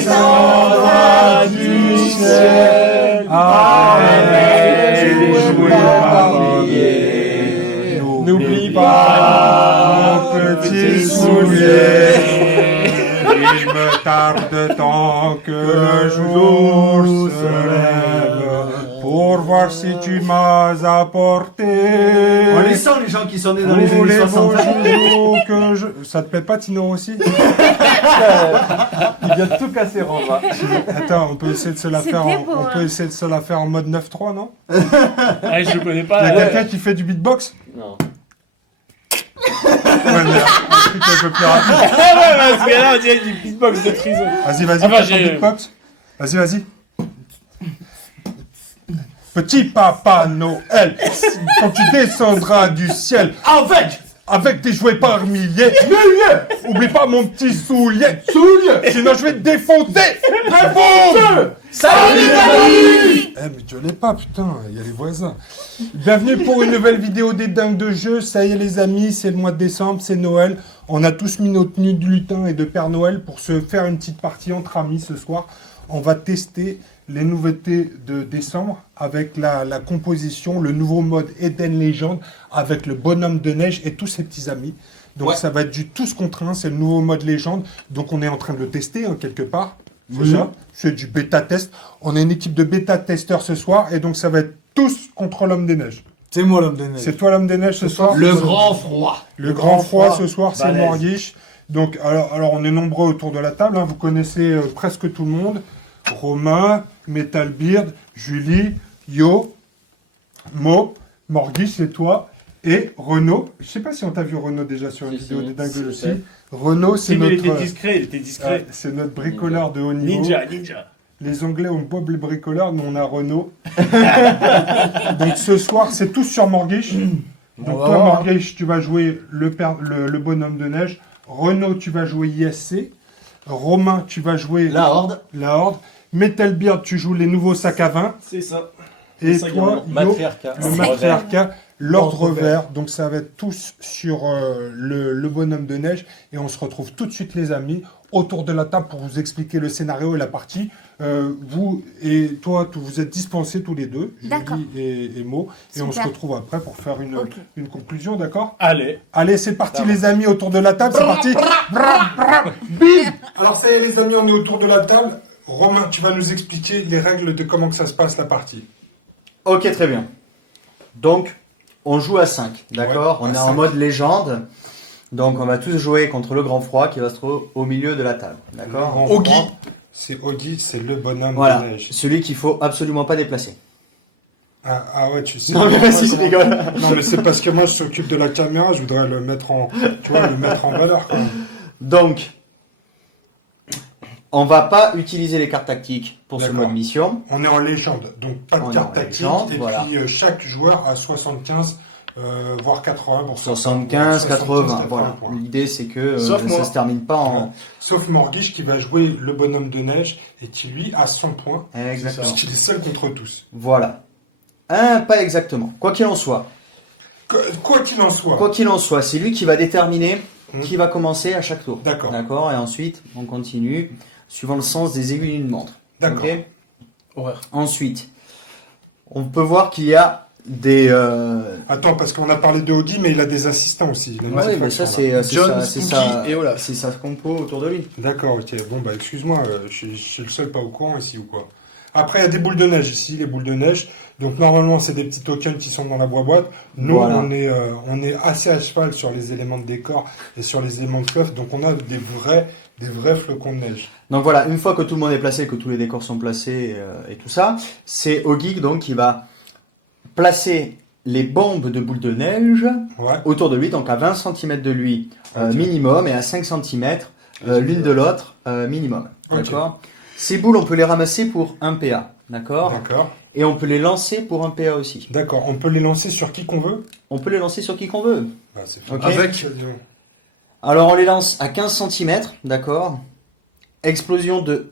descendra du ciel avec les jouets familiers. N'oublie pas mon petit soulier. Il me tarde tant que le jour se lève pour voir si tu m'as apporté. On les sent, les gens qui sont nés dans les années 60. Que je... Ça te plaît pas, Tino aussi? Il vient de tout casser, Romain. Attends, on peut essayer de se la faire en... beau, on peut essayer de se la faire en mode 9-3, non? Ah, je le connais pas. Il y a quelqu'un qui fait du beatbox? Non. Ouais, mais un truc un peu plus rapide. Ah ouais, parce que là, on dirait du beatbox de trison. Vas-y, Ah bah, fais ton j'ai- beatbox. Vas-y. Petit papa Noël, quand tu descendras du ciel avec des jouets par milliers, oublie pas mon petit soulier, sinon je vais te défoncer. Salut Italie! Eh mais tu l'es pas, putain, il y a les voisins. Bienvenue pour une nouvelle vidéo des dingues de jeu. Ça y est les amis, c'est le mois de décembre, c'est Noël. On a tous mis nos tenues de lutin et de Père Noël pour se faire une petite partie entre amis ce soir. On va tester les nouveautés de décembre avec la composition, le nouveau mode Eden Legend avec le bonhomme de neige et tous ses petits amis. Donc ça va être du tous contre un, c'est le nouveau mode légende. Donc on est en train de le tester quelque part. C'est ça, c'est du bêta test. On est une équipe de bêta testeurs ce soir et donc ça va être tous contre l'homme des neiges. C'est moi l'homme de neige. C'est toi l'homme des neiges ce soir? Le grand froid. Le grand froid ce soir, c'est Balèze. Morguiche. Donc alors on est nombreux autour de la table, hein. Vous connaissez presque tout le monde. Romain, Metalbeard, Julie, Yo, Mo, Morguiche, c'est toi. Et Renaud. Je sais pas si on t'a vu Renaud déjà sur une vidéo des dingues de aussi. Renaud, c'est Si, mais il notre... était discret, il était discret. c'est notre bricoleur de haut niveau. Ninja. Les Anglais ont Bob le bricoleur, nous on a Renault. Donc ce soir, c'est tous sur Morguiche. Donc toi, Morguiche, tu vas jouer le bonhomme de neige. Renault, tu vas jouer ISC. Romain, tu vas jouer La horde. la Horde. Metalbeard, tu joues les nouveaux sacs à vin. C'est ça. Et sacs à toi, vin. Yo, Matriarcat. le matriarcat, l'ordre vert. Donc ça va être tous sur le bonhomme de neige. Et on se retrouve tout de suite les amis autour de la table pour vous expliquer le scénario et la partie. Vous et toi, vous êtes dispensés tous les deux, D'accord. Julie et Mo. Et on se Super. retrouve après pour faire Ok. une conclusion, d'accord? Allez. Allez, c'est parti les amis autour de la table, c'est parti. Bim. Alors ça y est les amis, on est autour de la table. Romain, tu vas nous expliquer les règles de comment que ça se passe la partie. Ok, très bien. Donc, on joue à 5, d'accord? Ouais, On à est en 5. mode légende. Donc, on va tous jouer contre le grand froid qui va se trouver au milieu de la table, d'accord? Oggy. C'est Oggy, c'est le bonhomme Voilà, de neige. celui qu'il faut absolument pas déplacer. Ah ouais, tu sais. Non, mais si, je rigole. Non, mais c'est parce que moi, je s'occupe de la caméra, je voudrais le mettre en, tu vois, le mettre en valeur, quand même. Donc, on va pas utiliser les cartes tactiques pour ce D'accord. mode mission. On est en légende, donc pas de On est carte en tactique. légende, Et voilà. puis, chaque joueur a 75, voire 80. Bon, 75, 80. Voilà. points. L'idée, c'est que Sauf moi. ça se termine pas en... Sauf Morguiche qui va jouer le bonhomme de neige et qui, lui, a 100 points. Exactement. Parce qu'il est seul contre tous. Voilà. Pas exactement. Quoi qu'il en soit. Quoi qu'il en soit. Quoi qu'il en soit, c'est lui qui va déterminer Mhm. qui va commencer à chaque tour. D'accord. D'accord. Et ensuite, on continue suivant le sens des aiguilles d'une montre. D'accord. Ok. Horreur. Ensuite, on peut voir qu'il y a des... Attends, parce qu'on a parlé de Oggy, mais il a des assistants aussi. Il a une Ouais, petite mais ça, faction, là. c'est John, ça, c'est Spooky ça, et Olaf. c'est sa compo autour de lui. D'accord, ok. Bon, bah, excuse-moi, je suis le seul pas au courant ici ou quoi. Après, il y a des boules de neige ici, les boules de neige. Donc, normalement, c'est des petits tokens qui sont dans la boîte. Nous, Voilà. on est assez à cheval sur les éléments de décor et sur les éléments de coffre. Donc, on a des vrais flocons de neige. Donc voilà, une fois que tout le monde est placé, que tous les décors sont placés et tout ça, c'est Oggy donc qui va placer les bombes de boules de neige Ouais. autour de lui, donc à 20 cm de lui Ok. minimum et à 5 cm l'une de l'autre minimum. Ok. D'accord. Ces boules, on peut les ramasser pour 1 PA. D'accord. D'accord. Et on peut les lancer pour 1 PA aussi. D'accord. On peut les lancer sur qui qu'on veut. On peut les lancer sur qui qu'on veut. Bah, c'est Ok. Avec. Alors on les lance à 15 cm, d'accord. Explosion 2.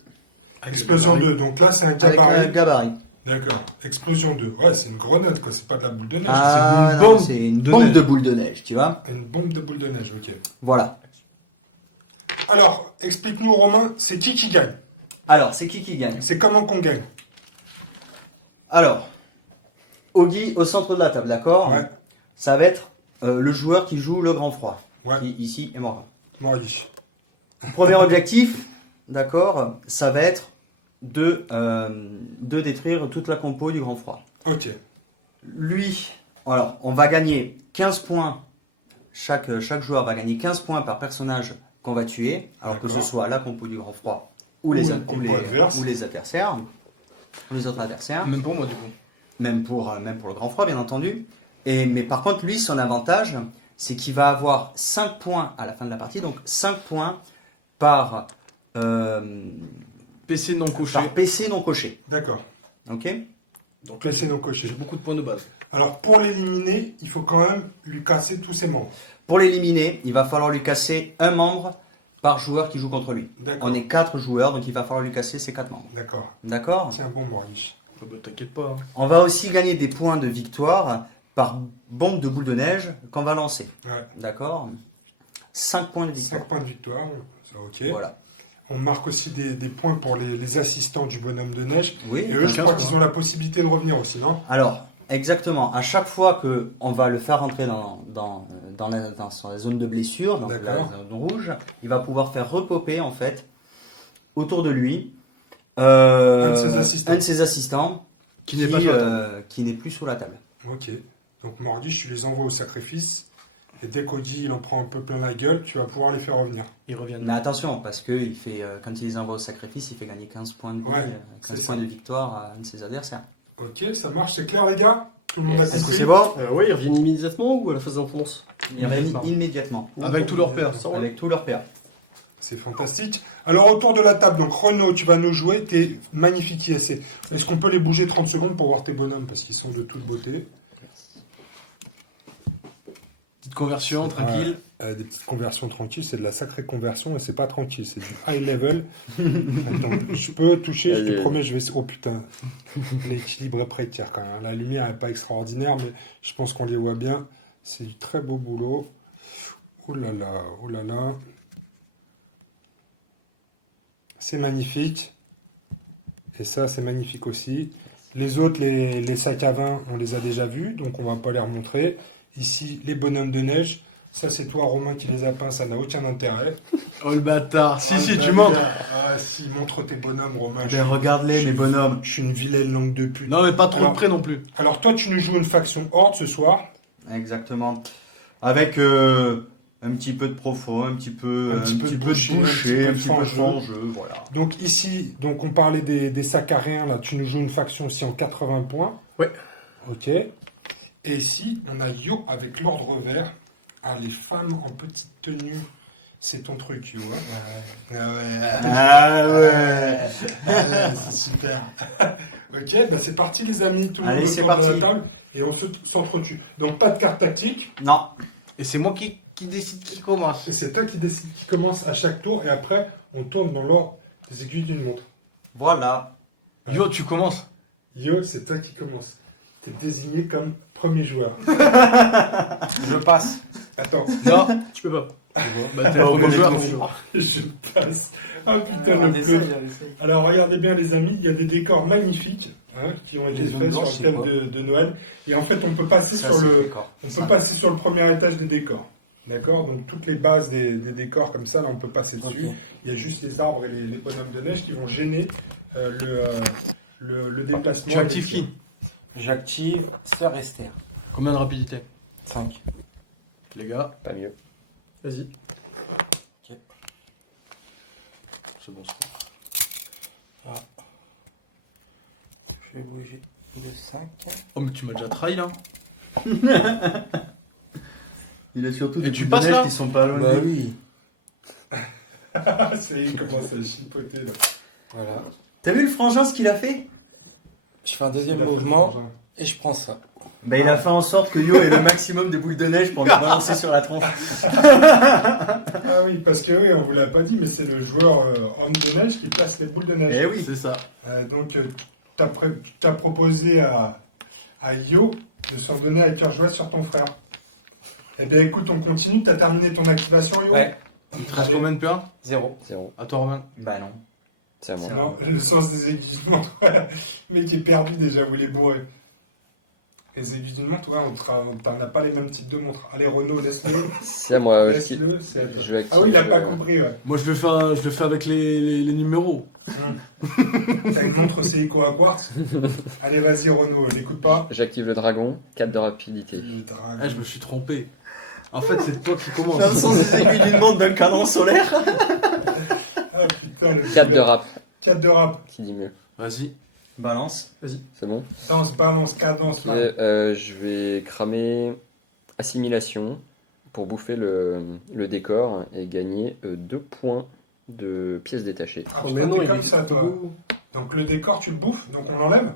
Explosion 2. Donc là, c'est un Avec un gabarit. gabarit. D'accord. Explosion 2. Ouais, c'est une grenade, quoi. C'est pas de la boule de neige. Ah, c'est non, une c'est une de bombe neige. de boule de neige, tu vois. Une bombe de boule de neige, ok. Voilà. Alors, explique-nous, Romain, c'est qui gagne? Alors, c'est qui gagne? C'est comment qu'on gagne. Alors, Ogi au centre de la table, d'accord? Ouais. Ça va être le joueur qui joue le grand froid. Ouais. Qui ici est mort. Mordi. Premier objectif, d'accord, ça va être de détruire toute la compo du grand froid. Ok. Lui, alors, on va gagner 15 points. Chaque joueur va gagner 15 points par personnage qu'on va tuer, alors que ce D'accord. soit la compo du grand froid ou les une compo adverse. ou les adversaires, ou les autres adversaires. Même pour moi, du coup. Même pour le grand froid, bien entendu. Mais par contre, lui, son avantage, c'est qu'il va avoir 5 points à la fin de la partie. Donc 5 points par, PC non coché. par PC non coché. D'accord. Ok? Donc là, c'est nos cochers. J'ai beaucoup de points de base. Alors, pour l'éliminer, il faut quand même lui casser tous ses membres. Pour l'éliminer, il va falloir lui casser un membre par joueur qui joue contre lui. D'accord. On est 4 joueurs, donc il va falloir lui casser ses 4 membres. D'accord. D'accord? Tiens, bon, Mordi. Oh, bah, t'inquiète pas. Hein. On va aussi gagner des points de victoire par bombe de boule de neige qu'on va lancer. Ouais. D'accord? 5 points de victoire. 5 points de victoire. Ça, ok. Voilà. On marque aussi des points pour les assistants du bonhomme de neige. Oui. Et eux, je 15 crois points. qu'ils ont la possibilité de revenir aussi, non? Alors, exactement. À chaque fois que on va le faire rentrer dans la zone de blessure, donc la D'accord. zone rouge, il va pouvoir faire repopper en fait autour de lui Un de ses assistants. un de ses assistants Qui n'est pas sur la table. qui n'est plus sur la table. Ok. Donc, Mordi, tu les envoies au sacrifice. Et dès qu'Audi, il en prend un peu plein la gueule, tu vas pouvoir les faire revenir. Ils reviennent. Mais attention, parce que il fait, quand il les envoie au sacrifice, il fait gagner 15 points de vie, Ouais, 15 c'est points ça. de victoire à un de ses adversaires. Ok, ça marche, c'est clair, les gars? Tout le monde a Est-ce que compris? c'est bon? Oui, ils reviennent immédiatement ou à la phase d'enfance? Il revient immédiatement. Avec tous leurs pairs. Avec tous leurs pairs. C'est fantastique. Alors, autour de la table, donc Renaud, tu vas nous jouer tes magnifiques ISC. Est-ce qu'on peut les bouger 30 secondes pour voir tes bonhommes? Parce qu'ils sont de toute beauté. Petite conversion, tranquille. Des petites conversions tranquilles, c'est de la sacrée conversion et c'est pas tranquille, c'est du high level. Attends, je peux toucher, je te Allez. promets, je vais. Oh putain, l'équilibre est précaire quand même. La lumière n'est pas extraordinaire, mais je pense qu'on les voit bien. C'est du très beau boulot. Oh là là, oh là là. C'est magnifique. Et ça, c'est magnifique aussi. Les autres, les sacs à vin, on les a déjà vus, donc on va pas les remontrer. Ici, les bonhommes de neige. Ça, c'est toi, Romain, qui les a peints, ça n'a aucun intérêt. Oh le bâtard. Si, si, bah, tu montres. Ah, si, montre tes bonhommes, Romain. Ben, regarde-les, mes bonhommes. Je suis une vilaine langue de pute. Non, mais pas trop Alors- de près non plus. Alors, toi, tu nous joues une faction Horde ce soir. Exactement. Avec un petit peu de profond, un petit peu de boucher, un petit peu de jeu, voilà. Donc, ici, donc on parlait des sacs à rien. Là, tu nous joues une faction aussi en 80 points. Ouais. Ok. Et ici, on a Yo avec l'ordre vert. Ah, les femmes en petite tenue. C'est ton truc, Yo. Hein. Ah ouais. C'est super. Ok, bah c'est parti les amis, tout le Allez, monde c'est autour de la parti. table, et on s'entretue. Donc pas de carte tactique, Non. Et c'est moi qui décide qui commence. et c'est toi qui décides qui commence à chaque tour, et après on tourne dans l'ordre des aiguilles d'une montre. Voilà. Yo, tu commences. Yo, c'est toi qui commence. T'es désigné comme premier joueur. Je passe. Attends, Non. Tu peux pas. Bah, t'es le premier joueur. je passe. Ah putain, le peu. Alors regardez bien les amis, il y a des décors magnifiques hein, qui ont été Les zones faits sur blanches, le thème c'est de Noël. Et en fait, on peut passer Ça, sur c'est le, d'accord. on Ça. peut passer sur le premier étage des décors. D'accord? Donc toutes les bases des décors comme ça, là on peut passer dessus. Ok. Il y a juste les arbres et les bonhommes de neige qui vont gêner le déplacement. Tu actives qui? J'active Sœur Esther. Combien de rapidité? 5. Les gars, Pas mieux. Vas-y. c'est bon. Je vais bouger le 5. Oh, mais tu m'as déjà trahi là. Il a surtout Et des tu boules de passes, neige là qui sont pas loin. Bah de lui. oui. Il commence à chipoter là. Voilà. T'as vu le frangin ce qu'il a fait? Je fais un deuxième Il a fait le mouvement frangin. et je prends ça. Bah, il a fait en sorte que Yo ait le maximum de boules de neige pour lui balancer sur la tronche. Ah oui, parce que oui, on vous l'a pas dit, mais c'est le joueur homme de neige qui place les boules de neige. Eh oui. C'est ça. Donc, t'as proposé à Yo de s'en donner à cœur joie sur ton frère. Eh bien, écoute, on continue. T'as terminé ton activation, Yo? Ouais. Il te reste combien de PA? 0. À toi, Romain. Bah non. C'est à moi. C'est Non, le sens des aiguilles d'une montre. Le mec est perdu déjà, où il est bourré. Les aiguilles d'une montre, ouais, t'en as pas les mêmes types de montres. Allez, Renaud, laisse-le. C'est à moi. Laisse-le, c'est à toi. Je vais Ah oui, il a activer pas le- compris, ouais. Moi, je le fais avec les numéros. T'as une montre Seiko à quartz. Allez, vas-y, Renaud, n'écoute pas. J'active le dragon. 4 de rapidité. Le dragon. Ah, je me suis trompé. En fait, c'est toi qui commence. Dans le sens des aiguilles d'une montre d'un cadran solaire. Ah putain, le 4 de rap. 4 de rap. Qui dit mieux. Vas-y. Balance. C'est bon. Danse, balance, cadence. Ok, là. je vais cramer assimilation pour bouffer le décor et gagner 2 points de pièces détachées. Ah, Oh, putain, mais non, t'es il comme est ça, toi. beau. Donc le décor, tu le bouffes, donc on l'enlève.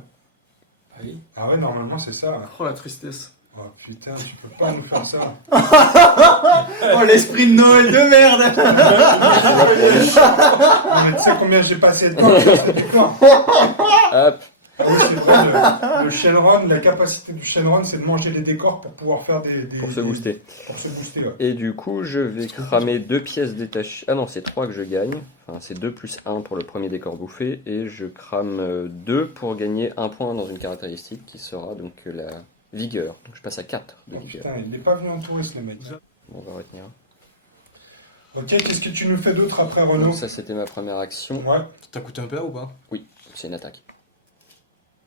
Oui. Ah ouais, normalement, c'est ça. Oh la tristesse. Oh putain, tu peux pas nous faire ça. Oh, l'esprit de Noël de merde. Mais tu sais combien j'ai passé de temps à faire ce décor. Hop. Ah oui, c'est vrai, le Shenron, la capacité du Shenron, c'est de manger les décors pour pouvoir faire des Pour se booster. Pour se booster, ouais. Et du coup, je vais cramer 2 pièces détachées. Ah non, c'est 3 que je gagne. Enfin, c'est 2 plus 1 pour le premier décor bouffé. Et je crame 2 pour gagner 1 point dans une caractéristique qui sera donc la vigueur. Donc je passe à 4 de Oh, vigueur. putain, il n'est pas venu en touriste, le mec. On va retenir. Ok, qu'est-ce que tu nous fais d'autre après, Renaud? Donc ça, c'était ma première action. Ouais. T'as coûté un PA ou pas? C'est une attaque.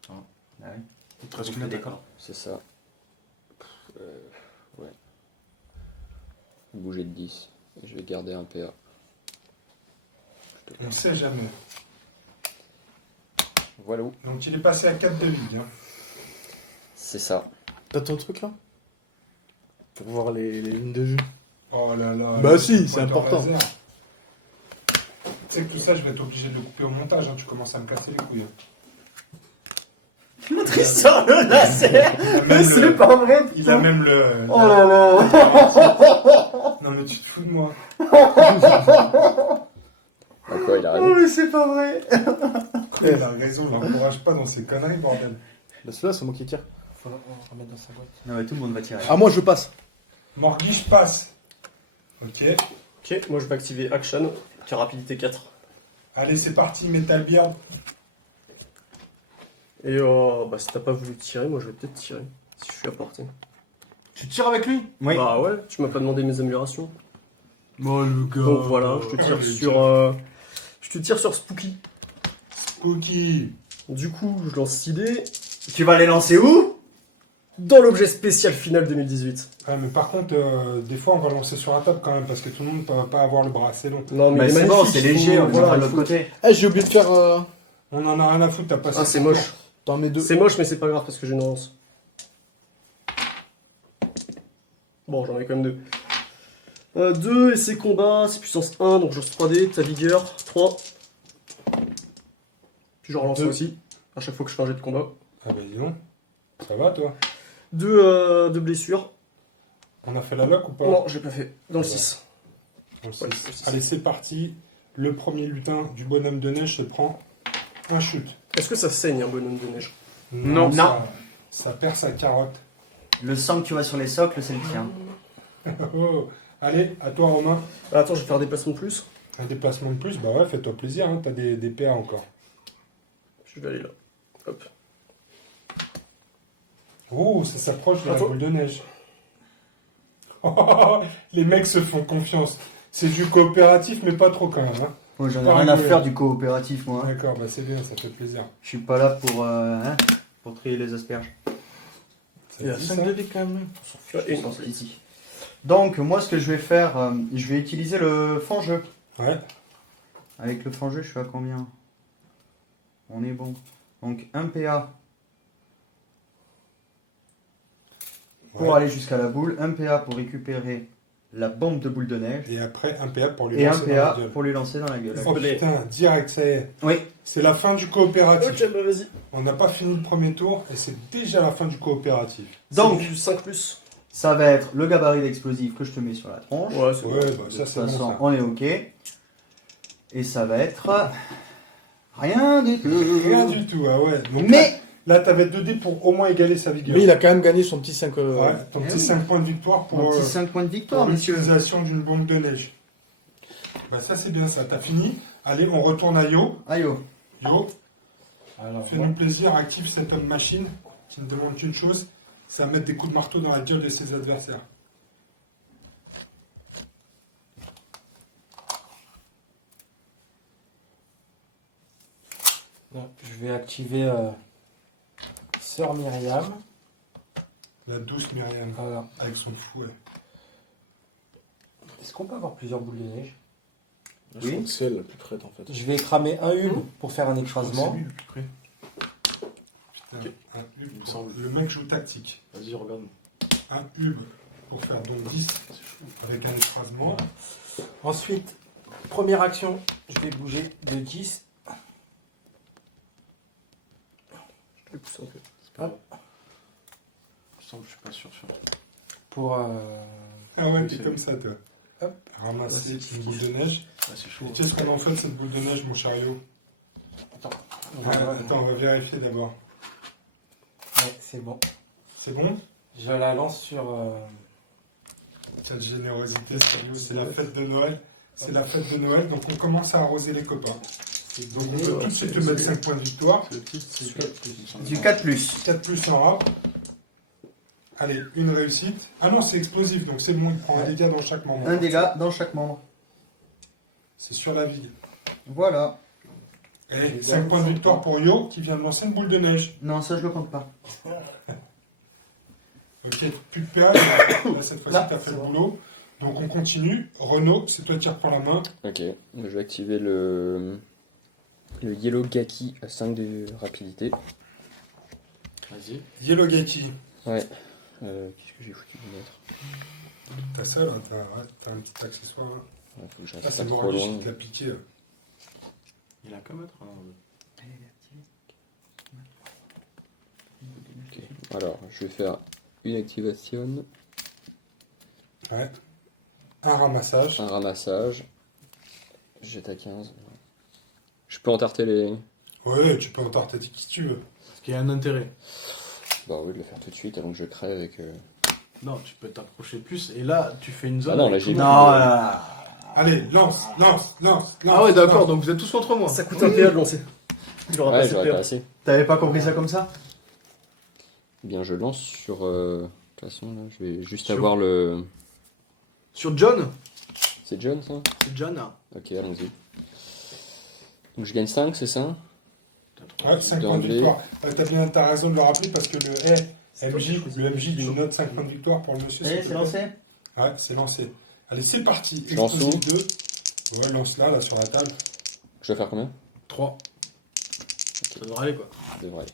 Ah oui. Il te reste Bouffe une le attaque. décor. C'est ça. Ouais. Bouger de 10. Je vais garder un PA. On ne sait jamais. Voilà où. Donc il est passé à 4 de vie. Hein. C'est ça. T'as ton truc là? Pour voir les lignes de jeu. Oh là là. Bah le si, c'est pointeur important. laser. Tu sais que tout ça, je vais être obligé de le couper au montage. Hein. Tu commences à me casser les couilles. Hein. Tristan, le laser. Il a même C'est le- pas vrai. Il a même le. Oh là là. Non mais tu te fous de moi. Ah quoi, il a Oh, raison. mais c'est pas vrai. Il a raison, l'encourage pas dans ces conneries, bordel. Là, celui-là, c'est moi qui tire. Faut le remettre dans sa boîte. Non, mais tout le monde va tirer. Ah, moi, je passe. Morgui, je passe. Ok. Ok, moi je vais activer Action, qui a rapidité 4. Allez, c'est parti, Metal Beard. Et bah si t'as pas voulu tirer, moi je vais peut-être tirer, si je suis à portée. Tu tires avec lui? Oui. Bah ouais, tu m'as pas demandé mes améliorations. Oh, le gars. Donc voilà, je te tire le sur... je te tire sur Spooky. Cookie. Du coup, je lance 6 dés Tu vas les lancer où? dans l'objet spécial final 2018. Ouais, mais par contre, des fois, on va lancer sur la table quand même, parce que tout le monde ne va pas avoir le bras assez long. Non mais Bah, il est c'est bon, magnifique, c'est il faut- léger, on voilà, va de il l'autre faut- côté. Eh, j'ai oublié de faire On en a rien à foutre, t'as passé. Ah c'est ton moche. dans mes deux. C'est moche mais c'est pas grave parce que j'ai une relance. Bon, j'en ai quand même 2. 2 et c'est combat, c'est puissance 1, donc je lance 3 dés, ta vigueur, 3. Puis je relance ça Deux. aussi, à chaque fois que je fais un jet de combat. Ah bah dis donc. Ça va, toi? 2 de blessures. On a fait la lock ou pas? Non, je l'ai pas fait. Dans le Ouais. 6. On le sait. Ouais, c'est- Allez, c'est parti. Le premier lutin du bonhomme de neige se prend un shoot. Est-ce que ça saigne un bonhomme de neige? Non. Ça perd sa carotte. Le sang que tu vois sur les socles, c'est le tien. Oh. Allez, à toi, Romain. Ah, attends, je vais faire des placements de plus. Un déplacement de plus, bah ouais, fais-toi plaisir, hein. T'as des PA encore. Je vais aller là. Hop. Oh, ça s'approche de la Attends. boule de neige. Oh, les mecs se font confiance. C'est du coopératif, mais pas trop quand même. Hein. Moi, j'en ai Pas rien à rigoler. faire du coopératif, moi. D'accord, bah c'est bien, ça fait plaisir. Je suis pas là pour trier les asperges. Ça Il y a dit 5 ça de dés quand même. Et Sans ici. Donc, moi, ce que je vais faire, je vais utiliser le fangeux. Ouais, Avec le fangeux, je suis à combien? On est bon. Donc, 1 PA pour ouais. aller jusqu'à la boule, 1 PA pour récupérer la bombe de boule de neige, Et après, un PA pour lui et 1 lancer dans la PA gueule. pour lui lancer dans la gueule. Oh putain, direct, ça y est. Oui, C'est la fin du coopératif. Ok, bah vas-y. On n'a pas fini le premier tour et c'est déjà la fin du coopératif. donc, C'est du 5 plus. ça va être le gabarit d'explosif que je te mets sur la tronche. Ouais, c'est Ouais, bon. bah De ça toute c'est bon façon, ça. on est ok. Et ça va être rien du tout. Rien du tout, ah ouais. Donc Mais là, t'avais 2 dés pour au moins égaler sa vigueur. Mais il a quand même gagné son petit 5. Ouais, ton Eh petit oui. 5 points de victoire mon pour, petit 5 points de victoire, pour monsieur. l'utilisation d'une bombe de neige. Bah ça c'est bien ça, t'as fini. Allez, on retourne à Yo. Ayo. Yo, Alors, fais-nous plaisir, active cet homme machine qui ne demande qu'une chose, c'est à mettre des coups de marteau dans la gueule de ses adversaires. je vais activer Sœur Myriam. La douce Myriam, Voilà. avec son fouet. Est-ce qu'on peut avoir plusieurs boules de neige? Je crois que c'est elle la plus crête en fait. Je vais cramer un hub pour faire un écrasement. C'est lui le plus près. Putain, Ok. un hub Il me pour- semble. Le mec joue tactique. Vas-y, regarde. Un hub pour faire donc 10 avec un écrasement. Ensuite, première action, je vais bouger de 10. Je vais pousser un peu. C'est pas Hop. grave. Il me semble, je suis pas sûr. Pour. Ah ouais, Oui, t'es c'est comme lui. ça, toi. Hop. Ramasser Ouais, c'est une boule de neige. Ah, c'est chaud. Et tu sais ce qu'on en fait de cette boule de neige, mon chariot? Attends. Ouais, attends, on va vérifier d'abord. Ouais, c'est bon. C'est bon? Je la lance sur. Cette générosité, c'est la fête de Noël. C'est la fête de Noël, donc on commence à arroser les copains. Donc on peut tout de suite te mettre 5 points de victoire. C'est le petit. C'est Du 4+. 4 plus en rap. Allez, une réussite. Ah non, c'est explosif, donc c'est bon, il prend un dégât dans chaque membre. Un dégât dans chaque membre. C'est sur la vie. Voilà. Et 5 points de victoire pour Yo, qui vient de lancer une boule de neige. Non, ça je le compte pas. Ok, plus de péage. Là, cette fois-ci, Là, t'as fait c'est le bon. boulot. Donc on continue. Renaud, c'est toi qui reprends la main. Ok, je vais activer le Yellow Gaki à 5 de rapidité. Vas-y. Yellow Gaki. Ouais. Qu'est-ce que j'ai foutu de mettre? T'as ça, là, t'as un petit accessoire. Là. Ouais, faut que je Ah, reste c'est pas trop Moralish loin. qui te l'a piqué. Là. Il a qu'à mettre un. Ok. Alors, je vais faire une activation, Ouais. Un ramassage. un ramassage. Jette à 15. Je peux entarter les. Ouais, tu peux entarter qui tu veux. Parce qu'il y a un intérêt. Bah oui, de le faire tout de suite avant que je crève avec. Non, tu peux t'approcher plus. Et là, tu fais une zone. Ah non, avec là, j'ai tout vu. le monde. Non, là. Allez, lance. Ah ouais, d'accord, lance. donc vous êtes tous contre moi. Ça coûte un PA de lancer. Il aura Ouais, passé j'aurais le pas PA. assez. T'avais pas compris ça comme ça? Eh bien, je lance sur. De toute façon, là, je vais juste Sur- avoir le. Sur John. C'est John, ça? C'est John. Ok, allons-y. Donc je gagne 5, c'est ça? Ouais, 5 points de D'emblée. victoire. T'as raison de le rappeler parce que le MJ, tu notes 5 points de victoire pour le monsieur. Eh, s'il te c'est plaît. lancé? Ouais, c'est lancé. Allez, c'est parti. Je lance Explosif 2. Ouais, lance là sur la table. Je dois faire combien? 3. Ça devrait aller quoi. Ça devrait.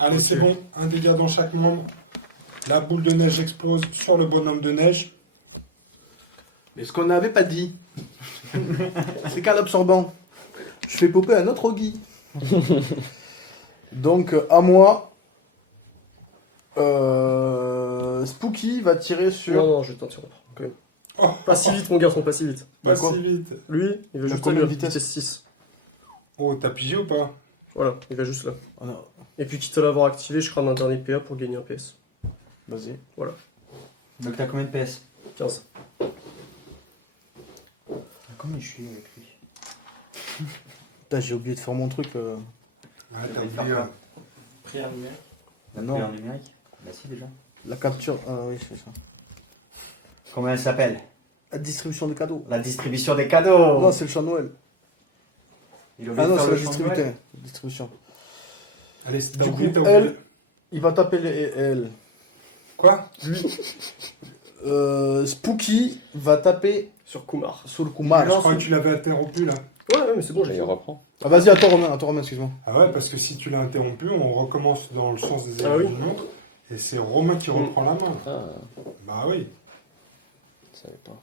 Allez, Ok. c'est bon. Un dégât dans chaque membre. La boule de neige explose sur le bonhomme de neige. Mais ce qu'on n'avait pas dit, c'est qu'à l'absorbant, je fais popper un autre Ogi. Donc à moi, Spooky va tirer Non, sur. non, je vais t'interrompre. quand même. Oh, Pas si vite, mon garçon, pas si vite. pas D'accord. si vite. Lui, il va Il a juste combien au de mur, vitesse 6. Oh, t'as pigé ou pas? Voilà, il va juste là. Ah non, Et puis, quitte à l'avoir activé, je crame un dernier PA pour gagner un PS. vas-y. Donc t'as combien de PS? 15. Comment je suis avec lui? Putain, j'ai oublié de faire mon truc. Ouais, t'as Il va oublié. faire Prière numérique. Non. En numérique? Bah si déjà. La capture. Ah oui, c'est ça. Comment elle s'appelle? La distribution de cadeaux. La distribution des cadeaux. Non, c'est le chant de Noël. Il Ah non, c'est la chant de Noël. distribution. Allez, t'as Du oublié, coup, t'as oublié. elle, il va taper elle. Quoi? Spooky va taper Sur Kumar. sur le Kumar. Je crois que tu l'avais interrompu là. Ouais, mais c'est bon, j'ai Et fait. on reprend. Ah, vas-y, attends Romain, excuse-moi. Ah ouais, parce que si tu l'as interrompu, on recommence dans le sens des Ah élèves oui. du montre. Et c'est Romain qui reprend la main. Ah, Bah oui. je savais pas.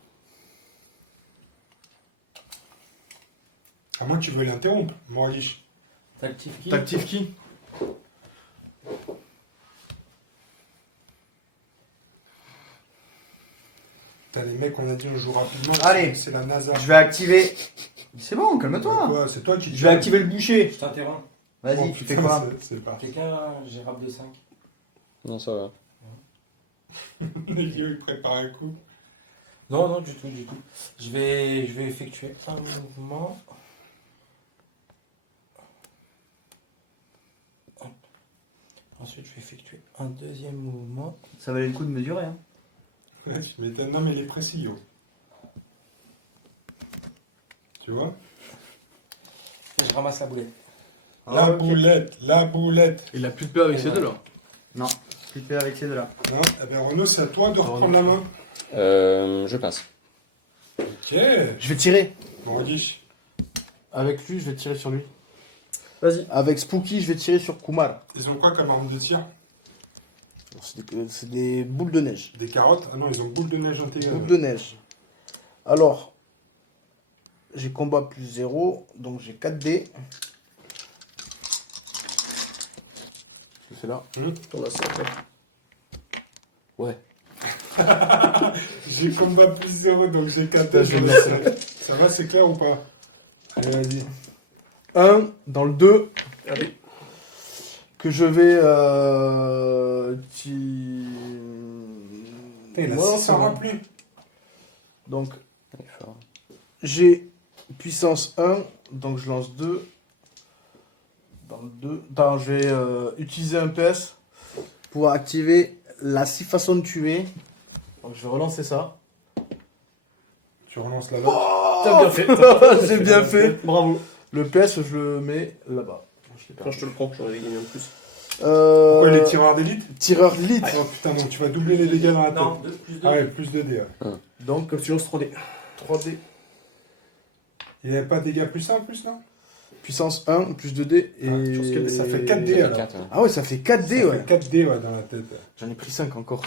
À moins que tu veux l'interrompre, Moralish. T'actives qui? T'actives qui? T'as les mecs, on a dit on joue rapidement. Allez. C'est la NASA. Je vais activer. C'est bon, calme-toi. Quoi, c'est toi qui. Je vais activer le boucher. Je t'interromps. Vas-y, Oh, tu fais putain, quoi? C'est parti. Quelqu'un, j'ai rap de 5. Non, ça va. Il prépare un coup. Non, non, du tout, du tout. Je vais effectuer un mouvement. Hop. Ensuite, je vais effectuer un deuxième mouvement. Ça valait le coup de mesurer. Hein. Ouais, tu m'étonnes. Non, mais il est précis, yo. Tu vois? Et je ramasse la boulette. La Ok. boulette, la boulette. Il a plus de peur avec ces deux là. Non, plus de paix avec ces deux-là. Non, eh bien Renaud, c'est à toi de reprendre la main. Je passe. Ok. Je vais tirer. Bon, Guiche. Avec lui, je vais tirer sur lui. Vas-y. Avec Spooky, je vais tirer sur Kumar. Ils ont quoi comme arme de tir? C'est des boules de neige. Des carottes? Ah non, ils ont boule de neige intégrée. Boules de neige. Alors, j'ai combat plus 0, donc j'ai 4 dés. C'est là. On a ça. Ouais. J'ai combat plus 0, donc j'ai 4. Putain, je vais me Ça va, c'est clair ou pas? Allez, vas-y. 1 dans le 2 Allez. que je vais Putain, il a Voilà, 6 ça va. remplis. Donc Il est fort. j'ai puissance 1, donc je lance 2. Dans le 2. Attends, je vais utiliser un PS pour activer la 6 façons de tuer. Donc je vais relancer ça. Tu relances là-bas. T'as bien fait. J'ai bien fait. Bravo. Le PS, je le mets là-bas. Quand je te le prends, j'en avais gagné un de plus. Pourquoi les tireurs d'élite? Tireur lit. Oh putain, donc tu vas doubler les dégâts dans la tête. Non, plus de. Ah ouais, plus de dés. Ouais. Donc Comme tu lances 3D. 3D. Il n'y avait pas de dégâts plus 1 en plus, non? Puissance 1, plus 2D. Et... Ah, sur ce que- ça fait 4 dés, Il y a alors. 4, ouais. Ah ouais, ça fait 4 dés, Ça ouais. fait 4 dés ouais, dans la tête. J'en ai pris 5 encore.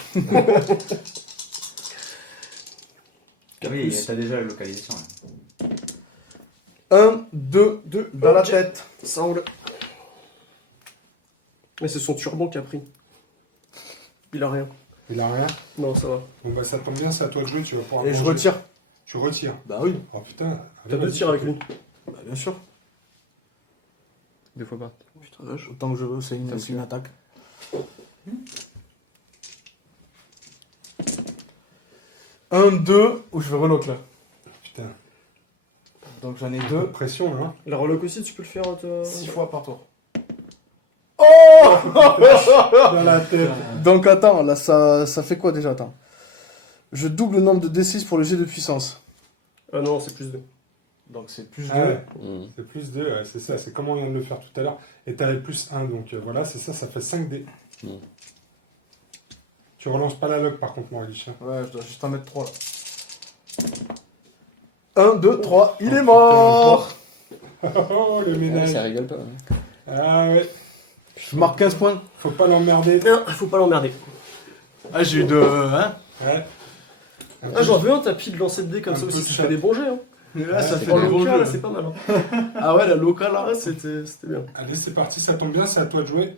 Oui, t'as déjà la localisation. Là. 1, 2, 2 dans la Ok. tête. Ça roule. Mais c'est son turban qui a pris. Il a rien. Il a rien. Non, ça va. Bon bah ça tombe bien, c'est à toi de jouer, tu vas pouvoir. Et je manger. retire. Tu retires. Bah oui. Oh putain. T'as Allez, deux tirs avec lui. Bah bien sûr. 2 fois pas. Putain, vache. Autant que je veux, c'est une attaque. Un, 2, où je vais relock là. Putain. Donc j'en ai Peu 2. de pression, hein. La reloc aussi, tu peux le faire. 6 fois par tour. Dans la tête. Donc attends, là ça fait quoi déjà? Attends. Je double le nombre de D6 pour le jet de puissance. Ah non, c'est plus 2. Donc c'est plus 2. Ah ouais. Mmh. C'est plus 2, ouais, c'est ça, c'est comme on vient de le faire tout à l'heure. Et t'avais plus 1, donc voilà, c'est ça, ça fait 5 dés. Mm. Tu relances pas la lock par contre, Maurice. Hein. Ouais, je dois juste en mettre 3 là. 1, 2, 3, il Oh, est mort. Oh, le Ouais, ménage. ça rigole pas. Hein. Ah ouais, Je marque 15 points. faut pas l'emmerder. Non, faut pas l'emmerder. Ah, j'ai eu de. Hein. Ouais. Ah, j'en veux un tapis de lancer de dés comme Un ça peu aussi, de ça chat. fait des bons jets. Hein. Et là, Ouais, ça c'est fait En des bons local, là, jeux. c'est pas mal. Hein. Ah ouais, la local là. Ah, c'était bien. Allez, c'est parti, ça tombe bien, c'est à toi de jouer.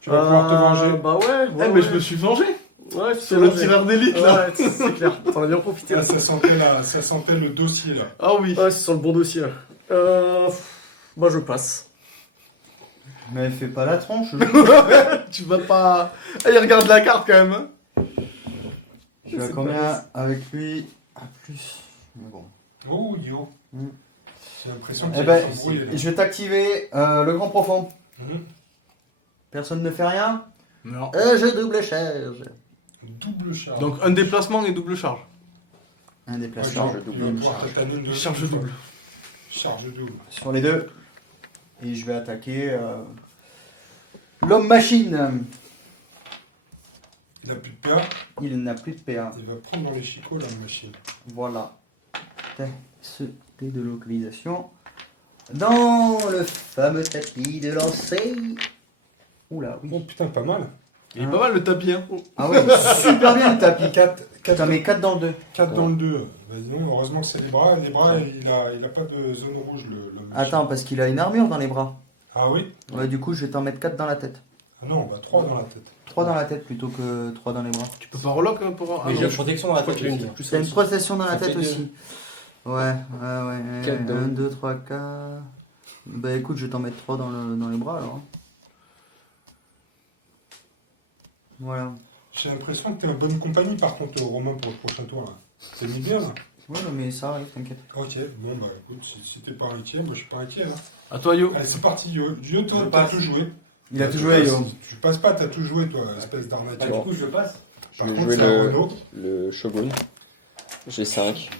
Tu vas pouvoir te venger. Bah ouais, Eh, ouais, mais ouais. je me suis vengé. Ouais, tu C'est le tireur d'élite là. Ouais, c'est clair. T'en as bien profité Là, là. ça sentait le dossier là. Ah oui. Ouais, c'est sur le bon dossier là. Bah, je passe. Mais fais pas la tronche. Tu vas pas. Ah, il regarde la carte quand même. Hein. Je suis à combien avec lui? À plus. Mais bon. Oh yo. Mm. J'ai l'impression Eh qu'il ben, va s'embrouiller, là. je vais t'activer le grand profond. Mhm. Personne ne fait rien. Non. Je double charge. Double charge. Donc un déplacement et double charge. Un Ouais, déplacement. genre, il va pouvoir tataner de- Charge double. Charge double. Sur les deux. Et je vais attaquer l'homme machine. Il a plus de PA, Il n'a plus de PA. il va prendre dans les chicots la machine. Voilà. Ce dé de localisation. Dans le fameux tapis de lancer. Oula, Oh oui. putain, pas mal. Il est pas mal le tapis. Hein. Ah ouais, super bien le tapis. 4 T'en mets 4 dans le 2. dans le 2. Bah, dis donc, heureusement que c'est les bras. Les bras, il a pas de zone rouge, le machine. Attends, parce qu'il a une armure dans les bras. Ah oui? Ouais, du coup, je vais t'en mettre 4 dans la tête. Ah non, on va 3 dans la tête. 3 dans la tête plutôt que 3 dans les bras. Tu peux pas relock hein, pour. Ah, Mais non. j'ai la protection dans la Je crois tête. qu'il y a une aussi. plus T'as une protection dans la Ça tête fait deux. aussi. Ouais. 4 dans 1, le- 2, 3, 4. Bah écoute, je vais t'en mettre 3 dans les bras alors. Voilà. J'ai l'impression que t'es en bonne compagnie par contre, Romain, pour le prochain tour. Là. C'est mis bien, là. Ouais, non, mais ça arrive, t'inquiète. Ok, bon, bah écoute, si t'es pas inquiet, moi je suis pas inquiet, là. À toi, Yo. Allez, c'est parti, Yo. Yo, toi, Je t'as passe. tout joué. Il a tout joué, Yo. Tu passes pas, t'as tout joué, toi, espèce d'arnaqueur. Bon. Du coup, je passe. Par Je vais contre, jouer c'est un Renault. le Shogun. J'ai 5.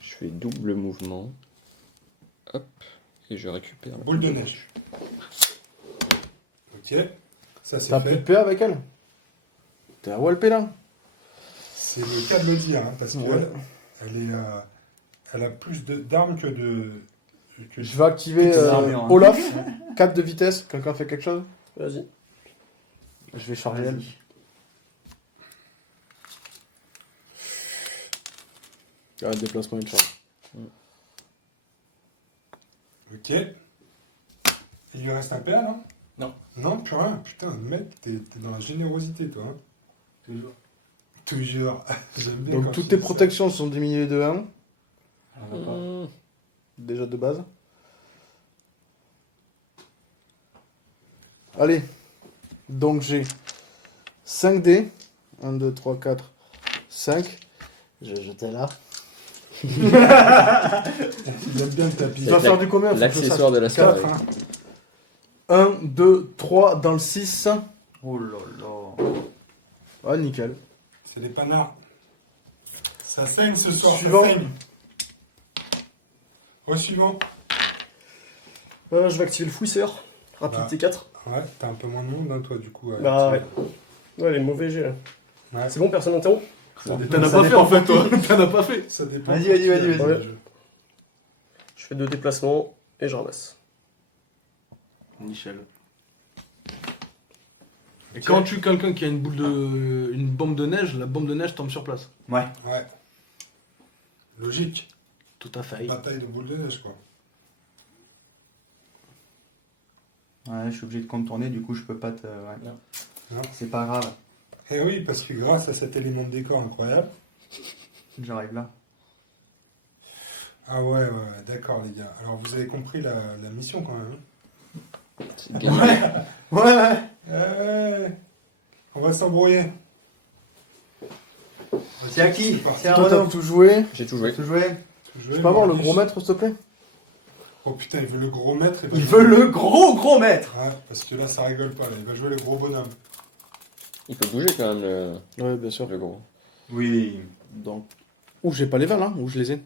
Je fais double mouvement. Hop. Et je récupère. la Boule de neige. Ok, ça c'est T'as plus de fait. PA avec elle? T'es à Walpé là? C'est le cas de le dire, hein, parce Ouais. elle a plus d'armes que de. Je vais activer Petites armures, hein. Olaf. 4 de vitesse. Quelqu'un fait quelque chose? Vas-y. Je vais charger elle. Ah, déplacement une charge. Ok. Il lui reste un PA, non? Non. Non, plus rien. Putain, mec, t'es dans la générosité, toi. Hein. Toujours. Toujours. J'aime bien. Donc quand toutes tu tes dis ça. protections sont diminuées de 1. Mmh. Déjà de base. Allez. Donc j'ai 5 dés. 1, 2, 3, 4, 5. Je vais jeter là. Il aime bien le tapis. Tu vas C'est faire du combien? Faut que je sache. L'accessoire de la 4, soirée. hein. 1, 2, 3 dans le 6. Oh là là. Ah, nickel. C'est les panards. Ça saigne ce soir. Suivant. Ça saigne. Au suivant. Je vais activer le fouisseur. Rapidité 4. Ouais, t'as un peu moins de monde, hein, toi, du coup. Bah ouais. Ouais, les mauvais jets là. Ouais. C'est bon, personne n'interrompt? Ça dépend. T'en as Ça pas fait dépend en fait, pour toi. T'en as pas fait. Ça dépend. Vas-y. Ouais. Je fais 2 déplacements et je ramasse. Michel. Et quand tu quelqu'un qui a une bombe de neige, la bombe de neige tombe sur place. Ouais. Ouais. Logique. Tout à fait. Bataille de boule de neige, quoi. Ouais, je suis obligé de contourner, du coup, je peux pas te. Ouais. Non. C'est pas grave. Eh oui, parce que grâce à cet élément de décor incroyable. J'arrive là. Ah ouais, d'accord, les gars. Alors, vous avez compris la mission, quand même. Hein. C'est bien. Ouais. On va s'embrouiller. C'est à qui? parti. C'est à Toi, t'as Renaud. tout joué. J'ai tout joué. Tu jouais? Je Je peux avoir le gros maître, s'il te plaît? Oh putain, il veut le gros maître. Il veut le gros maître. Ouais, parce que là, ça rigole pas. Là. Il va jouer le gros bonhomme. Il peut bouger quand même Ouais, bien sûr. le gros. Oui. Donc. Ouh, j'ai pas les balles, hein? Où je les ai?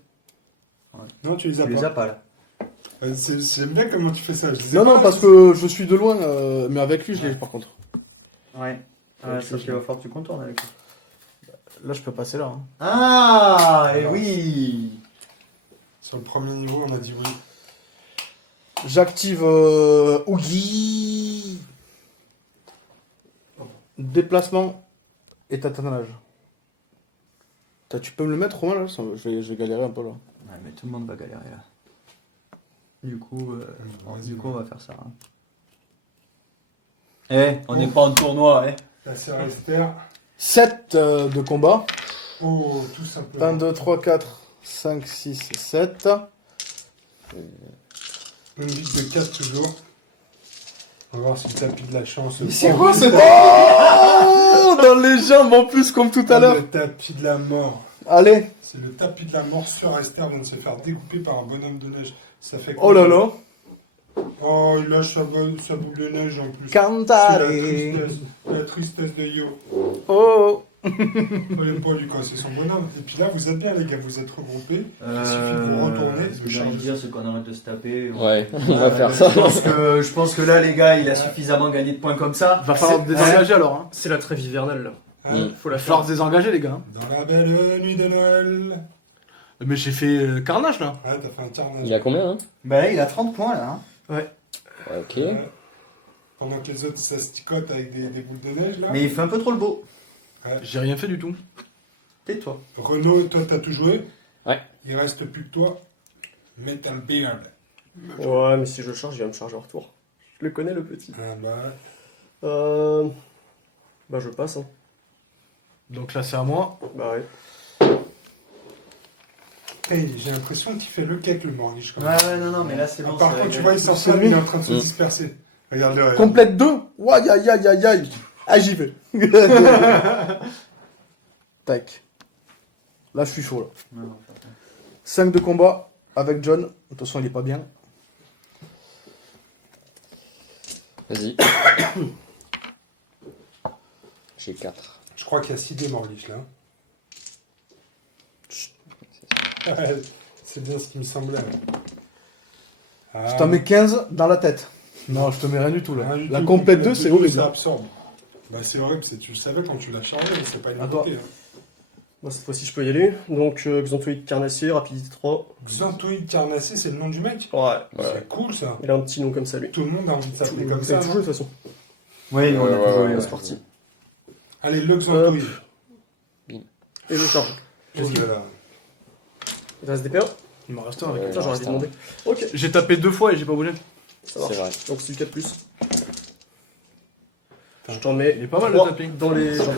Non, tu les as Tu pas. les as pas là. J'aime bien comment tu fais ça. Je les ai Non, pas, non, parce que je suis de loin, mais avec lui, je l'ai par contre. Ouais. Ouais, Sauf qu'il va falloir que tu contournes avec lui. Là, je peux passer là. Hein. Ah, et Alors. oui. Sur le premier niveau, on a dit oui. J'active Oogie. Déplacement et tatanage. Tu peux me le mettre, Romain, là? Je vais galérer un peu là. Ouais, mais tout le monde va galérer là. Du coup, Vas-y, on va faire ça. Hein. Eh, on n'est pas en tournoi, eh. La sœur Esther. 7 de combat. Oh, tout simplement. 1, 2, 3, 4, 5, 6, 7. Une vie de 4 toujours. On va voir si le tapis de la chance. C'est quoi ce Oh, dans les jambes en plus, comme tout à l'heure. Le tapis de la mort. Allez. C'est le tapis de la mort sur Esther vient de se faire découper par un bonhomme de neige. Ça fait Oh là là. Oh, il lâche sa boule de neige en plus. Cantare. C'est la tristesse de Yo. Oh. Il aime pas lui casser son bonhomme. Et puis là, vous êtes bien, les gars, vous êtes regroupés. Il suffit de vous retourner. Ce que j'ai envie de dire, c'est qu'on arrête de se taper. Ouais, on va faire ça. Je pense que là, les gars, il a suffisamment gagné de points comme ça. Va falloir désengager alors. Hein. C'est la trêve hivernale là. Hein, Faut la Va falloir faire. désengager, les gars. Dans la belle nuit de Noël. Mais j'ai fait carnage là. Ouais, t'as fait un carnage. Il a combien hein? Bah là, il a 30 points là. Hein. Ouais, ok. Ouais. Pendant que les autres s'asticotent avec des boules de neige, là. Mais il fait un peu trop le beau. J'ai rien fait du tout. Tais-toi. Renaud, toi, t'as tout joué. Ouais. Il reste plus que toi. Metal Beard. Ouais, mais si je le charge, il va me charger en retour. Je le connais le petit. Ah bah. Bah je passe. Hein. Donc là, c'est à moi. Bah ouais. Hey, j'ai l'impression qu'il fait le cake, le Morguiche. quand même. Ouais, non, mais là, c'est bon. Par ça contre, va tu être- vois, il s'enflamme, lui. il est en train de se Mm. disperser. Regarde-le. regarde. Complète 2. Ouah, aïe, aïe, aïe, aïe. Ah, j'y vais. Tac. Là, je suis chaud. Là. 5 de combat avec John. De toute façon, il est pas bien. Vas-y. J'ai 4. Je crois qu'il y a 6 dés Morlich là. C'est bien ce qui me semblait. Ah, Je t'en mets 15 dans la tête. Non, je te mets rien du tout là. rien du La tout. complète La 2, c'est deux, horrible. Ça absorbe. Bah c'est horrible, tu le savais quand tu l'as chargé, mais c'est pas une À toi. nouveauté. Moi, cette fois-ci, je peux y aller. Donc, Xanthoïde carnassier, rapidité 3. Xanthoïde carnassier, c'est le nom du mec. Ouais. C'est cool ça. Il a un petit nom comme ça, lui. Tout le monde a envie de s'appeler Tout comme ça. tout non jeu, de toute façon. Oui, on a toujours eu. C'est parti. Allez, le Xanthoïde. Et je charge. Oh là là. Il reste des PA. Il m'en reste un avec. Ouais. Putain, j'aurais dû demander. Ok, J'ai tapé 2 fois et j'ai pas bougé. ça marche. C'est vrai. Donc, c'est du 4+. Je t'en mets. Il est pas mal, trois le tapping. dans les jambes.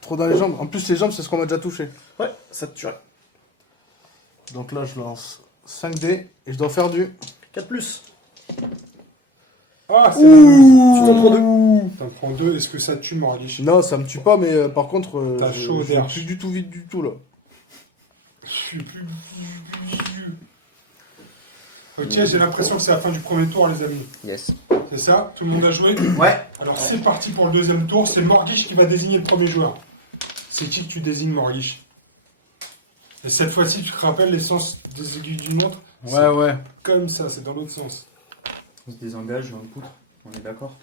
Trop dans les jambes. En plus, les jambes, c'est ce qu'on m'a déjà touché. Ouais, ça te tuerait. Donc là, je lance 5 dés et je dois faire du. 4+. Ah, c'est Tu t'en prends 2. T'en prends 2, est-ce que ça tue Morlich? Non, ça me tue pas, mais par contre, T'as chaud je d'air. suis plus du tout vite du tout là. Je suis plus. Ok, j'ai l'impression que c'est la fin du premier tour, les amis. Yes. C'est ça? Tout le monde a joué? Ouais. Alors c'est parti pour le deuxième tour. C'est Morlich qui va désigner le premier joueur. C'est qui que tu désignes, Morlich? Et cette fois-ci, tu te rappelles les sens des aiguilles d'une montre? Ouais. Comme ça, c'est dans l'autre sens. On se désengage dans le poutre. On est d'accord.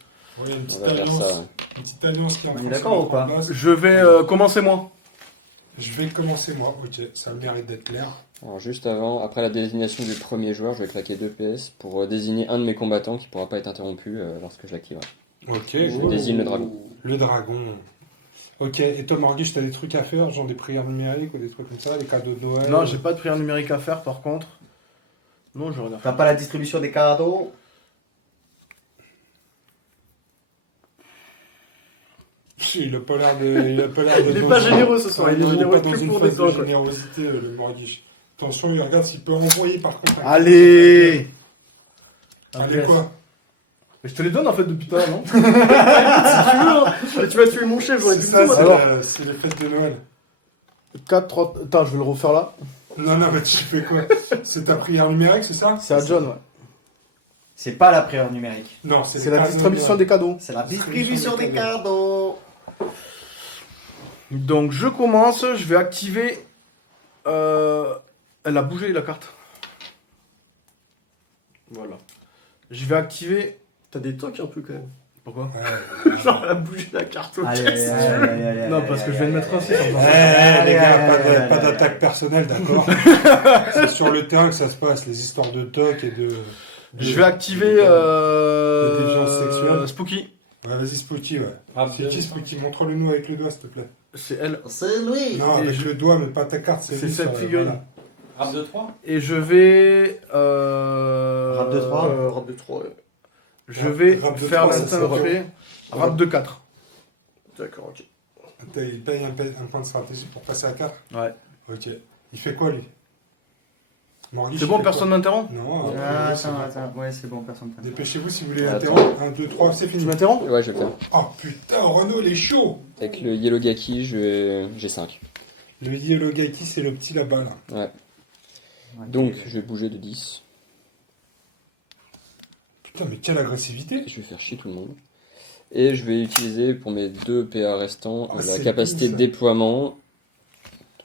Oui, une On petite va faire alliance. ça. Une petite alliance qui est en On est train de se d'accord mettre ou pas en place. Je vais commencer moi. Je vais commencer moi. Ok, ça mérite d'être clair. Alors juste avant, après la désignation du premier joueur, je vais claquer 2 PS pour désigner un de mes combattants qui pourra pas être interrompu lorsque je l'activerai. Ok, Je désigne le dragon. le dragon. Ok, et toi, Morlich, t'as des trucs à faire, genre des prières numériques ou des trucs comme ça, des cadeaux de Noël? Non, j'ai pas de prière numérique à faire par contre. Non, j'ai rien à faire. T'as pas la distribution des cadeaux? Il a pas l'air de. Il a pas l'air de. Il est pas généreux ce soir, il est Non, généreux pas dans que une pour phase des de dents, quoi. générosité, le Morlich. Attention, il regarde s'il peut envoyer par contre. Allez. Allez, quoi? Mais je te les donne en fait depuis tout à l'heure, non? Si tu veux, hein. Mais tu vas tuer mon chef, j'aurais C'est pu ça, tout, c'est moi. c'est les fêtes de Noël. 4, 3. Attends, je vais le refaire là. Non, mais tu fais quoi? C'est ta prière numérique, c'est ça? C'est à John, ouais. C'est pas la prière numérique. Non, C'est la cadeaux distribution de des cadeaux. C'est la distribution distribution des des cadeaux. Donc je commence, je vais activer. Elle a bougé la carte. Voilà. Je vais activer. T'as des tocs un peu quand même. Pourquoi? Ouais. Genre, elle a bougé la carte au Allez, caisse. allez, Non, parce que je vais le mettre ainsi. Eh, les gars, allez, pas allez, d'attaque personnelle, d'accord? C'est sur le terrain que ça se passe, les histoires de toc et de. Je vais activer. De déviance sexuelle. Spooky. Ouais, vas-y, Spooky, ouais. C'est qui Spooky? Montre-le nous avec le doigt, s'il te plaît. C'est elle. C'est lui. Non, Et avec je- le doigt, mais pas ta carte, c'est C'est lui, cette ça, figurine. voilà. Rap de 3. Et je vais. Rap de 3. Rap de 3, ouais. Je vais Rap de faire 3, ça, l'instinct c'est après. Rap de 4. D'accord, ok. Il paye un point de stratégie pour passer à 4. Ouais. Ok. Il fait quoi, lui? Morlich, C'est il bon, fait personne quoi? n'interrompt? Non, Ah, c'est attends, bon. attends. Ouais, c'est bon, personne. Dépêchez-vous si vous voulez Attends. l'interrompre. 1, 2, 3, c'est Tu fini. m'interromps? Ouais, je vais le faire. Oh putain, Renaud, il est chaud! Avec le Yellow Gaki, j'ai 5. Le Yellow Gaki, c'est le petit là-bas, là. Ouais. Donc, je vais bouger de 10. Putain, mais quelle agressivité! Je vais faire chier tout le monde. Et je vais utiliser pour mes 2 PA restants Ah, la c'est capacité cool, de ça. déploiement.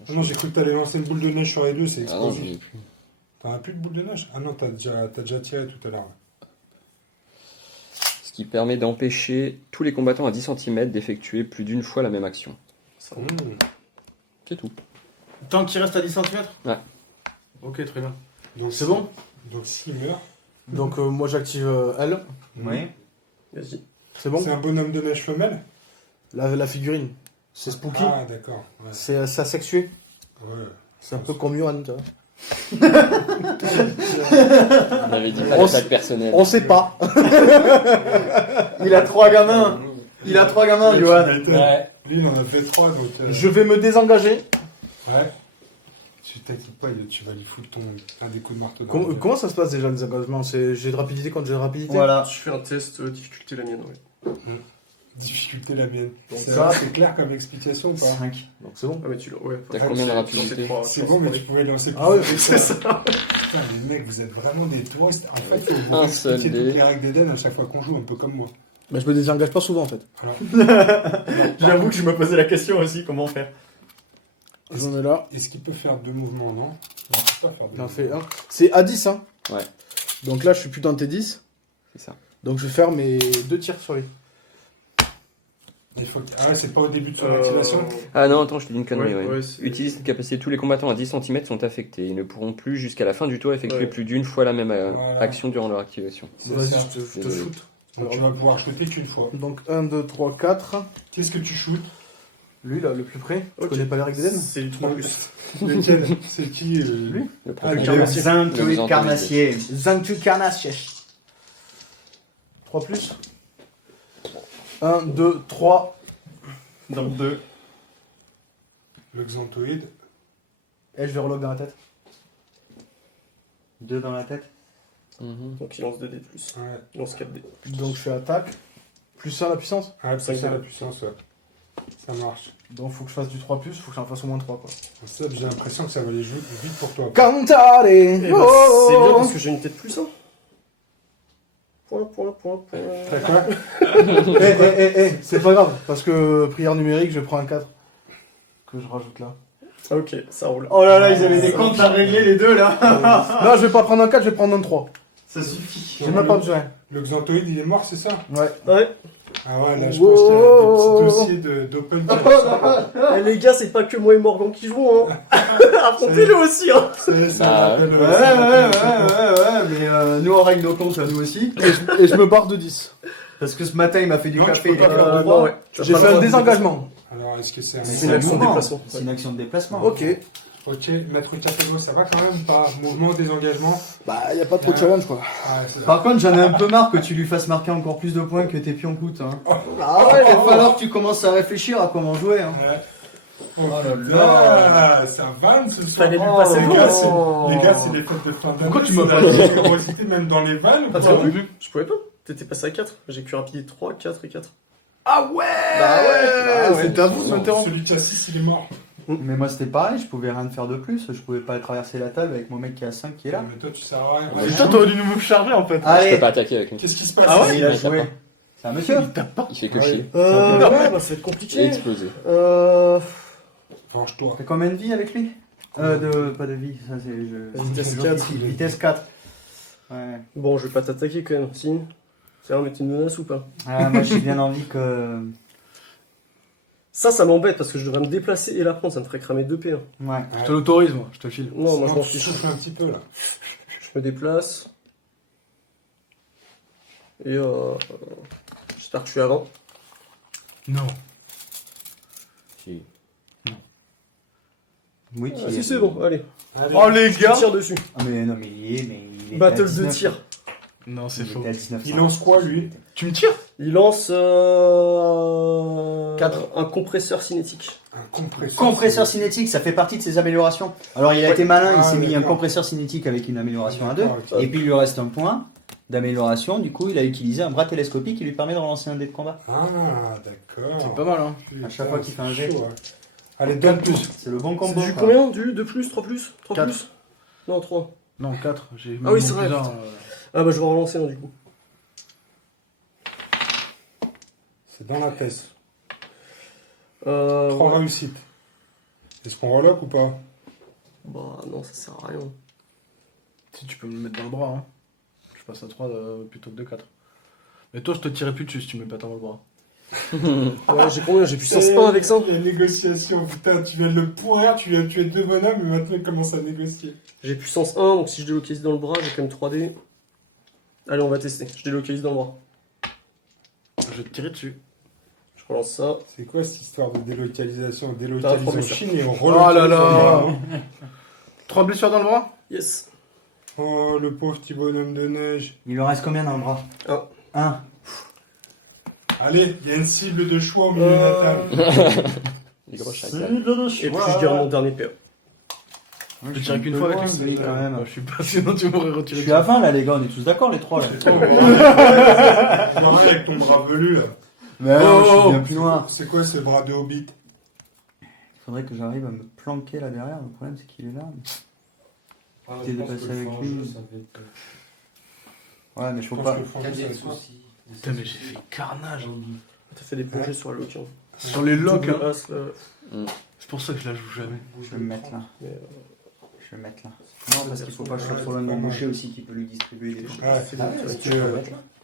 Ah non, j'ai cru que t'allais lancer une boule de neige sur les deux, c'est Ah non, je explosif. l'ai plus. T'en as plus de boule de neige? Ah non, t'as déjà tiré tout à l'heure. Ce qui permet d'empêcher tous les combattants à 10 cm d'effectuer plus d'une fois la même action. Mmh. C'est tout. Tant qu'il reste à 10 cm? Ouais. Ok, très bien. Donc C'est bon? Donc s'il meurt, Donc moi j'active elle. Oui. Vas-y. C'est bon? c'est un bonhomme de neige femelle? La figurine. C'est Spooky. Ah d'accord. Ouais. C'est asexué. Ouais. C'est un peu comme Johan, tu vois. On avait dit pas On d'attaque personnelle. On sait pas. Il a 3 gamins. Il a 3 gamins, Ouais, Johan. tu m'étonnes. Ouais. Lui, il en a fait 3, donc... Je vais me désengager. Ouais. Tu t'inquiètes pas, tu vas lui foutre un des coups de marteau. dans la gueule. Comment ça se passe déjà les engagements? C'est j'ai de rapidité contre j'ai de rapidité? Voilà. Je fais un test difficulté la mienne, ouais. Difficulté la mienne. Donc C'est ça- c'est clair comme explication ou pas? 5. Donc c'est bon. Ah, mais tu l'as. Ouais, T'as faut- combien de faut- rapidité faut- C'est faut- bon, mais faut- tu pouvais lancer plus Ah ouais, de dés. c'est ça. Putain, les mecs, vous êtes vraiment des touristes. En fait, il faut Un vous seul expliquer dé. toutes les règles d'Eden à chaque fois qu'on joue, un peu comme moi. Bah, je me désengage pas souvent en fait. J'avoue que je me posais la question aussi, comment faire. Je me mets là. Est-ce qu'il peut faire 2 mouvements, non? Non, il peut pas faire 2 Il en mouvements. fait un. C'est à 10, hein. Ouais. Donc là, je suis plus dans T10. C'est ça. Donc je vais faire mes 2 tirs sur lui. Il faut... Ah ouais, c'est pas au début de son activation? Ah non, attends, je te dis une connerie. Ouais, ouais. ouais, c'est- Utilise cette capacité. Tous les combattants à 10 cm sont affectés. Ils ne pourront plus, jusqu'à la fin du tour, effectuer Ouais. plus d'une fois la même Voilà. action durant leur activation. C'est Vas-y, ça. je te Désolé. shoot. Donc tu vas pouvoir shooter qu'une fois. Donc 1, 2, 3, 4. Qu'est-ce que tu shootes? Lui, là, le plus près. Tu Ok. connais pas les règles d'Eden? C'est du 3 plus. Lequel? C'est qui Lui Le Ah, profond. le Le Carnassier. Xantuit Le Carnassier. Zantu Carnassier. 3 plus. 1, 2, 3. Donc 2. Le Xantoïde. Et je vais relock dans la tête. 2 dans la tête. Mhm. Donc il lance 2 dés de plus. Ouais. Il lance 4 dés. Donc je fais attaque. Plus 1 la puissance. Ah, c'est ça Cinq. la puissance, ouais. Ça marche. Donc faut que je fasse du 3 plus, faut que j'en fasse au moins 3 quoi. Ça, j'ai l'impression que ça va aller jouer vite pour toi. Cantare. Eh ben, c'est bien parce que j'ai une tête plus, hein. Point. T'as quoi? C'est pas grave, parce que prière numérique, je prends un 4. Que je rajoute là. Ah, ok, ça roule. Oh là là, ils avaient des comptes à régler les deux là. Non, je vais pas prendre un 4, je vais prendre un 3. Ça suffit. J'ai même pas besoin. Le Xantoïde, il est mort, c'est ça? Ouais. Ouais. Ah ouais, là, je Wow. pense qu'il y a des petits dossiers d'open Eh, les gars, c'est pas que moi et Morgan qui jouons, hein. Affrontez-le aussi, hein. Ça Bah, m'appelle, Ouais, mais nous on règle nos comptes nous aussi. Et je me barre de 10. Parce que ce matin il m'a fait du Non, café, tu il peux est pas à faire non, ouais. Tu vas J'ai pas fait le un droit de désengagement. Alors, est-ce que c'est un C'est C'est une un action de mouvement. déplacement. C'est une action de déplacement. Ok. Ok, Maître Capello, ça va quand même ou pas? Mouvement, désengagement? Bah, y a pas trop de challenge quoi. Ah, c'est Par contre, j'en ai un peu marre que tu lui fasses marquer encore plus de points que tes pions coûtent. Hein. Ah Il va falloir que tu commences à réfléchir à comment jouer. Hein. Ouais. Oh, là putain, là. ça vanne ce soir. Fallait lui Oh, passer les le gars, temps. les gars, c'est les fêtes de fin d'année. Pourquoi tu c'est m'as de pas la dit générosité même dans les vannes ou Ah, pas? t'as vu? Je pouvais pas. T'étais passé à 4. J'ai pu rapider 3, 4 et 4. Ah ouais. Bah ouais. C'est à vous de m'interrompre. Celui qui a 6, il est mort. Mais moi c'était pareil, je pouvais rien faire de plus. Je pouvais pas traverser la table avec mon mec qui a 5 qui est là. Mais toi, tu sers à rien. Ouais. Allez, Putain, t'aurais dû nous charger en fait. Je peux Allez, pas attaquer avec une. Qu'est-ce qui se passe? Ah ouais il a Il tape joué. pas. C'est un monsieur. Il fait que Ouais. chier. Ouais, bah ça va être Et compliqué. exploser. Venge-toi. T'as combien de vie avec lui Pas de vie, ça c'est. Vitesse je- 4. Vitesse 4. Ouais. Bon, je vais pas t'attaquer quand même. Si. C'est un mettre une menace ou pas? Ah, moi j'ai bien envie que. Ça m'embête parce que je devrais me déplacer et la prendre. Ça me ferait cramer 2 P. Hein. Ouais. Je te l'autorise moi, je te file. Non, moi je m'en tu fiche. souffles un petit peu là. Je me déplace. Et j'espère que je suis avant. Non. Si. Oui, Ah, si c'est bon, allez. Allez. Oh les Je gars. tire dessus. Ah, mais non, mais il y est, mais il est. Battle de tir. Non, c'est faux. Il était à 19. Il lance quoi, lui? Tu me tires? Il lance Quatre. un compresseur cinétique. Un compresseur. Compresseur cinétique, ça fait partie de ses améliorations. Alors il a été malin, il Ah, s'est mis un d'accord. compresseur cinétique avec une amélioration à 2. D'accord, ok. Et puis il lui reste un point d'amélioration. Du coup, il a utilisé un bras télescopique qui lui permet de relancer un dé de combat. Ah, d'accord. C'est pas mal hein. Putain, À chaque fois qu'il fait un jet. chaud, ouais. Allez, donne plus. C'est le bon C'est combo. du quoi. combien? Du 2 plus, 3 plus? 3 Quatre. plus? Non, 3. Non, 4. J'ai Ah oui, mis c'est mon vrai, plus un, putain. Ah bah je vais relancer un du coup. C'est dans la pièce. 3 Ouais. réussites. Est-ce qu'on reloque ou pas? Bah non, ça sert à rien. Si tu peux me le mettre dans le bras, hein. Je passe à 3 plutôt que de 4. Mais toi, je te tirerai plus dessus si tu me mets pas dans le bras. Ouais, j'ai combien? J'ai puissance 1 avec ça? Les négociations, putain, tu viens de le pourrir, tu viens de tuer 2 bonhommes, et maintenant il commence à négocier. J'ai puissance 1, donc si je délocalise dans le bras, j'ai quand même 3D. Allez, on va tester. Je délocalise dans le bras. Je vais te tirer dessus. Je relance ça. C'est quoi cette histoire de délocalisation? On T'as délocalise un en blessure. Chine et on Oh là relocalise là. en Iran. 3 blessures dans le bras? Yes. Oh, le pauvre petit bonhomme de neige. Il lui reste combien dans le bras Un. 1. Allez, il y a une cible de choix au milieu de la table. Les gros chacals. Et puis je dirai mon dernier PA. Je te tirerai qu'une fois avec lui lui. quand même. Bah, je suis pas, sinon tu m'aurais Je retiré. suis à 20 là les gars, on est tous d'accord les trois là. Pareil avec ton bras velu là. Mais non, je suis Oh. bien plus loin. C'est quoi ce bras de hobbit? Il faudrait que j'arrive à me planquer là derrière. Le problème, c'est qu'il est là. T'es dépassé avec lui. Ouais, mais je peux pas. Putain, mais j'ai fait carnage. T'as fait des plongées sur le lock. Hein. Sur les locks, hein. As, là. C'est pour ça que je la joue jamais. Je vais me mettre là. Mais, Je vais me mettre là. Non, parce qu'il faut pas que je sois trop loin de mon boucher aussi qui peut lui distribuer des choses. Ouais. Si tu veux.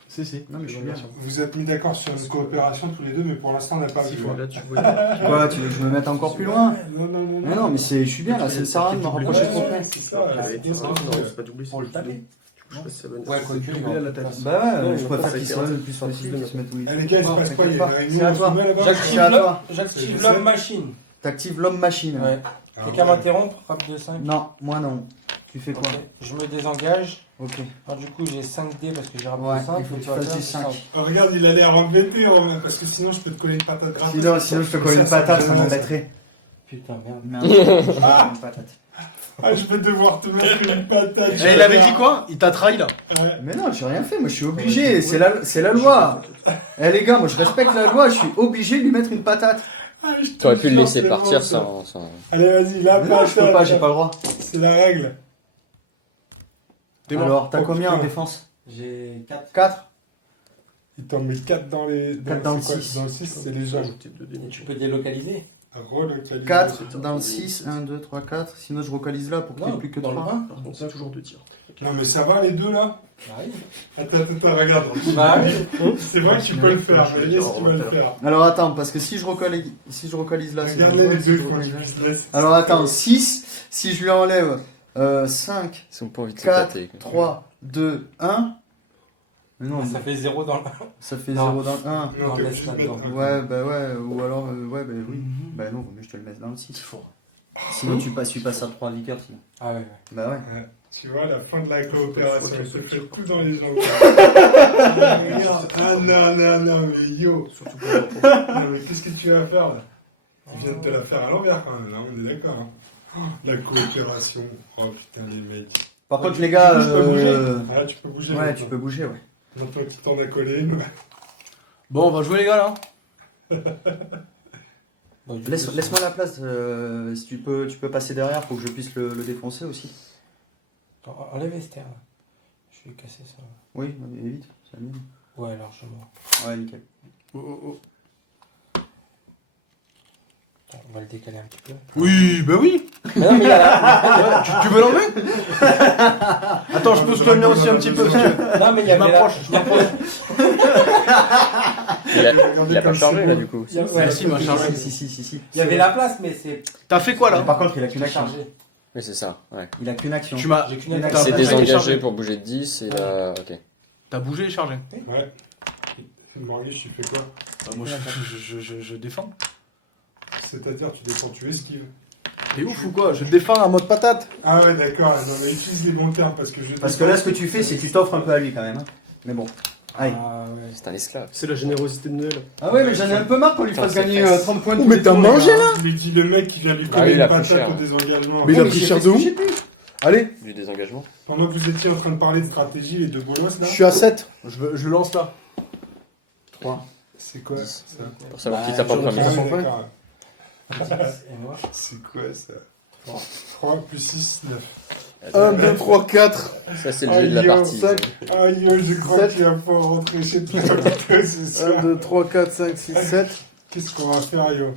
Si. Non, mais je suis bien. Vous êtes mis d'accord sur une coopération tous les deux, mais pour l'instant on n'a pas vu. là, tu vois. Quoi, tu veux que je me mette encore plus loin? Non, non, non, Mais non, mais je suis bien là, ça ne sert à rien de me rapprocher trop près. c'est ça. Non, c'est bien ça. c'est pas doublé. Pour le taper. Du coup, je sais pas si ça va venir. Ouais, quoi que Doublé à la tête. Bah Non, ouais, mais je je préfère pense qu'il que se ça a lève le été plus raté. possible, qu'il se mette où il Eh, les gars, il se Non, passe quoi? Il y t'inquiète a pas. une C'est à réunion toi. en sommet, là-bas? C'est à toi. J'active l'homme machine. T'actives l'homme machine. Ouais. Ah, T'as qu'à ouais. m'interrompre, frappe de 5. Non, moi non. Tu fais quoi? Ok. Je me désengage. Ok. Alors du coup j'ai 5 dés parce que j'ai rappelé Ouais, 5. il faut que tu fasses du 5. Oh, regarde, il a l'air embêté, Romain, parce que sinon je peux te coller une patate grave. Sinon je te colle une patate, ça m'embêterait. Putain merde. Merde. Une patate. Ah, je vais devoir te mettre une patate. Eh, il avait dit quoi? Il t'a trahi là. Ouais. Mais non, j'ai rien fait, moi je suis obligé, c'est la loi. Eh les gars, moi je respecte la loi, je suis obligé de lui mettre une patate. Ah, je te T'aurais pu le jure, laisser c'est partir bon, ça. sans. Allez, vas-y, la Mais non, je peux pas, j'ai pas le droit. C'est la règle. T'es mort. Alors, t'as Oh, combien en putain. défense? J'ai 4. 4. Il t'en met 4 dans les. Quatre dans le c'est quoi? six. Dans le 6, c'est les jambes. Et tu peux délocaliser. Relocaliser. 4 dans le 6, 1, 2, 3, 4. Sinon je vocalise là pour qu'il n'y ait plus que dans le 3. 1. Par contre, c'est toujours 2 tirs. Non, mais ça va les deux là? Bah oui. Attends, regarde. Bah oui. C'est vrai que tu peux le faire, mais laisse tu vas le faire. Alors attends, parce que si je vocalise là, c'est Regardez les dangereux, si deux, je faut que vocalise tu là. puisses laisser. Alors attends, 6, si je lui enlève 5, Ils ont pas envie de 4, s'éclater. 3, 2, 1. Mais non, Ça fait 0 dans le 1. ça fait Non. 0 dans le 1. Non, Non, t'es laisse obligé pas de mettre dedans. un. Ouais, bah ouais, ou alors, ouais, bah oui. Bah non, mais je te le mets dans le 6. Sinon tu passes à 3 liqueurs sinon. Ah ouais, ouais. Bah ouais. Ouais. Tu vois, la fin de la coopération, Faut elle que se je fait tire. tout dans les jambes. Regarde. Ah non, mais yo. Surtout pour Non, mais qu'est-ce que tu vas faire là? Tu viens de te la faire à l'envers quand même, là, on est d'accord. Hein. Oh, la coopération. Oh putain, les mecs. Par contre les gars, Tu peux bouger. Ah, tu peux bouger. ouais, maintenant. tu peux bouger, ouais. Maintenant que tu t'en as collé une. Bon, on va jouer les gars là. Bon, du coup, Laisse-moi la place, si tu peux passer derrière pour que je puisse le défoncer aussi. Enlève Esther. Là. Je vais casser ça. Oui, vite, ça mieux. Ouais, largement. Ouais, nickel. Attends, on va le décaler un petit peu. Oui, bah oui. Mais non, mais il y a Tu veux l'enlever? Attends, je pousse le mien aussi un petit peu. parce que- Non, mais il y avait la... je m'approche. Il a pas chargé là du coup. il y a- ouais, Si, il m'a chargé. Si. il y avait la place, mais c'est T'as fait quoi Mais là? par contre, il a qu'une pas action. chargé. Mais c'est ça, ouais. Il a qu'une action. Tu m'as. J'ai qu'une Il a- attaque. C'est T'as désengagé chargé. pour bouger de 10 et là. Ok. T'as bougé et chargé. Ouais. Morgis, tu fais quoi? Bah, moi je défends. C'est-à-dire, tu descends, tu esquives. T'es ouf ou quoi? Je défends en mode patate. Ah ouais, d'accord. Non, mais utilise les bons termes parce que je. Parce que là, ce que tu fais, c'est que tu t'offres un peu à lui quand même. Hein. Mais bon. Allez. Ah ouais. C'est un esclave. C'est la générosité de Noël. Ah ouais, mais j'en ai un peu marre qu'on lui Putain, fasse c'est gagner facile. 30 points de Oh, tous mais les t'as tours, mangé, les gars. là? Je lui dis le mec qui vient lui Ah coller oui, il une a pris patate cher. au désengagement. Mais il a Oui, pris j'ai cher fait de ce que où? j'ai pu. Allez, Du désengagement. Pendant que vous étiez en train de parler de stratégie et de bolos là. je suis à 7. Je lance là. 3. C'est quoi ça? Pour savoir Bah, qui tape en je- premier. Ah oui, son point. d'accord. Et moi C'est quoi ça? 3 plus 6, 9. 1, 2, 3, 4. Ça c'est le jeu de la Aïe, partie. 5. Ah yo, je crois Sept. qu'il va pouvoir rentrer chez toi ce soir. 1, 2, 3, 4, 5, 6, 7. Qu'est-ce qu'on va faire, yo?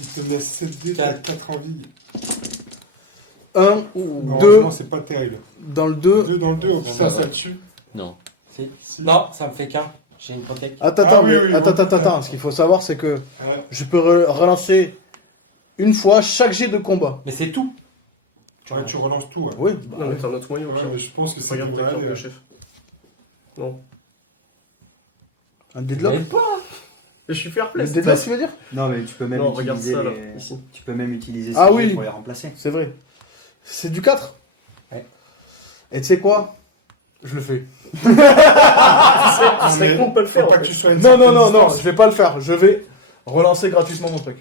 Il te laisse 7 dés, t'as 4 en vie. 1, 2 Heureusement, c'est pas terrible. dans le 2. 2 dans le 2, oh putain, Ça va. ça tue. Non. Si. Non, ça me fait qu'un. J'ai une protect. Attends, Ah oui, mais oui, attends. Ce qu'il faut savoir, c'est que Ouais. je peux relancer une fois chaque jet de combat. Mais c'est tout. Ouais, tu relances tout. Ouais. Oui. Non, mais t'as un autre moyen au Ouais, pire. mais je pense que c'est Regarde pour ta carte aller, de chef. Non. Un deadlock. Mais pas. Je suis fair play. Le deadlock, tu veux dire? Non, mais tu peux même Non, regarde utiliser ça là, les... ici. Tu peux même utiliser Ah ces oui. jets pour les remplacer. C'est vrai. C'est du 4. Ouais. Et tu sais quoi? Je le fais. Ce serait mais con de pas le faire. Faut pas en que fait. tu sois à une Non, certaine non, distance. je vais pas le faire. Je vais relancer gratuitement mon truc.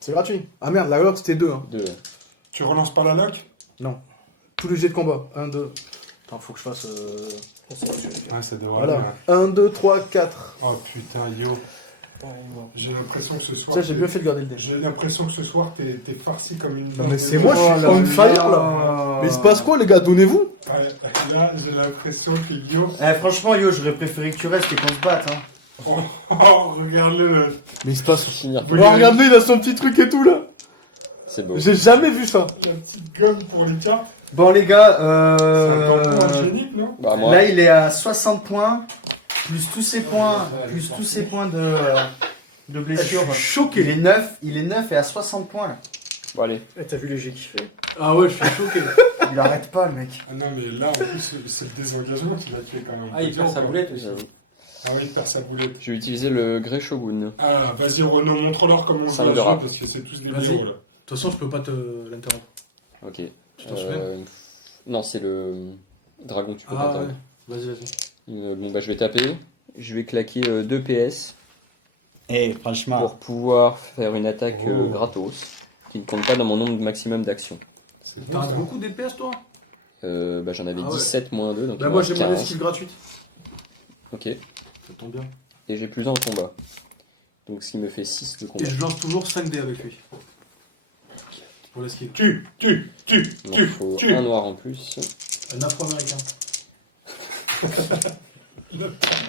C'est gratuit. Ah merde, la lock c'était 2. Hein. Deux. Tu relances pas la lock? Tous les jets de combat. 1, 2. Attends, faut que je fasse. On s'en va sur les cartes. Ouais, ça devrait Voilà. aller, 1, 2, 3, 4. hein. Oh putain, yo. J'ai l'impression que ce soir. Ça, j'ai bien fait de garder le dé. J'ai l'impression que ce soir, t'es farci comme une. Non, mais c'est moi, je suis on fire là. Mais il se passe quoi, les gars? Donnez-vous. Ouais, là, j'ai l'impression que Yo. Eh, franchement, Yo, j'aurais préféré que tu restes et qu'on se batte. Hein. Oh, regarde-le. Mais il se passe. Finir. Oui. Oh, regarde-le, il a son petit truc et tout là. C'est beau. J'ai jamais vu ça. La petite gomme pour les cartes. Bon, les gars, C'est un peu hygiénique, non? Bah, moi, là, il est à 60 points, plus tous ses points, de blessure. Je suis choqué. Il est 9 et à 60 points, là. bon, allez. Eh, t'as vu les jets qu'il fait? Ah ouais, je suis choqué. Il arrête pas, le mec. Ah non, mais là, en plus, c'est le désengagement qu'il a fait quand même. Ah, il perd sa boulette aussi. Ah oui, il perd sa boulette. Je vais utiliser le Grey Shogun. Ah, vas-y, Renaud, montre-leur comment on joue Cinq à de jeu, rap. parce que c'est tous des Vas-y. vidéos, là. De toute façon, je peux pas te l'interrompre. Ok. Je t'en souviens. Non, c'est le dragon que tu peux Ah pas ouais. taper. Vas-y. Bon, bah, je vais taper. Je vais claquer 2 PS Eh, franchement. pour pouvoir faire une attaque Oh. gratos qui ne compte pas dans mon nombre maximum d'actions. C'est bon, T'as ça. beaucoup d'EPS toi? Bah, j'en avais Ah ouais. 17 moins 2, donc Bah il me moi reste j'ai mon 15. esquive gratuite. Ok. Ça tombe bien. Et j'ai plus 1 en combat. Donc ce qui me fait 6 de combat. Et je lance toujours 5 dés avec lui. Pour l'esquive. Il m'en faut tu. un noir en plus. Un afro-américain.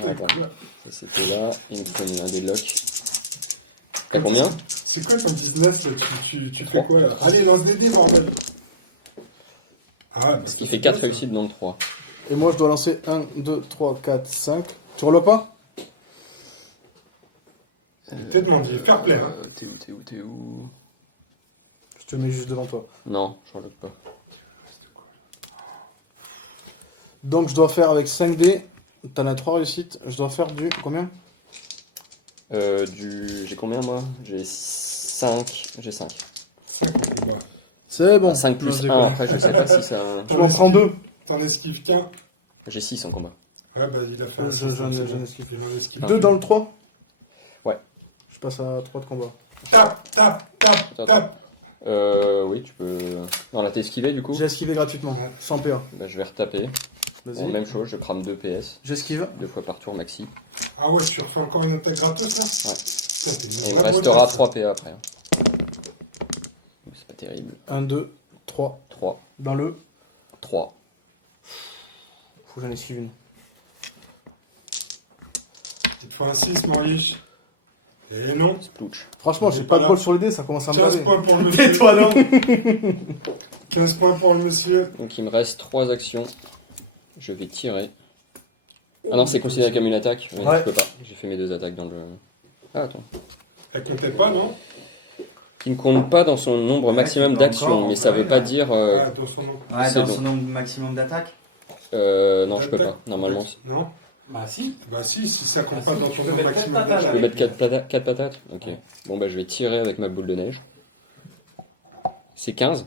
Attends. Ça c'était là. Il me faut un délock. T'as combien? C'est quoi ton business, là? Tu fais Trois. quoi, là? Allez, lance des dés, bordel. Ah, bah, Ce qui fait 4 réussites dans le 3. Et moi, je dois lancer 1, 2, 3, 4, 5. Tu relois pas? T'es demandé, fair play, hein. T'es où? Je te mets juste devant toi. Non, je relock pas. Donc, je dois faire avec 5 dés. T'en as 3 réussites. Je dois faire du. Combien? J'ai combien moi? J'ai 5. J'ai 5. 5 au combat. C'est bon. 5 plus Je 1, déconne. après je sais pas si ça. Je m'en prends 2. T'en esquives qu'un. J'ai 6 en combat. Ouais, bah, il a fait un J'en six, c'est j'en bon. esquive. Il en esquive. 2 dans le 3? Ouais. Je passe à 3 de combat. Tape. Attends. Oui, tu peux. Non, là t'es esquivé du coup? J'ai esquivé gratuitement. Ouais. Sans PA. Bah, je vais retaper. Bon, Vas-y. même chose, je crame 2 PS. J'esquive. 2 fois par tour maxi. Ah ouais, tu refais encore une attaque gratos, là? Ouais. Putain, t'es une Et il me vraie restera boîte, 3 PA après. Donc, c'est pas terrible. 1, 2, 3. 3. Dans le. 3. Faut que j'en esquive une. Il te faut un 6, Maurice. Et non. Splooch. Franchement, On j'ai est pas pas de là. bol sur les dés, ça commence à me 15 baver. points pour le monsieur. Tais-toi non. 15 points pour le monsieur. Donc il me reste 3 actions. Je vais tirer. Ah non, c'est considéré comme une attaque? Oui, Ouais. je peux pas. J'ai fait mes 2 attaques dans le. Ah, attends. Elle comptait pas, non? Qui ne compte pas dans son nombre maximum il peut d'actions, encore, mais ça veut pas dire. Ah, dans son nom. Ouais, C'est dans bon. son nombre maximum d'attaques. Non, je peux pas. Normalement, Non? Bah si. Bah si ça compte pas si, dans tu ton peux nom mettre maximum quatre d'attaque. je peux mettre 4 patates. Ok. Bon, bah je vais tirer avec ma boule de neige. C'est 15?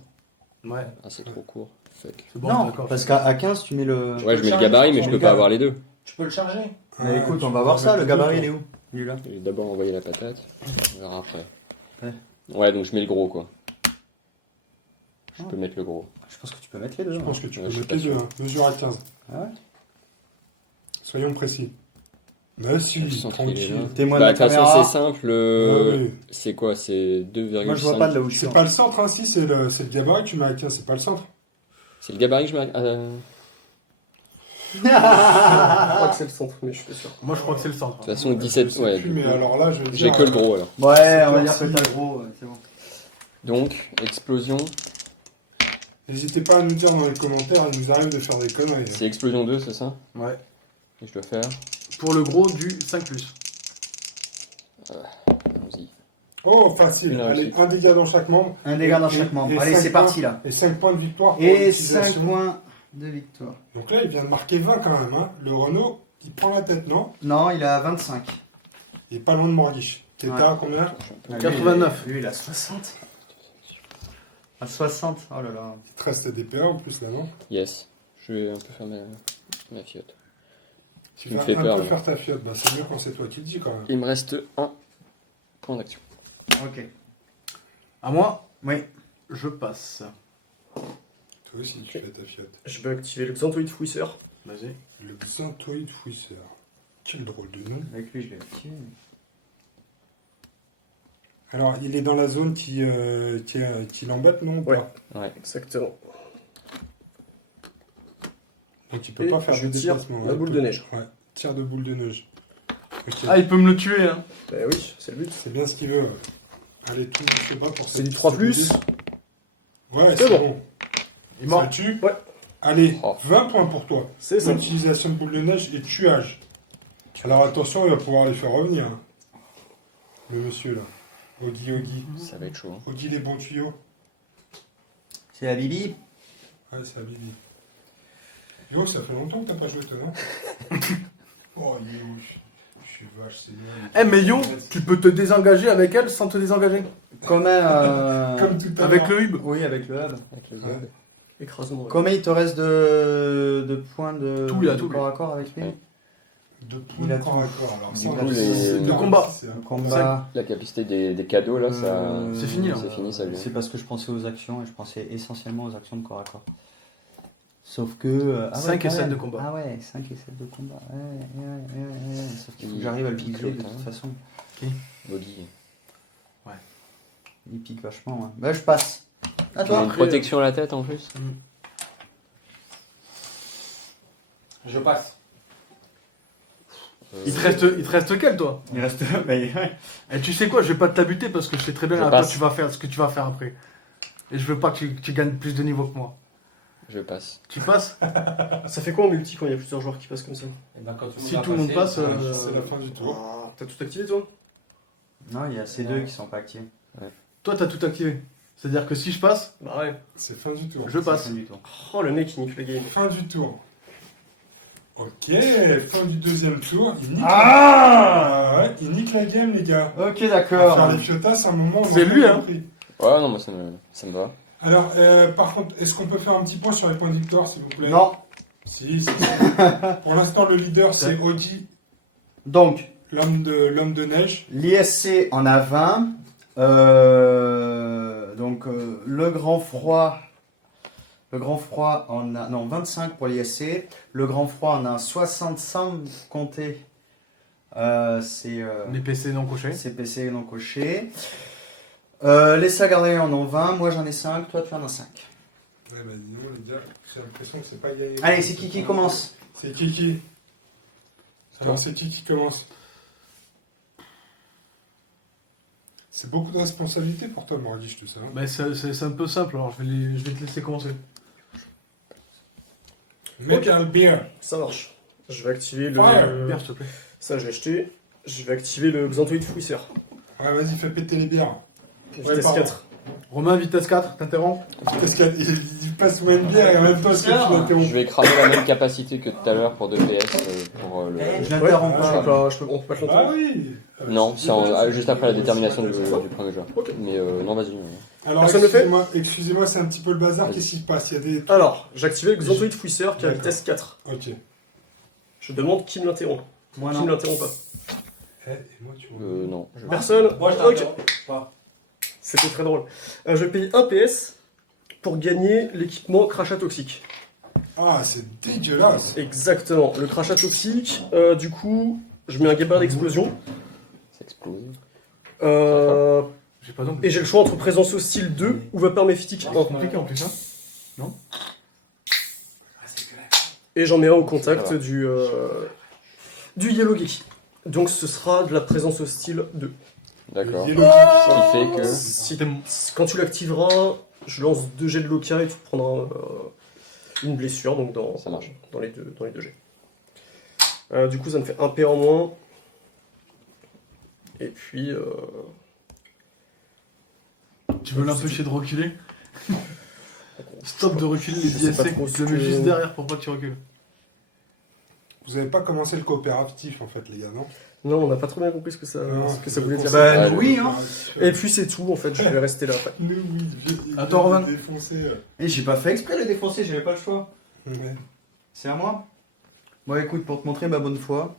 Ouais. Ah, c'est trop court. Fuck. C'est bon, Non, d'accord. parce qu'à 15, tu mets le. Ouais, je mets le charger gabarit, mais sur je ton peux pas avoir les 2. Tu peux le charger. Mais écoute, tu on peux va voir ça, mettre le les gabarit, deux, il est où? Il est là. Je vais d'abord envoyer la patate. On verra après. Ouais. Ouais, donc je mets le gros, quoi. Je Ah. peux mettre le gros. Je pense que tu peux mettre les deux. Je hein. pense que tu Ouais, peux je suis mettre pas les deux, sûr. hein. Mesure à 15. Ah ouais. Soyons précis. Mais si, Je sens qu'il est tranquille. là. Témoin Bah, de de la toute façon, caméra. c'est simple. Ah oui. C'est quoi? C'est 2,5. Moi, je vois pas de là où je suis. C'est pas le centre, hein, si, c'est le gabarit que tu mets à 15, c'est pas le centre. C'est le gabarit que je mets. Je crois que c'est le centre, mais je suis pas sûr. Moi je crois que c'est le centre. De toute façon, 17. Je sais Ouais, plus, du mais coup, alors là, je veux j'ai dire, que le gros alors. Ouais, on va C'est dire que parti. t'as gros, c'est bon. Donc, explosion. N'hésitez pas à nous dire dans les commentaires, il nous arrive de faire des conneries. C'est explosion 2, c'est ça? Ouais. Et je dois faire. Pour le gros du 5+. Allons-y. Oh, facile. Une Allez, réussite. un dégât dans chaque membre. Un dégât dans Et- chaque membre. et Allez, 5 c'est parti là. Et 5 points de victoire. pour Et l'utilisation. 5 points de victoire. Donc là, il vient de marquer 20 quand même. Hein. Le Renault, il prend la tête, non? Non, il est à 25. Il est pas loin de Morguiche. T'es Ouais. à combien? Ah, 89. Lui, il est à 60. À 60. Oh là là. Il te reste des PA en plus là, non? Yes. Je vais un peu faire ma fiotte. Tu me vas fais un peur, peu là. faire ta fiotte. Bah, c'est mieux quand c'est toi qui le dis quand même. Il me reste un point d'action. Ok. À moi, Oui. je passe. Toi aussi, tu fais ta fiotte. Je vais activer le Xanthoïde Fouisseur. Vas-y. Le Xanthoïde fouisseur. Quel drôle de nom. Avec lui, je l'ai petit. Alors, il est dans la zone qui l'embête, non ou Ouais. pas Ouais. Exactement. Donc, il peut Et pas faire je de tire déplacement. la ouais, boule il de peut- neige. Ouais, tir de boule de neige. Ok. Ah, il peut me le tuer, hein. Bah oui, c'est le but. C'est bien ce qu'il veut. Ouais. Allez, tout le monde se bat pour C'est cette du 3+. petite idée. Ouais, C'est c'est bon. bon. Il est mort. Ça tue. Ouais. Allez, Oh. 20 points pour toi. C'est ça. Utilisation de boule de neige et tuage. Alors attention, il va pouvoir les faire revenir. hein. Le monsieur là. Oggy. Ça va être chaud. Hein. Oggy les bons tuyaux. C'est la Bibi. Ouais, c'est Habibi. Yo, ça fait longtemps que t'as pas joué toi, non Oh yo, je suis vache, c'est bien. Eh, mais Yo, tu peux te désengager avec elle sans te désengager. Combien Comme tout à Avec l'heure. le hub. Oui, avec le hub. Avec les Ouais. autres. Écrasement. Combien il te reste de points de, Tout, il a de tout, corps à corps avec lui? Ouais. De points Il a de corps à corps. Alors, Du ça, coup, on va- les- c'est de bien, combat. c'est Le un- combat. La capacité des cadeaux, là, ça. Euh, C'est fini, hein. C'est fini, ça lui. C'est parce que je pensais aux actions et je pensais essentiellement aux actions de corps à corps. Sauf que. Ah ouais, 5 et quand 7 même. de combat. Ah ouais, 5 et 7 de combat. Ouais. Sauf qu'il faut que Il- j'arrive à le il piquer pique de l'autre, toute hein. façon. Body. Il pique vachement. Ouais. Bah, je passe. À Il a toi. une protection à la tête en plus. Je passe. Il te reste quel, toi? Il reste. Bah, ouais. Et tu sais quoi, je vais pas te tabuter parce que je sais très bien Je à toi passe. tu vas faire ce que tu vas faire après. Et je veux pas que tu gagnes plus de niveau que moi. Je passe. Tu passes? Ça fait quoi en multi quand il y a plusieurs joueurs qui passent comme ça? Et ben, quand Si tout le monde passe, C'est la fin du tour. Ah, t'as tout activé toi? Non, il y a ces deux qui sont pas actifs. Toi, t'as tout activé. C'est-à-dire que si je passe, Bah ouais. C'est fin du tour. je passe. C'est du tout. Oh le mec il nique le game. Fin du tour. Ok, fin du deuxième tour. Il nique ouais, il nique la game, les gars. Ok, Faire d'accord. les fiotas, à un moment, on C'est a lui, pas hein. compris. Ouais, non, moi ça me va. Alors, par contre, est-ce qu'on peut faire un petit point sur les points de victoire, s'il vous plaît? Non. Si. Pour l'instant, le leader, c'est Oggy, Donc, l'homme de neige. l'ISC en a 20. Donc, le grand froid en a. Non, 25 pour l'ISC. Le grand froid en a 60 sans compter. C'est. Les PC non cochés. CPC non coché. Les sagardés en ont 20, moi j'en ai 5, toi tu en as 5. Ouais, bah, dis donc, les gars, j'ai l'impression que c'est pas gagné. Allez, c'est qui commence? C'est Kiki. Alors, c'est qui commence? C'est beaucoup de responsabilité pour toi, Mordiche, tout ça. hein. Bah, c'est un peu simple, alors je vais te laisser commencer. Metal Beer. Ça marche. Je vais activer le. Fire. Pierre, s'il te plaît. Ça j'ai acheté. Je vais activer le Xanthoïde fouisseur. Ouais, vas-y, fais péter les bières. Vitesse pardon. 4. Romain, vitesse 4, t'interromps. Parce qu'il passe moins de bière et en même temps, est-ce que tu Je l'interromps? vais cramer la même capacité que tout à l'heure pour 2 PS pour le. Je l'interromps Ouais, pas. On peut pas te Ah l'entendre. oui. Non, c'est en- juste après la détermination du Ok. premier joueur. Ok. Mais non, vas-y. Alors, Personne le fait excusez-moi, c'est un petit peu le bazar. Vas-y. Qu'est-ce qui se passe? Il y a des. Alors, j'ai activé le Xanthoïde fouisseur qui a D'accord. vitesse 4. Ok. Je demande qui me l'interrompt. Moi Qui non. me l'interrompt pas. Eh, et moi, tu vois. Non. je- Personne. Moi, je Ok. t'interromps pas. C'était très drôle. Je paye 1 PS pour gagner l'équipement crachat toxique. Ah, c'est dégueulasse. Exactement. Le crachat toxique, du coup, je mets un gabarit d'explosion. Ça explose. J'ai pas donc. Et j'ai le choix entre présence hostile 2 ou vapeur méphitique 1. compliqué en plus, hein. Et j'en mets un au contact Ça va. du Yellow Geki. Donc ce sera de la présence hostile 2. D'accord. Le yellow Ce qui fait que. Si quand tu l'activeras, je lance 2 jets de Loka et tu te prendras une blessure donc Ça marche. dans les deux jets. Du coup, ça me fait 1 P en moins. Et puis. Tu veux l'empêcher de reculer? Stop de reculer les Je sais pas ISC, trop je ce le mets que- juste derrière pour pas que tu recules. Vous avez pas commencé le coopératif, en fait, les gars, non? Non, on n'a pas trop bien compris ce que ça voulait dire. Bah, Ouais, oui, hein. Et puis c'est tout en fait, je vais rester là après. Mais oui, il Attends, Romain. défoncé. Et j'ai pas fait exprès de le défoncer, j'avais pas le choix. Ouais. C'est à moi? Bon, écoute, pour te montrer ma bonne foi.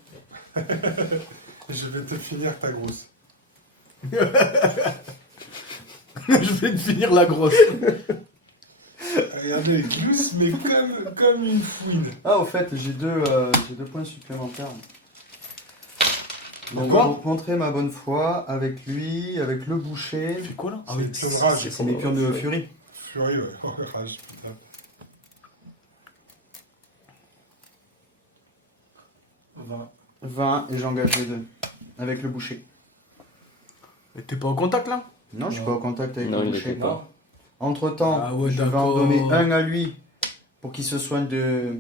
Je vais te finir ta grosse. Je vais te finir la grosse. Regardez, glousse, mais comme une fouine. Ah, au fait, j'ai deux points supplémentaires. Donc, Quoi pour montrer ma bonne foi avec lui, avec le boucher. Tu fais quoi là Ah oui, c'est rage. C'est mes pions de furie. Furie, ouais. Oh, rage, putain. 20 et j'engage les deux. Avec le boucher. Mais t'es pas en contact là? Non, je suis pas en contact avec Non, le il boucher. était pas. Entre temps, Ah ouais, je vais d'accord. en donner un à lui pour qu'il se soigne de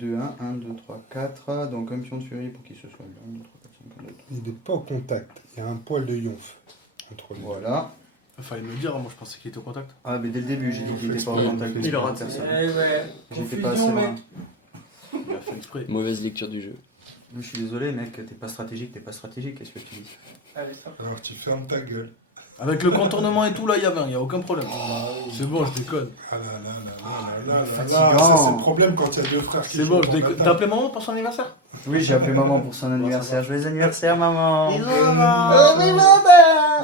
1, 1, 2, 3, 4. Donc un pion de furie pour qu'il se soigne de 1, 2, 3, 4, 5, 1, 2, 3. Il n'est pas au contact. Il y a un poil de yonf entre les deux. Voilà. Fallait me le dire, moi je pensais qu'il était au contact. Ah, mais dès le début, j'ai dit qu'il était pas en contact. Il aura ça. J'étais pas assez loin. Il a fait exprès. Mauvaise lecture du jeu. Je suis désolé, mec, t'es pas stratégique, qu'est-ce que tu dis? Allez, stop. Alors tu fermes ta gueule. Avec le contournement et tout, là, il y a 20, il y a aucun problème. C'est bon, je déconne. Ah là là là là là là là. Fatigant. Ça c'est le problème quand il y a deux frères qui C'est bon, jouent je en déconne. bataille. T'as appelé maman pour son anniversaire? Oui, j'ai appelé maman pour son anniversaire. Joyeux anniversaire, maman! Ah,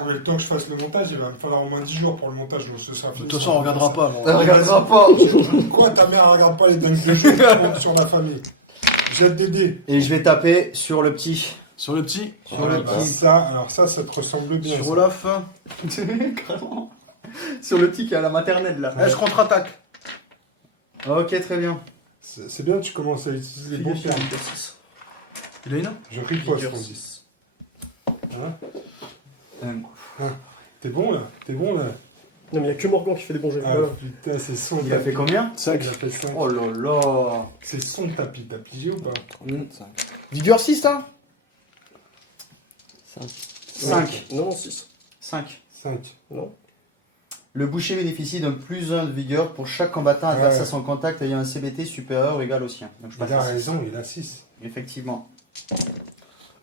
mais le temps que je fasse le montage, il va me falloir au moins 10 jours pour le montage. Donc ce sera De fini. toute façon, on regardera pas. genre. On regardera pas! Quoi, ta mère regarde pas les dingues de jeu sur la famille. Jette des dés. Et je vais taper sur le petit. Sur le petit, Sur le petit. Ça te ressemble bien. sur ça. Olaf. Carrément. Sur le petit qui est à la maternelle, là. Eh, je contre-attaque. Ok, très bien. C'est bien, tu commences à utiliser les bons termes. Il a une? Je riposte, on dit. Hein T'es bon là? Non, mais il n'y a que Morgan qui fait des bons jeux. Ah Voilà. putain, c'est son Il a fait combien? Il a fait 5. Oh là là! C'est son tapis, t'as pigé ou pas? Vigueur 6, là 5. Non, 6. 5. 5. Non. Le boucher bénéficie d'un +1 de vigueur pour chaque combattant adverse Ouais. à son contact ayant un CBT supérieur ou égal au sien. Donc je passe Il a à 6. raison, il a 6. Effectivement.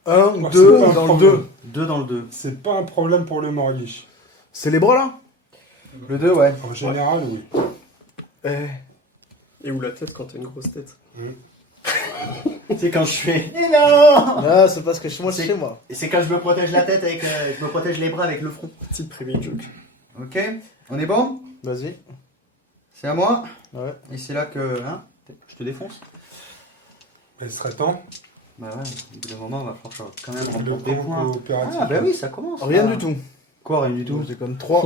1, Ouais, 2 c'est pas un dans le problème. 2. 2 dans le 2. C'est pas un problème pour le Morlich. C'est les bras, là Le 2, ouais. En général, oui. Eh. Et où la tête quand t'as une grosse tête? C'est quand je fais. Et non! Ah, c'est parce que chez moi, c'est C'est- chez moi. Et c'est quand je me protège la tête avec. Je me protège les bras avec le front. Petite private joke. Ok? On est bon? Vas-y. C'est à moi? Ouais. Et c'est là que. Hein? Je te défonce? Mais il serait temps. Bah ouais, au bout d'un moment, on va falloir quand même Le remporter des camp points. coopératif. Ah bah oui, ça commence. Rien là. du tout. Quoi, rien du tout? C'est comme 3.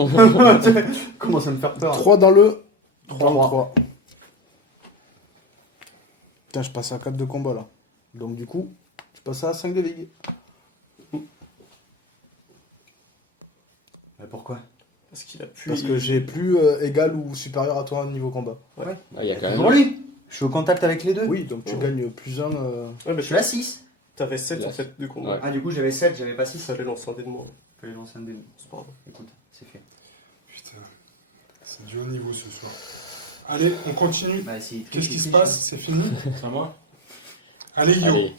Commence à me faire peur. 3 dans le 3. Trois. 3. Putain, je passe à 4 de combat, là. Donc, du coup, je passe à 5 de ligue. Mais pourquoi? Parce qu'il a pu. Parce que j'ai plus égal ou supérieur à toi au niveau combat. Ah, il y a quand Pour même. lui! Je suis au contact avec les deux. Oui, donc tu gagnes plus 1. Ouais, bah, Je suis à 6. T'avais 7 en Là. fait de combat. Ouais. Ah, du coup, j'avais 7, j'avais pas 6. Ça allait lancer un dé de moins. Fallait lancer un dé. C'est pas grave. Écoute, c'est fait. Putain, c'est du haut niveau ce soir. Allez, on continue. Bah, si. Qu'est-ce qui se passe? C'est fini? C'est à moi. Allez, Yo, Allez,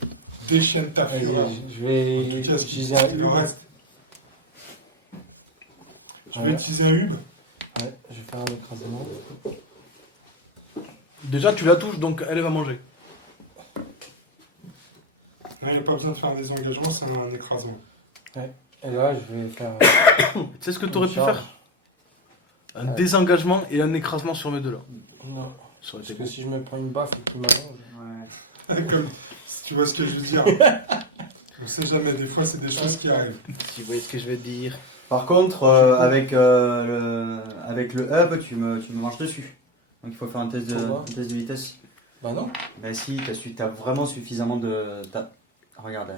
déchaîne ta Allez, fureur. je vais En tout cas, utiliser un il hub. reste. Tu veux Ouais. utiliser un hub? Ouais, je vais faire un écrasement. Déjà, tu la touches, donc elle va manger. Non, il n'y a pas besoin de faire des engagements, c'est un écrasement. Et là, je vais faire. Tu sais ce que t'aurais pu charge. faire? Un désengagement et un écrasement sur mes deux là. Non. Ça aurait Parce été que beau. si je me prends une baffe et qu'il m'allonge. Ouais. Comme, si tu vois ce que je veux dire. On sait jamais, des fois c'est des choses qui arrivent. Tu vois ce que je veux dire. Par contre, avec le hub, tu me marches dessus. Donc il faut faire un test Pourquoi un test de vitesse. Bah non. Bah si, t'as vraiment suffisamment de... Regarde,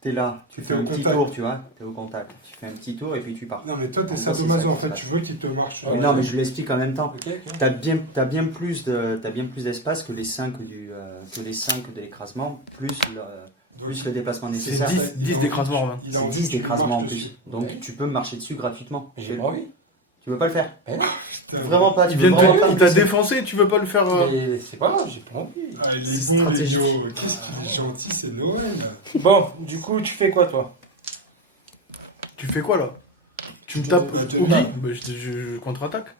t'es là, tu fais T'es un au petit contact. tour, tu vois. T'es au contact. Tu fais un petit tour et puis tu pars. Non, mais toi t'es Ça, c'est sadomaso, ça en qui fait, se tu veux qu'il te marche. Mais non, mais je l'explique en même temps. Ok, ok. T'as bien plus d'espace que les 5 de l'écrasement, plus le déplacement C'est nécessaire. 10 d'écrasement, Romain. Il a C'est envie 10 que tu d'écrasement en marches plus. dessus. Donc Ouais. tu peux marcher dessus gratuitement. J'ai pas envie. Tu veux pas le faire? Putain. Vraiment pas. Il Tu vient veux vraiment pas il me t'a pousser. défoncé, tu veux pas le faire. Mais c'est pas grave, j'ai pas envie. Ah, il C'est est bon, les stratégique. Yo. Qu'est-ce qu'il est gentil, c'est Noël. Bon, du coup, tu fais quoi toi? Tu fais quoi là? Tu me Je tapes te- Ogi? je- Bah, je contre-attaque.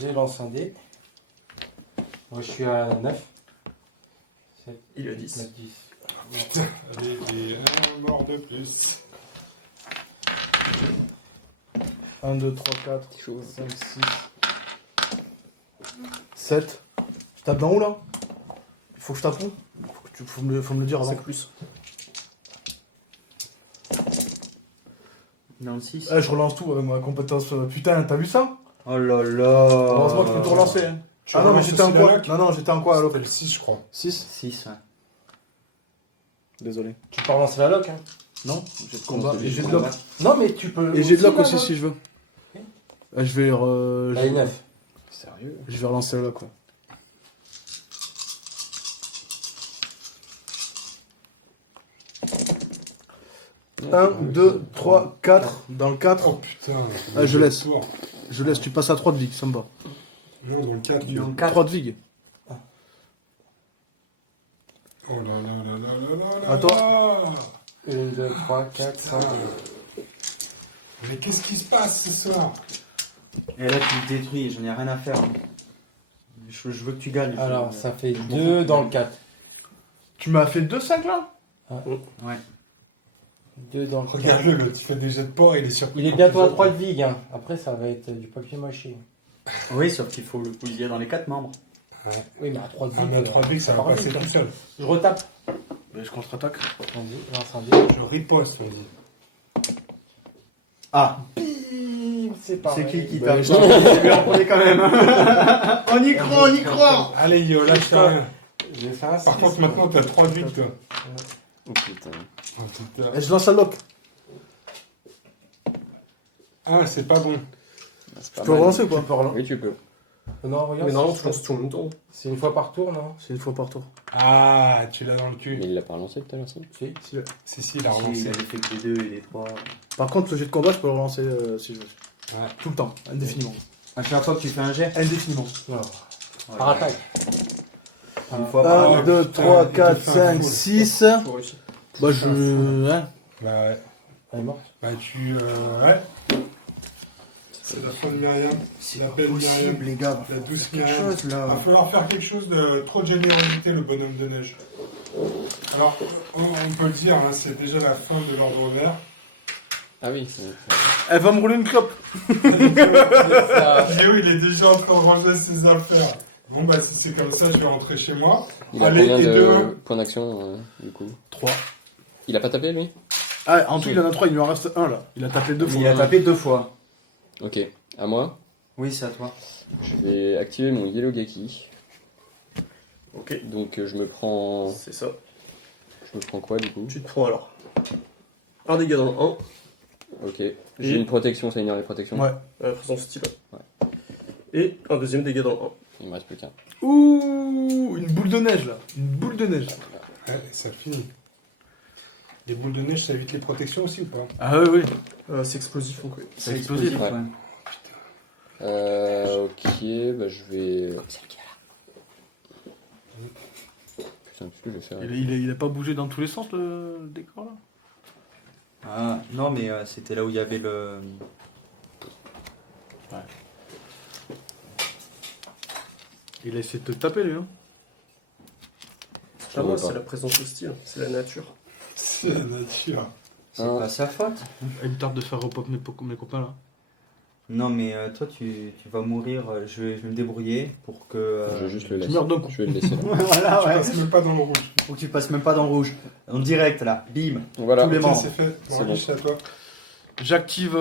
J'ai lancé un dé. Moi, je suis à 9. Il est à 10. 10. Putain, allez, et un mort de plus. 1, 2, 3, 4, 5, 6, 7. Je tape dans où là? Il faut que je tape où? Faut me le dire avant. 5 plus. Dans le 6. Je relance tout avec ma compétence. Putain, t'as vu ça? Oh là là. Heureusement que tu peux tout relancer. Hein. Tu Ah non, mais relances j'étais en aussi quoi? la lock? Non, j'étais en quoi alors? C'était le 6, je crois. 6. 6, ouais. Désolé. Tu peux relancer la lock, hein. Non, j'ai de combat. Non, Et j'ai de combat. lock. Non, mais tu peux. Et j'ai de lock là, aussi là. si je veux. Je vais. Allez, 9. Sérieux? Je vais relancer le lock, ouais. Non, 1, 2, 3, 4. Dans le 4, Oh putain. Ah, je laisse. Tour. je laisse. Tu passes à 3 de vig, ça me va. Non, dans le 4. Dans le 4. 3 de vig. Oh là là là là là là. À toi. là. 1, 2, 3, 4, 5. Mais qu'est-ce qui se passe ce soir? Et là, tu le détruis, j'en ai rien à faire. Hein. Je veux que tu gagnes. Alors, ça fait m'en 2 fous. dans le 4. Tu m'as fait 2-5 là? Ouais. 2 dans le 4. Regarde-le, là, tu fais des jets de porc et il est surpris. Il est bientôt à 3 de vig, hein. Après, ça va être du papier mâché. Oui, sauf qu'il faut le poulier dans les 4 membres. Oui, mais à 3 de vig. Ah, mais à 3 bigs, ça va part passer vite, tout hein. seul. Je retape. Mais je contre-attaque. Vas-y, lance un dé. Je riposte, on dit. Ah, Bim, c'est pareil. c'est qui Bah, tape je- C'est bien, on prenait quand même. On y croit, on y croit. Allez, yo, lâche rien. Je vais faire un Par 6, contre, moi. maintenant, t'as 3 de vite, toi. Oh putain. Oh putain. Et je lance la lock. Ah, c'est pas bon. C'est Tu pas peux mal. relancer ou pas? Oui, tu peux. Non, regarde. Mais non, c'est- je lance tout en même temps. C'est une fois par tour, non? C'est une fois par tour. Ah, tu l'as dans le cul. Mais il l'a pas relancé tout à l'heure, si. Si. Si, il a Si, il relancé. avait fait que les 2 et les 3. Par contre, le jet de combat, je peux le relancer si je veux. Ouais. Tout le temps, indéfiniment. À chaque fois que tu fais un jet. Indéfiniment. Non. Ouais. Par attaque. Une fois par 1, 2, putain, 3, il te 4, fait un 5, coup. 6. Tout réussi. Bah, je. Hein. Bah, ouais. Elle est morte. Bah, ouais. C'est la fin de Myriam. C'est La pas belle possible, Myriam. les gars. La douce Quelque Myriam. chose Il là. va falloir faire quelque chose de trop de générosité, le bonhomme de neige. Alors, on peut le dire, hein, c'est déjà la fin de l'ordre vert. Ah oui. Elle va me rouler une clope. Léo, il est déjà en train de ranger ses affaires. Bon, bah, si c'est comme ça, je vais rentrer chez moi. Il a Allez, combien et de deux. points d'action, du coup? 3. Il a pas tapé, lui? Ah, en tout, il en a 3, il lui en reste 1 là. Il a tapé 2 fois. Il a tapé 2 fois. Ok. À moi? Oui, c'est à toi. Je vais activer mon Yellow Gaki. Ok, Donc je me prends... c'est ça. Je me prends quoi, du coup? Tu te prends alors un dégât dans le 1, Ok. J'ai une protection, ça ignore les protections? Ouais. présent style. Ouais. Et un deuxième dégât dans le 1. Il me reste plus qu'un. Ouh, une boule de neige là. Une boule de neige. Ouais, ça finit. Les boules de neige, ça évite les protections aussi ou pas? Ah, oui, oui. C'est explosif donc oui. C'est explosif. Ouais. Ok, bah je vais... Putain, qu'est-ce que je vais faire? Il a pas bougé dans tous les sens le décor là? Ah, non, mais c'était là où il y avait le. Il a essayé de te taper lui, hein. Ah, vois moi, pas. c'est la présence hostile, c'est la nature. C'est la nature. C'est Ah. pas sa faute. Il me tarde de faire repop mes copains là. Non, mais toi, tu vas mourir. Je vais me débrouiller pour que. Je vais juste le Tu laisser. meurs d'un coup. Je vais le laisser là. voilà, Tu passes même pas dans le rouge. Faut que tu passes même pas dans le rouge. En direct, là. Bim. Voilà. Tous les Tiens, membres. c'est fait. C'est Bon, bon. c'est à toi. J'active.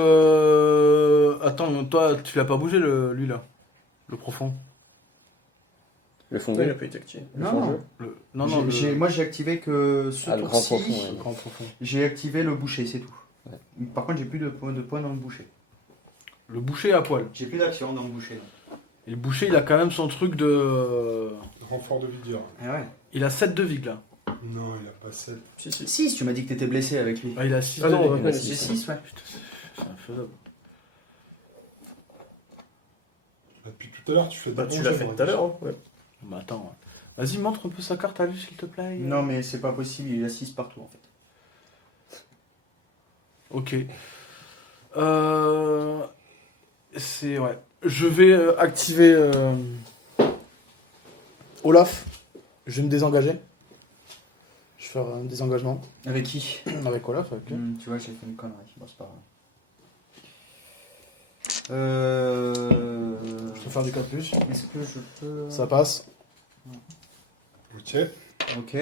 Attends, toi, tu l'as pas bougé lui là? Le profond. Le fond Non, il vert. a pas été activé. Le fond jeu. Non, non, Moi, j'ai activé que ce Ah, le grand tour-ci. profond, ouais. le grand profond. J'ai activé le boucher, c'est tout. Ouais. Par contre, j'ai plus de points dans le boucher. Le boucher à poil. J'ai plus d'action dans le boucher. Et le boucher, il a quand même son truc de. Renfort de vigueur. Ah ouais. Il a 7 de vig là. Non, il a pas 7. Si, si. 6, tu m'as dit que t'étais blessé avec lui. Ah, il a 6 Ah de non, vig. ouais, Il a ouais, six. J'ai 6, ouais. Putain, c'est infaisable. Bah, depuis tout à l'heure, tu fais des Bah, bons tu l'as jeux, fait moi. tout à l'heure. Hein. Ouais. Bah attends. Vas-y, montre un peu sa carte à lui, s'il te plaît. Non, mais c'est pas possible, il a 6 partout en fait. Ok. C'est. Ouais. Je vais activer. Olaf. Je vais me désengager. Je vais faire un désengagement. Avec qui Avec Olaf, ok. Tu vois, j'ai fait une connerie. Bon, c'est pas grave. peux faire du 4+. Est-ce que je peux... Ça passe. Ok. Ok.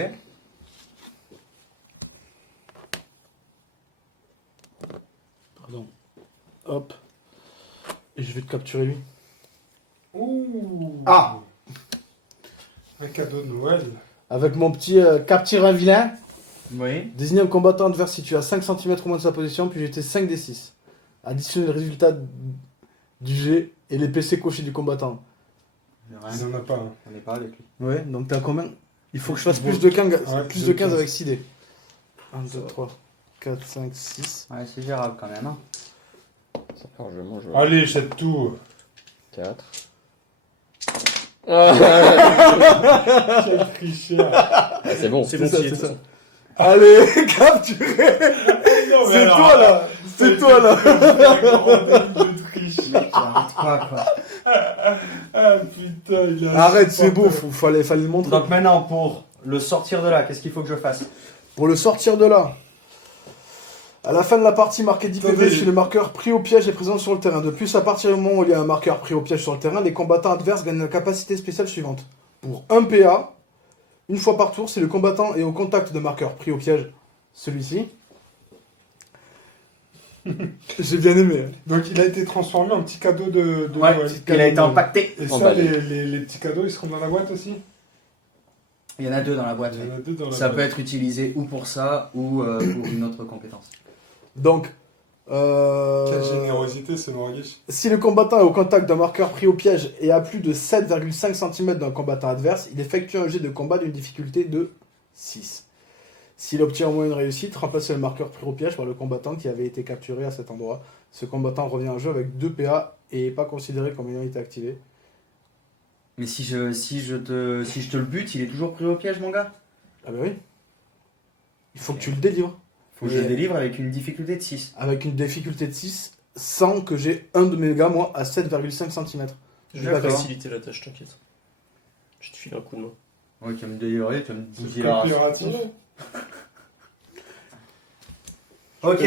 Pardon. Hop. Et je vais te capturer lui. Ouh. Ah. Un cadeau de Noël. Avec mon petit capture un vilain. Oui. Désignez un combattant adverse situé à 5 cm au moins de sa position, puis jetez 5 des 6. Additionnez le résultat du jet et les PC cochés du combattant. Il n'en a pas. Hein. On n'est pas avec lui. Ouais, donc t'as combien? Il faut que je fasse plus de 15, Ouais, plus de 15 avec 6 dés. 1, 2, 3, 4, 5, 6. Ouais, c'est gérable quand même. Hein. Ça fait largement jouer. Allez, jette tout. 4. Quel tricheur. Ah, c'est bon. C'est bon, ça, c'est c'est ça. ça. Allez, capturé. Non, mais C'est alors, toi là. C'est toi là. de triche. Quoi. Ah putain, il a... Arrête, c'est beau, fallait le montrer. Donc maintenant, pour le sortir de là, qu'est-ce qu'il faut que je fasse? Pour le sortir de là, à la fin de la partie, marquez 10 PV si le marqueur pris au piège est présent sur le terrain. De plus, à partir du moment où il y a un marqueur pris au piège sur le terrain, les combattants adverses gagnent la capacité spéciale suivante. Pour 1 PA, une fois par tour, si le combattant est au contact de marqueur pris au piège, celui-ci. J'ai bien aimé. Donc il a été transformé en petit cadeau de Ouais, Noël. il a été empaqueté. Et Oh, ça, bah, les petits cadeaux, ils seront dans la boîte aussi? Il y en a 2 dans la boîte. Il y en a 2 dans la Ça peut boîte. être utilisé ou pour ça ou pour une autre compétence. Donc, Quelle générosité, ce Noirguiche. si le combattant est au contact d'un marqueur pris au piège et à plus de 7,5 cm d'un combattant adverse, il effectue un jet de combat d'une difficulté de 6. S'il obtient au moins une réussite, remplacez le marqueur pris au piège par le combattant qui avait été capturé à cet endroit. Ce combattant revient en jeu avec 2 PA et n'est pas considéré comme ayant été activé. Mais si je te le bute, il est toujours pris au piège, mon gars? Ah bah oui. Il faut que tu le délivres. Faut que je le délivre avec une difficulté de 6. Avec une difficulté de 6, sans que j'ai un de mes gars, moi, à 7,5 cm. Je vais D'accord. faciliter la tâche, t'inquiète. Je te file un coup de main. Ouais, tu vas me délivrer, tu vas me C'est bousiller la race. coopératif. Ok.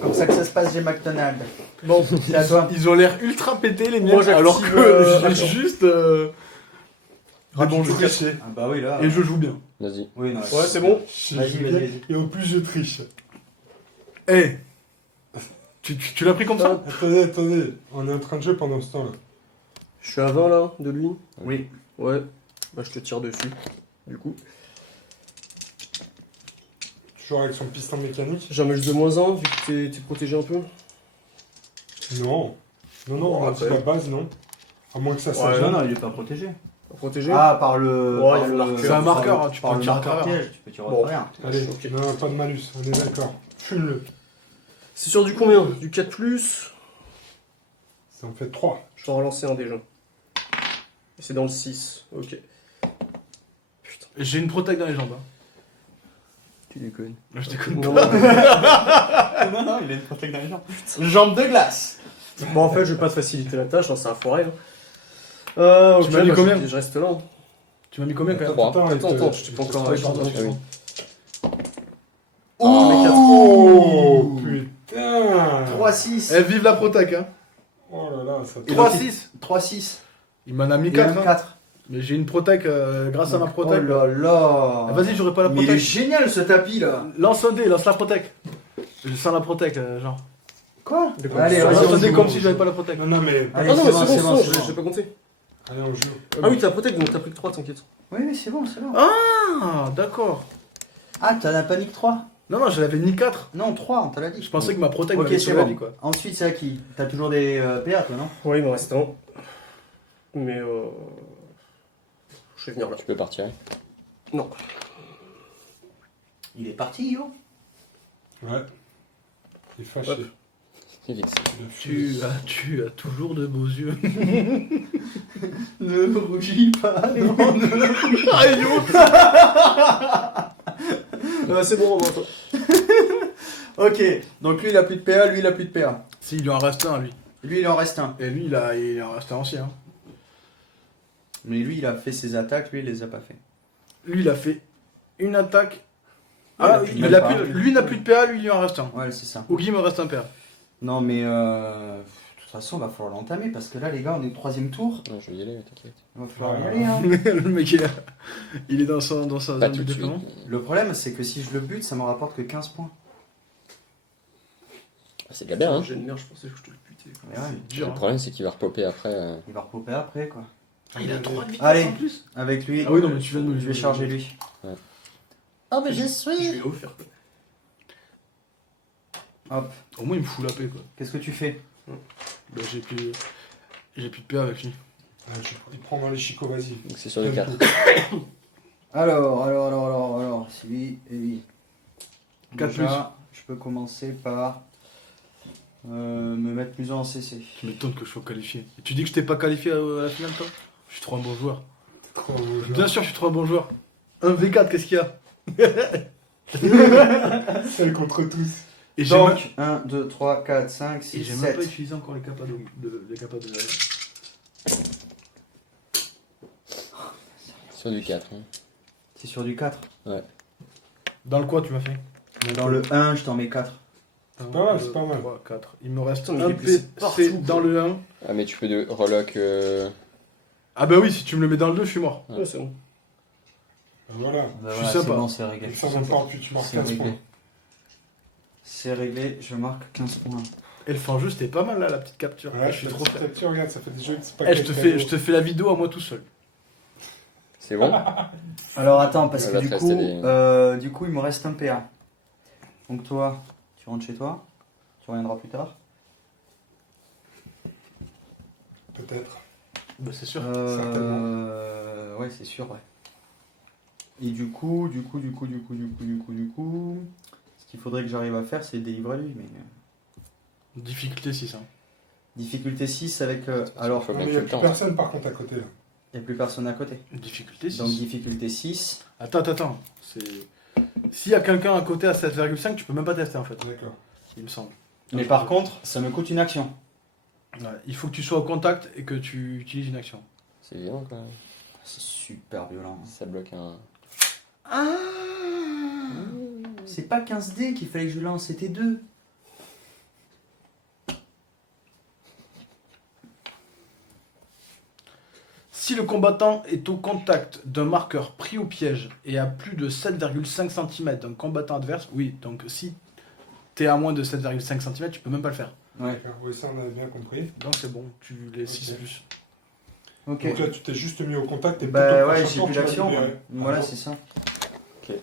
Comme ça que ça se passe, j'ai McDonald's. Bon, C'est à toi. ils ont l'air ultra pétés les miens, Moi, j'active, alors que j'ai attends. juste des bons jeux. Ah bah oui, là. Et je joue bien. Vas-y. Oui, non. Ouais, c'est bon. Vas-y, vas-y. Et au plus, je triche. Eh, tu l'as pris comme ça? Attendez. On est en train de jouer pendant ce temps-là. Je suis à 20 là, de lui. Oui. Ouais. Bah, je te tire dessus. Du coup. Toujours avec son piston mécanique? J'ai un match de -1 vu que t'es protégé un peu. Non. Non, on a dit la base, non. À moins que ça Ouais, soit Non, non, il est pas protégé. Pas protégé. Ah, par le. Ouais, par il y a le marqueur. C'est un marqueur, hein, tu par peux le tirer à marqueur travers. piège, tu peux tirer Bon. à travers. Allez, Ok. non, pas de malus, on est d'accord. Fume-le. C'est sur du combien? Du 4+. Ça en fait 3. Je dois relancer un déjà. Et c'est dans le 6. Ok. Putain. J'ai une protect dans les jambes. Hein. Tu déconnes. Là, je déconne. Non. Non, il a une protect dans les jambes. Jambe de glace. Bon, en fait, je vais pas te faciliter la tâche, hein, c'est un foiré. Hein. Ok, Tu m'as mis bah, combien? je reste là. Hein. Tu m'as mis combien quand même? 3. Attends, je t'ai pas encore arrêté. Oh, putain. 3-6. Eh, vive la protect, hein. Oh là là, ça 3-6. 3-6. Il m'en a mis Il a 4. même Hein. 4. Mais j'ai une protect grâce à ma Oh protect. là là. Ah, vas-y, j'aurais pas la Mais il est protect. génial ce tapis là. Lance un dé, lance la protect. Je sens la protect, genre. Quoi? quoi? Allez, Ça, vas-y, Lance on un dé joue. comme si j'avais pas la protect. Non, mais... Allez, Ah non, c'est mais bon, c'est c'est bon, bon, c'est c'est bon, bon. j'ai pas compté. Allez, on joue. Ah oui, t'as protect, donc t'as pris que 3, t'inquiète. Oui, mais c'est bon, c'est bon. Ah, d'accord. Ah, t'as la panique 3? Non, je l'avais mis 4. Non, 3, on t'a l'a dit. Je pensais que ma protect Ok, m'avait c'est sauvé la bon. vie, quoi. Ensuite, c'est à qui? T'as toujours des PA, toi, non? Oui, il me reste un. Mais je vais venir là. Tu peux partir. Non. Il est parti, yo. Ouais. Il est fâché. Hop. C'est vexé. Il a fui. Tu as toujours de beaux yeux. Ne rougis pas, non, C'est bon, Romain, toi. Ok, donc lui il a plus de PA, lui il a plus de PA. Si, il lui en reste un, lui. Lui il en reste un. Et lui, il en reste un ancien. Hein. Mais lui il a fait ses attaques, lui il les a pas fait. Lui, il a fait une attaque. Ah, Ah, il a plus de lui n'a plus de PA, lui, il en reste un. Ouais, c'est ça. Ougi me reste un PA. Non, mais de toute façon, va falloir l'entamer parce que là, les gars, on est au 3e tour. Non, je vais y aller, t'inquiète. Il va falloir y Ah. aller. Hein. Le mec, il est dans sa Pas zone tout de de suite. déploiement. Le problème, c'est que si je le bute, ça me rapporte que 15 points. C'est déjà bien, hein. J'ai une merde, je pensais que je te le butais. quoi. Mais ouais. C'est dur. Le Hein. problème, c'est qu'il va repopper après. Il va repopper après, quoi. Ah, il a 3 de vitesse Allez. en plus. Avec lui, Ah oui, non, mais tu viens de me je vais charger lui. Ouais. Oh, mais je Je suis. lui ai offert quoi. Hop, Au moins, il me fout la paix, quoi. qu'est-ce que tu fais? Bah, j'ai plus de PA avec lui. Ah, il prend dans les chicots, vas-y. Donc c'est sur les 4. Alors, c'est lui et lui. 4 Déjà, je peux commencer par me mettre plus en CC. Tu m'étonnes que je sois qualifié. Et tu dis que je t'ai pas qualifié à la finale, toi? Je suis trop un bon joueur. Trop beau jeu. Bien sûr, je suis trop un bon joueur. Un V4, qu'est-ce qu'il y a? Celle contre tous. Et j'ai même, Donc, 1, 2, 3, 4, 5, et 6, j'ai même 7. pas utilisé encore les capas de... Sur du 4. Hein. C'est sur du 4. Dans le quoi, tu m'as fait? Dans le 1, je t'en mets 4. C'est pas mal, c'est pas mal. 3, 4. Il me reste Putain, mais un il est placé PC partout, dans le 1. Ah, mais tu peux de relock. Ah bah oui, si tu me le mets dans le 2, je suis mort. Ouais, c'est bon. Voilà. Bah Je suis voilà, sympa. c'est bon, c'est réglé. Ça monte pas en plus, tu marques C'est 15 réglé. points. C'est réglé, je marque 15 points. Et le fin jeu, c'était pas mal là, la petite capture. Ouais, je suis trop fier. Tu regardes, ça fait des jeux que c'est pas Eh, je te fais la vidéo à moi tout seul. C'est bon. Alors attends, parce Elle que va du te coup, rester du coup, il me reste un PA. Donc toi, tu rentres chez toi. Tu reviendras plus tard. Peut-être. Bah c'est sûr. Ouais, c'est sûr, ouais. Et du coup, ce qu'il faudrait que j'arrive à faire, c'est délivrer lui. Mais Difficulté 6. Hein. difficulté 6 avec. Alors, faut Non, bien mais que il n'y a tu le plus tentes. personne par contre à côté là. il n'y a plus personne à côté. Difficulté 6. Donc difficulté 6. Attends. S'il y a quelqu'un à côté à 7,5, tu peux même pas tester en fait. D'accord. Il me semble. Mais par contre, ça me coûte une action. Ouais, il faut que tu sois au contact et que tu utilises une action. C'est violent quand même. C'est super violent. Ça bloque un. Ah, c'est pas 15 dés qu'il fallait que je lance, c'était 2. Si le combattant est au contact d'un marqueur pris au piège et à plus de 7,5 cm d'un combattant adverse, oui, donc si t'es à moins de 7,5 cm, tu peux même pas le faire. Ouais. D'accord. Oui, ça on a bien compris. Donc c'est bon, tu les 6 Ok. plus. Ok. Donc là, tu t'es juste mis au contact et Bah plutôt ouais, prochain j'ai tour, plus tu vas d'action. libérer. Ouais. Voilà, Alors, c'est ça.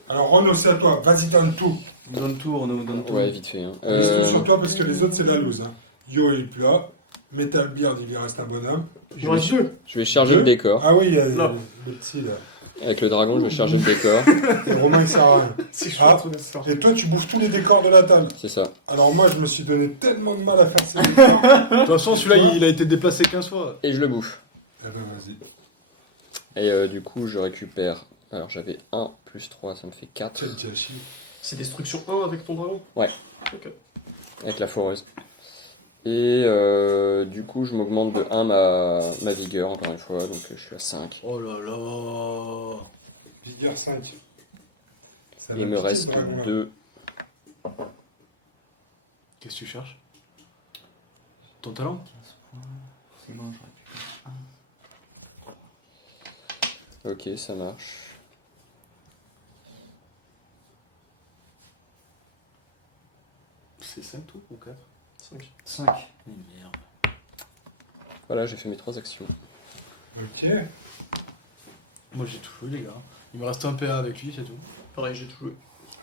Alors Renaud, c'est à toi. Vas-y, donne tout. Donne tour, nous, donne tour. Ouais, vite fait. Hein. Laisse tout sur toi parce que les autres, c'est la loose. Hein. Yo, il est plus là. Metal Beard, il lui reste un bonhomme. Il en reste 2. Je vais charger Deux. le décor. Ah oui, il y a Là. le petit là. Avec le dragon, je vais charger le décor. Et Romain, il sert à rien. C'est chaud, Ah. trop bien ce soir. Et toi, tu bouffes tous les décors de la table. C'est ça. Alors moi, je me suis donné tellement de mal à faire ces décors. De toute façon, celui-là, il a été déplacé 15 fois. Et je le bouffe. Eh ben, vas-y. Et du coup, je récupère. Alors j'avais 1 plus 3, ça me fait 4. Quel gâchis. C'est destruction 1 avec ton dragon. Avec la foreuse. Et du coup, je m'augmente de 1 ma vigueur, encore une fois. Donc je suis à 5. Oh là là. Vigueur 5. Ça Il va me piquer, reste ce dragon-là. 2. Qu'est-ce que tu cherches? Ton talent? C'est bon, je récupère. Ok, ça marche. C'est 5 tours ou 4? 5. 5. Merde. Voilà, j'ai fait mes 3 actions. Ok. Moi j'ai tout joué, les gars. Il me reste un PA avec lui, c'est tout. Pareil, j'ai tout joué.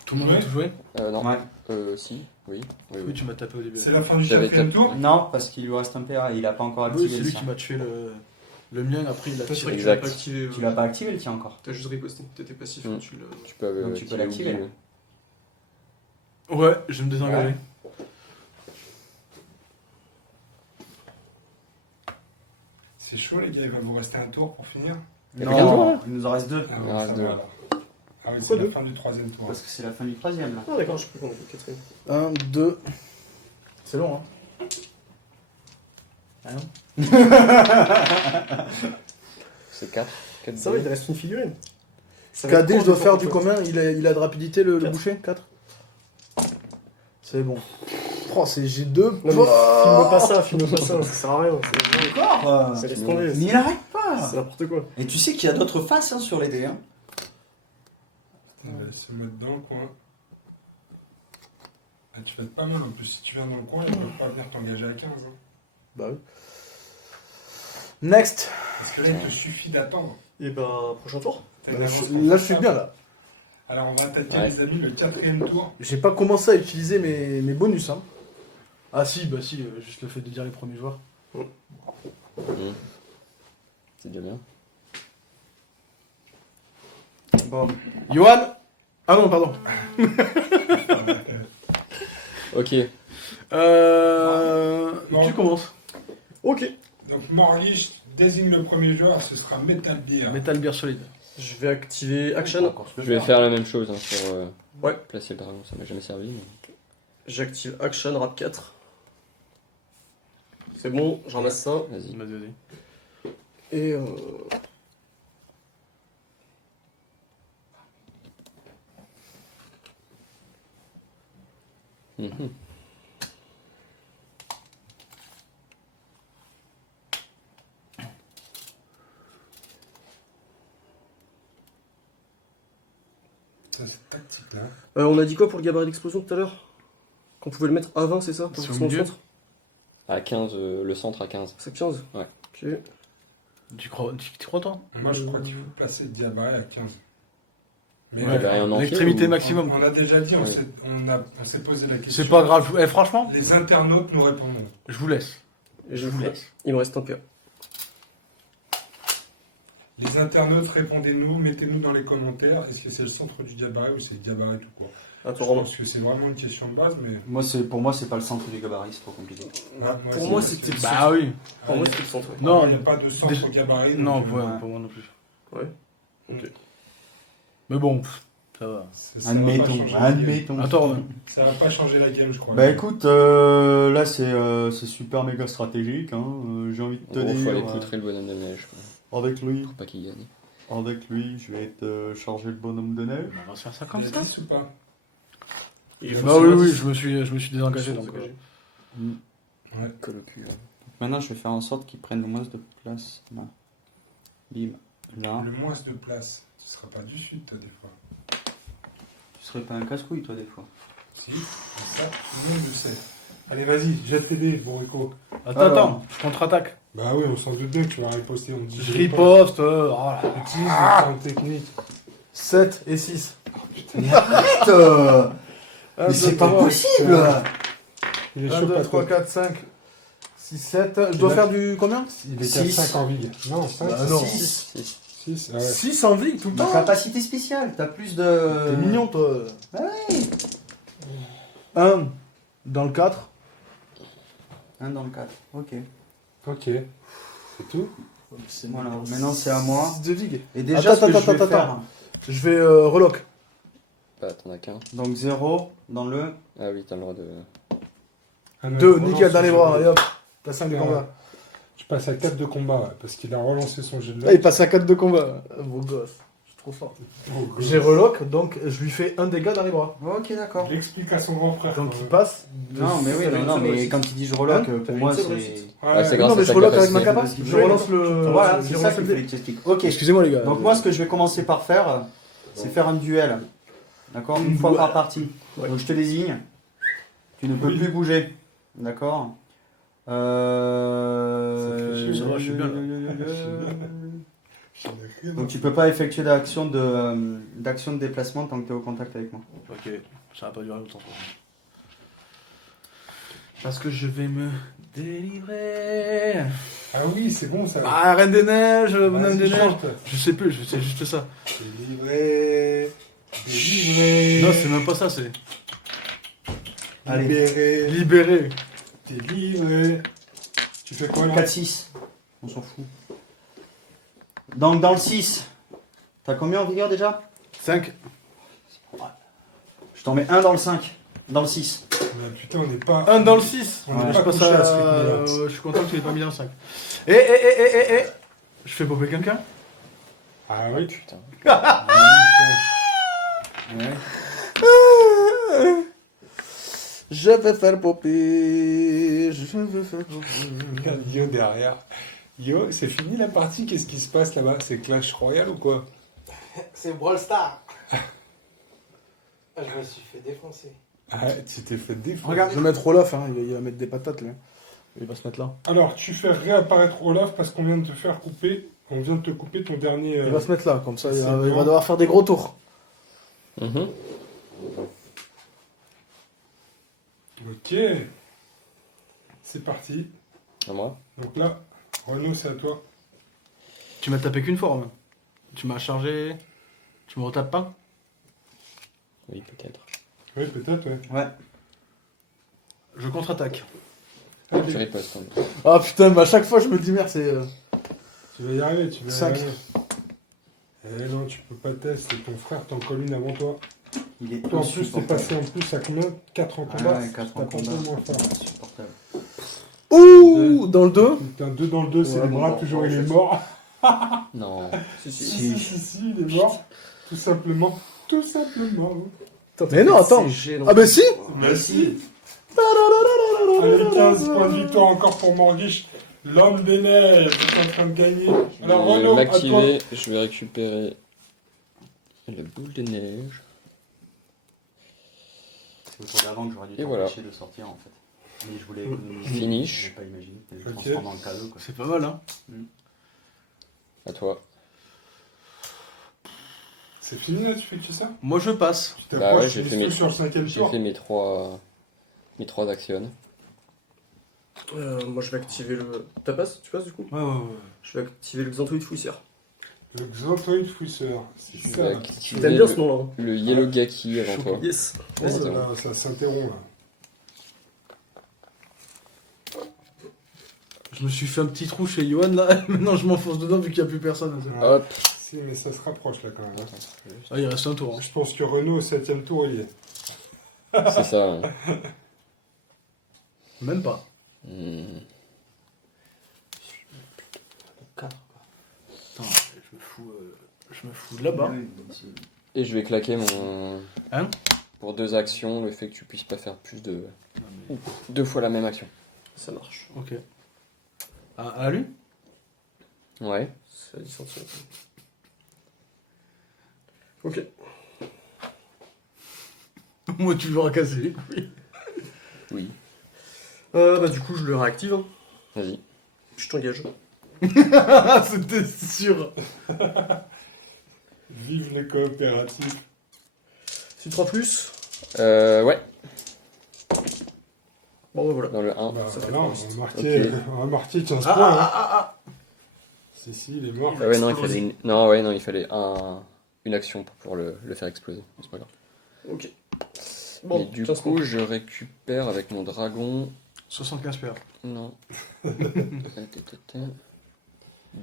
Tout le monde a Ouais. tout joué? Non. Ouais. Si. Oui. Oui, tu m'as tapé au début. C'est la fin du J'avais quatrième tapé. tour. Non, parce qu'il lui reste un PA, il a pas encore Oui, activé c'est le lui sien. qui m'a tué le mien, après il a C'est tiré. vrai que tu l'as Exact. pas activé. Tu l'as pas activé le tien encore. T'as juste riposté. T'étais passif Mm. quand tu l'as. Tu peux, Donc, tu peux activer l'activer. Oubli, Ouais, je vais me désengager. Ouais. C'est chaud les gars, il va vous rester un tour pour finir. Il y a quelqu'un Non, il nous en reste 2. Ah, Il ouais, en reste ça deux. va, alors. Ah oui, c'est Pourquoi la deux fin du troisième tour. Parce que c'est la fin du 3ème là. Ah, d'accord, je sais plus qu'on est 4ème. 1, 2. C'est long, hein? Ah non. C'est 4. Ça va, il te reste une figurine. Ça va KD, être je dois court, faire en du fait. combien? Il a de rapidité le Quatre. boucher? 4? C'est bon. G3, c'est G2. Non, mais filme pas ça, ça sert à rien. Encore Ça laisse tomber. Mais il arrête pas. C'est n'importe quoi. Et tu sais qu'il y a d'autres faces hein, sur les dés. Hein. On va se mettre dans le coin. Ah, tu fais pas mal en plus. Si tu viens dans le coin, il ne peut pas venir t'engager à 15. Hein. Bah oui. Next. Parce que là, il te suffit d'attendre. Et bah, prochain tour. T'as une Là, avance je suis bien là. Alors, on va attaquer Ouais. les amis le 4ème tour. J'ai pas commencé à utiliser mes bonus. Hein. Ah si, bah si, juste le fait de dire les premiers joueurs. C'est déjà bien. Bon. Johan. Ah non, pardon. Ok. Bon. Tu commences. Ok. Donc, Morlich désigne le premier joueur, ce sera Metal Beer. Metal Beer solide. Je vais activer Action. Je vais faire la même chose hein, sur Ouais. placer le dragon, ça m'a jamais servi. Mais... J'active Action, Rap 4. C'est bon, j'en ai ça. Vas-y. Vas-y. Et Mhm. Ça, c'est tactique là. on a dit quoi pour le gabarit d'explosion tout à l'heure? Qu'on pouvait le mettre à 20, c'est ça? Pour C'est au son milieu. centre. À 15, le centre à 15. C'est 15? Ouais. Ok. Tu crois toi Moi, je crois qu'il faut placer le Diabaret à 15. Mais Ouais, Diabaret en entier, l'extrémité ou- maximum. on l'a déjà dit, Oui. on s'est posé la question. C'est pas grave. Eh, franchement, Les internautes nous répondront. je vous laisse. Et je vous fais. laisse. Il me reste un PA. Les internautes, répondez-nous, mettez-nous dans les commentaires. Est-ce que c'est le centre du Diabaret ou c'est le Diabaret tout court? Je Attends, Romain. pense que c'est vraiment une question de base, mais... Pour moi, c'est pas le centre du gabarit, c'est trop compliqué. Pour moi, c'était le Bah oui. Pour moi, c'était le centre. Non, il n'y a pas de centre déjà- au Diabaret. Non, donc, ouais, ouais. pour moi non plus. Ouais. Mais bon, ça va. ça va pas changer la game. Attends, Romain. Ça va pas changer la game, je crois. Bah écoute, là c'est super méga stratégique, hein. J'ai envie de te En gros, faut aller dire, poutrer le bonhomme de neige. Quoi. avec lui, Faut pas qu'il gagne. je vais te charger le bonhomme de neige. On va se faire ça Il comme a ça. 10 ou pas? Il Bah faut Bah se oui, mettre- oui, je me suis désengagé donc. Ouais. Colle au cul. hein. Maintenant, je vais faire en sorte qu'il prenne le moins de place. Là. Bim, là. Le moins de place. Tu seras pas du sud, toi, des fois. Tu serais pas un casse-couille, toi, des fois. Si, comme ça, tout le monde le sait. Allez, vas-y, jette tes dés, Bourrico. Attends, Alors. attends, je contre-attaque. Bah oui, on s'en doute bien que tu vas riposter. On dit Je riposte. Oh là. Utilise le terme technique. 7 et 6. Arrête Mais c'est pas possible. Il est 1, chaud, 2, pas 3, toi. 4, 5, 6, 7. Je dois faire du combien? Il était Six. à 5 en ville. Non, 5, Bah non. 6. 6. Ouais. 6 en vie tout le Ma temps. capacité spéciale, t'as plus de... T'es mignon toi. Ouais. 1 dans le 4. Un dans le 4, ok. Ok. C'est tout. Voilà, maintenant c'est à moi. 6 de vig. Et déjà, ce que je vais faire... Je vais relock. Bah, t'en as qu'un. Donc 0 dans le... Ah oui, t'as le droit de. 2, nickel dans les bras. Allez hop. T'as 5 de Ouais. combat. Tu passes à 4 de combat, ouais, parce qu'il a relancé son jet de Là, il passe à 4 de combat. Beau gosse. Je suis trop fort. Oh, J'ai relock, donc je lui fais un dégât dans les bras. Ok, d'accord. Il explique à son grand frère. Donc quand il même. passe. Non, mais oui, T'avais une non, seule mais réussite. quand il dit je relock, Hein pour T'avais moi une seule c'est... réussite. Ouais, Ah, c'est grâce Non, à mais sa je relock avec ma capacité. capa. Je relance le. Voilà, je c'est ça relance qu'il le fallait dé. que j'explique. Ok, Excusez-moi les gars. donc moi ce que je vais commencer par faire, c'est faire un duel. D'accord, une fois par partie. Ouais. Donc je te désigne. Tu ne peux Oui. plus bouger. D'accord. Ça va, je suis bien, là. Donc tu peux pas effectuer d'action de déplacement tant que tu es au contact avec moi. Ok, ça va pas durer longtemps. Parce que je vais me délivrer. Ah oui, c'est bon ça. Ah, Reine des Neiges, Vas-y, Bonhomme des Neiges. chante. Je sais plus, je sais juste ça. Délivré. Délivré. Non, c'est même pas ça, c'est. Allez. Libéré. Libéré. Délivré. Tu fais quoi là? 4-6. On s'en fout. Donc dans le 6, t'as combien en vigueur déjà? 5. Je t'en mets un dans le 5. Dans le 6. Mais putain, on n'est pas. 1 dans le 6. On n'est Je pas passe couché à ce à. rythme-là. Je suis content que tu l'aies pas mis dans le 5. Eh. Je fais popper quelqu'un? Ah oui. Putain. Ouais. Je vais faire popper. Je vais faire popper. Regarde Yo derrière. Yo, c'est fini la partie, qu'est-ce qui se passe là-bas? C'est Clash Royale ou quoi? C'est Brawl Stars. Ah, je me suis fait défoncer. Ah, tu t'es fait défoncer. Regarde, je vais mettre Olaf, hein. Il va mettre des patates là. Il va se mettre là. Alors, tu fais réapparaître Olaf parce qu'on vient de te faire couper. On vient de te couper ton dernier. Il va se mettre là, comme ça, il c'est va bon. devoir faire des gros tours. Mhm. Ok. C'est parti. À moi. Donc là, Renaud, c'est à toi. Tu m'as tapé qu'une fois, Romain. Tu m'as chargé. Tu me retapes pas? Oui, peut-être. Oui, peut-être, ouais. Ouais. Je contre-attaque. Je Allez, riposte. hein. Ah putain, mais à chaque fois je me dis merde, c'est. tu vas y arriver, tu vas Cinq. y arriver. Eh non, tu peux pas tester. Ton frère t'en colle une avant toi. Il est Toi, en plus, t'es insupportable. passé en plus à combien? 4 en combat. ouais, 4 en T'as pas combat. fait moins fort. Insupportable. Ouh, dans le 2. Putain, 2 dans le 2, c'est Ouais, les bras, bon, toujours bon, il est je- mort. Non. Si, si. Si, il est mort. Tout simplement. Tout simplement. Mais non, attends. C'est gênant. Ah bah si. Merci. Allez, 15 points de victoire encore pour Morguiche. L'homme des neiges est en train de gagner. Je Alors, vais Renaud, à toi. m'activer. Je vais récupérer la boule de neige. C'est autour d'avant que j'aurais dû Et voilà. t'empêcher de sortir en fait. Mais je voulais économiser. Finish. Je n'avais pas imaginé que tu Ok. transformer en cadeau. Quoi. C'est pas mal, hein. À toi. C'est fini là, tu fais que ça? Moi je passe. Tu Bah t'approches ouais, j'ai fait juste mes- sur le 5ème J'ai tour. fait mes trois actions. Moi je vais activer le. Tu passes du coup? Ouais. Je vais activer le Xanthoïde Fouisseur. Le Xanthoïd Fouisseur. C'est Je ça. vais là. activer T'aimes bien ce nom là? le Yellow Gaki avant toi. Yes. Oh Vas-y. là là, ça s'interrompt là. Je me suis fait un petit trou chez Johan là. Maintenant je m'enfonce dedans vu qu'il n'y a plus personne. Hop. Si, mais ça se rapproche là quand même. hein. Ah, il reste un tour. Hein. Je pense que Renaud au 7ème tour il y est. C'est ça. hein. Même pas. Hmm. Attends, je me fous de là-bas. Et je vais claquer mon. Hein? Pour 2 actions, le fait que tu puisses pas faire plus de. 2 fois la même action. Ça marche. Ok. À lui? Ouais. C'est à 10 centimes. Ok. Moi tu veux casser les couilles. Oui. Bah du coup je le réactive. Hein. Vas-y. Je t'engage. C'était sûr. Vive les coopératifs. C'est 3 plus. Ouais. Bon bah voilà. Dans le 1. Bah, ça fait voilà, on trois. va marquer, Ok. on va marquer 15 points. hein. Si, il est mort. Ah ouais, non, il fallait une... non, ouais, non, il fallait une action pour pouvoir le faire exploser. C'est pas grave. Ok. Mais Bon, du 15 coup, points. je récupère avec mon dragon. 75 PA. Non.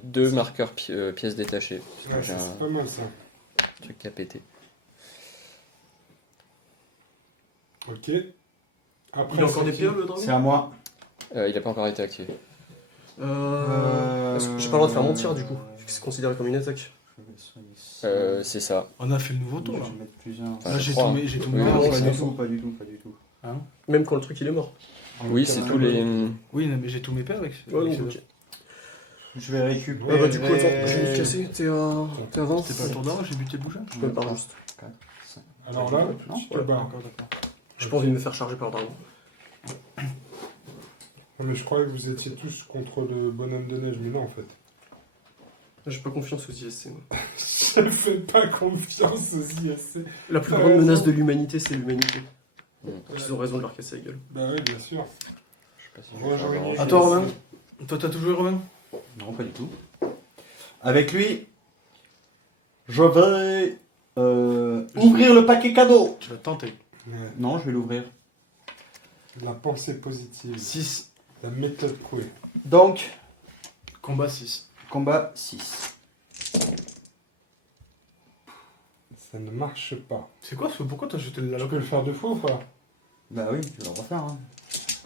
2 marqueurs pièces détachées. Ouais, J'ai ça, un c'est pas mal ça. truc à péter. Ok. Après, Il a encore c'est des qui PA le dragon? C'est à moi. Il a pas encore été activé. Est-ce que j'ai pas le droit de faire mentir du coup? Vu que c'est considéré comme une attaque. C'est ça. On a fait le nouveau Je tour vais là. mettre plusieurs. Enfin, Là je j'ai crois, tout hein. mes j'ai tout Oui, mes oui, persos, oui, là. Pas du tout, pas du tout. Même quand le truc il est mort. Oui, c'est tous les. Oui, mais j'ai tous mes pères avec. Ouais, avec donc, ces ok. Je vais récupérer. Bah du coup attends, je vais me casser. T'es à 20? C'était pas le tour d'avant, j'ai buté le bouchon. Je peux pas juste. Alors là, Non, tu te bats. D'accord. J'ai pas envie de me faire charger par le dragon. Non, mais je croyais que vous étiez tous contre le bonhomme de neige, mais non en fait. J'ai pas confiance aux ISC. moi. Je fais pas confiance aux ISC. La plus T'as grande raison. menace de l'humanité, c'est l'humanité. Mm. Donc ils ont raison de leur casser la gueule. Bah oui, bien sûr. Je sais pas si Moi, j'aurais dit- À toi Romain. Toi t'as tout joué Romain? Non, pas du tout. Avec lui, je vais ouvrir le paquet cadeau. Tu vas tenter. Ouais. Non, je vais l'ouvrir. La pensée positive. 6. La méthode Coué. Donc, Combat 6. combat 6. Ça ne marche pas. C'est quoi ce... Pourquoi t'as jeté la Tu loque? peux le faire 2 fois ou pas? Bah oui, je vais le refaire. Hein.